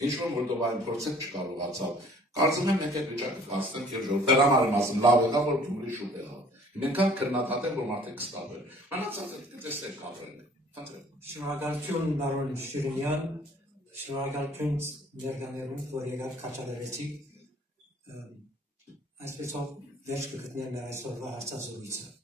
Ինչ որ Մոլդովայում փորձել չկարողացավ։ Կարծում եմ մենք այդ վիճակը կհասնենք եւ ժողովուրդ։ Դրա համար եմ ասում, լավ եղավ, որ Գյումրի շուտ եղավ։ Մենք քննադատել, որ մարդիկ կստաբեն։ Մնացածը տեսեք կապրենք։ Շնորհակալություն բարոն Շիրինյան, շնորհակալություն ներկաներուն, որ եկավ քաչալերեցիք, այսպեսով վերջ կգտնեմ մեր այսօրվա հարցազրույցը։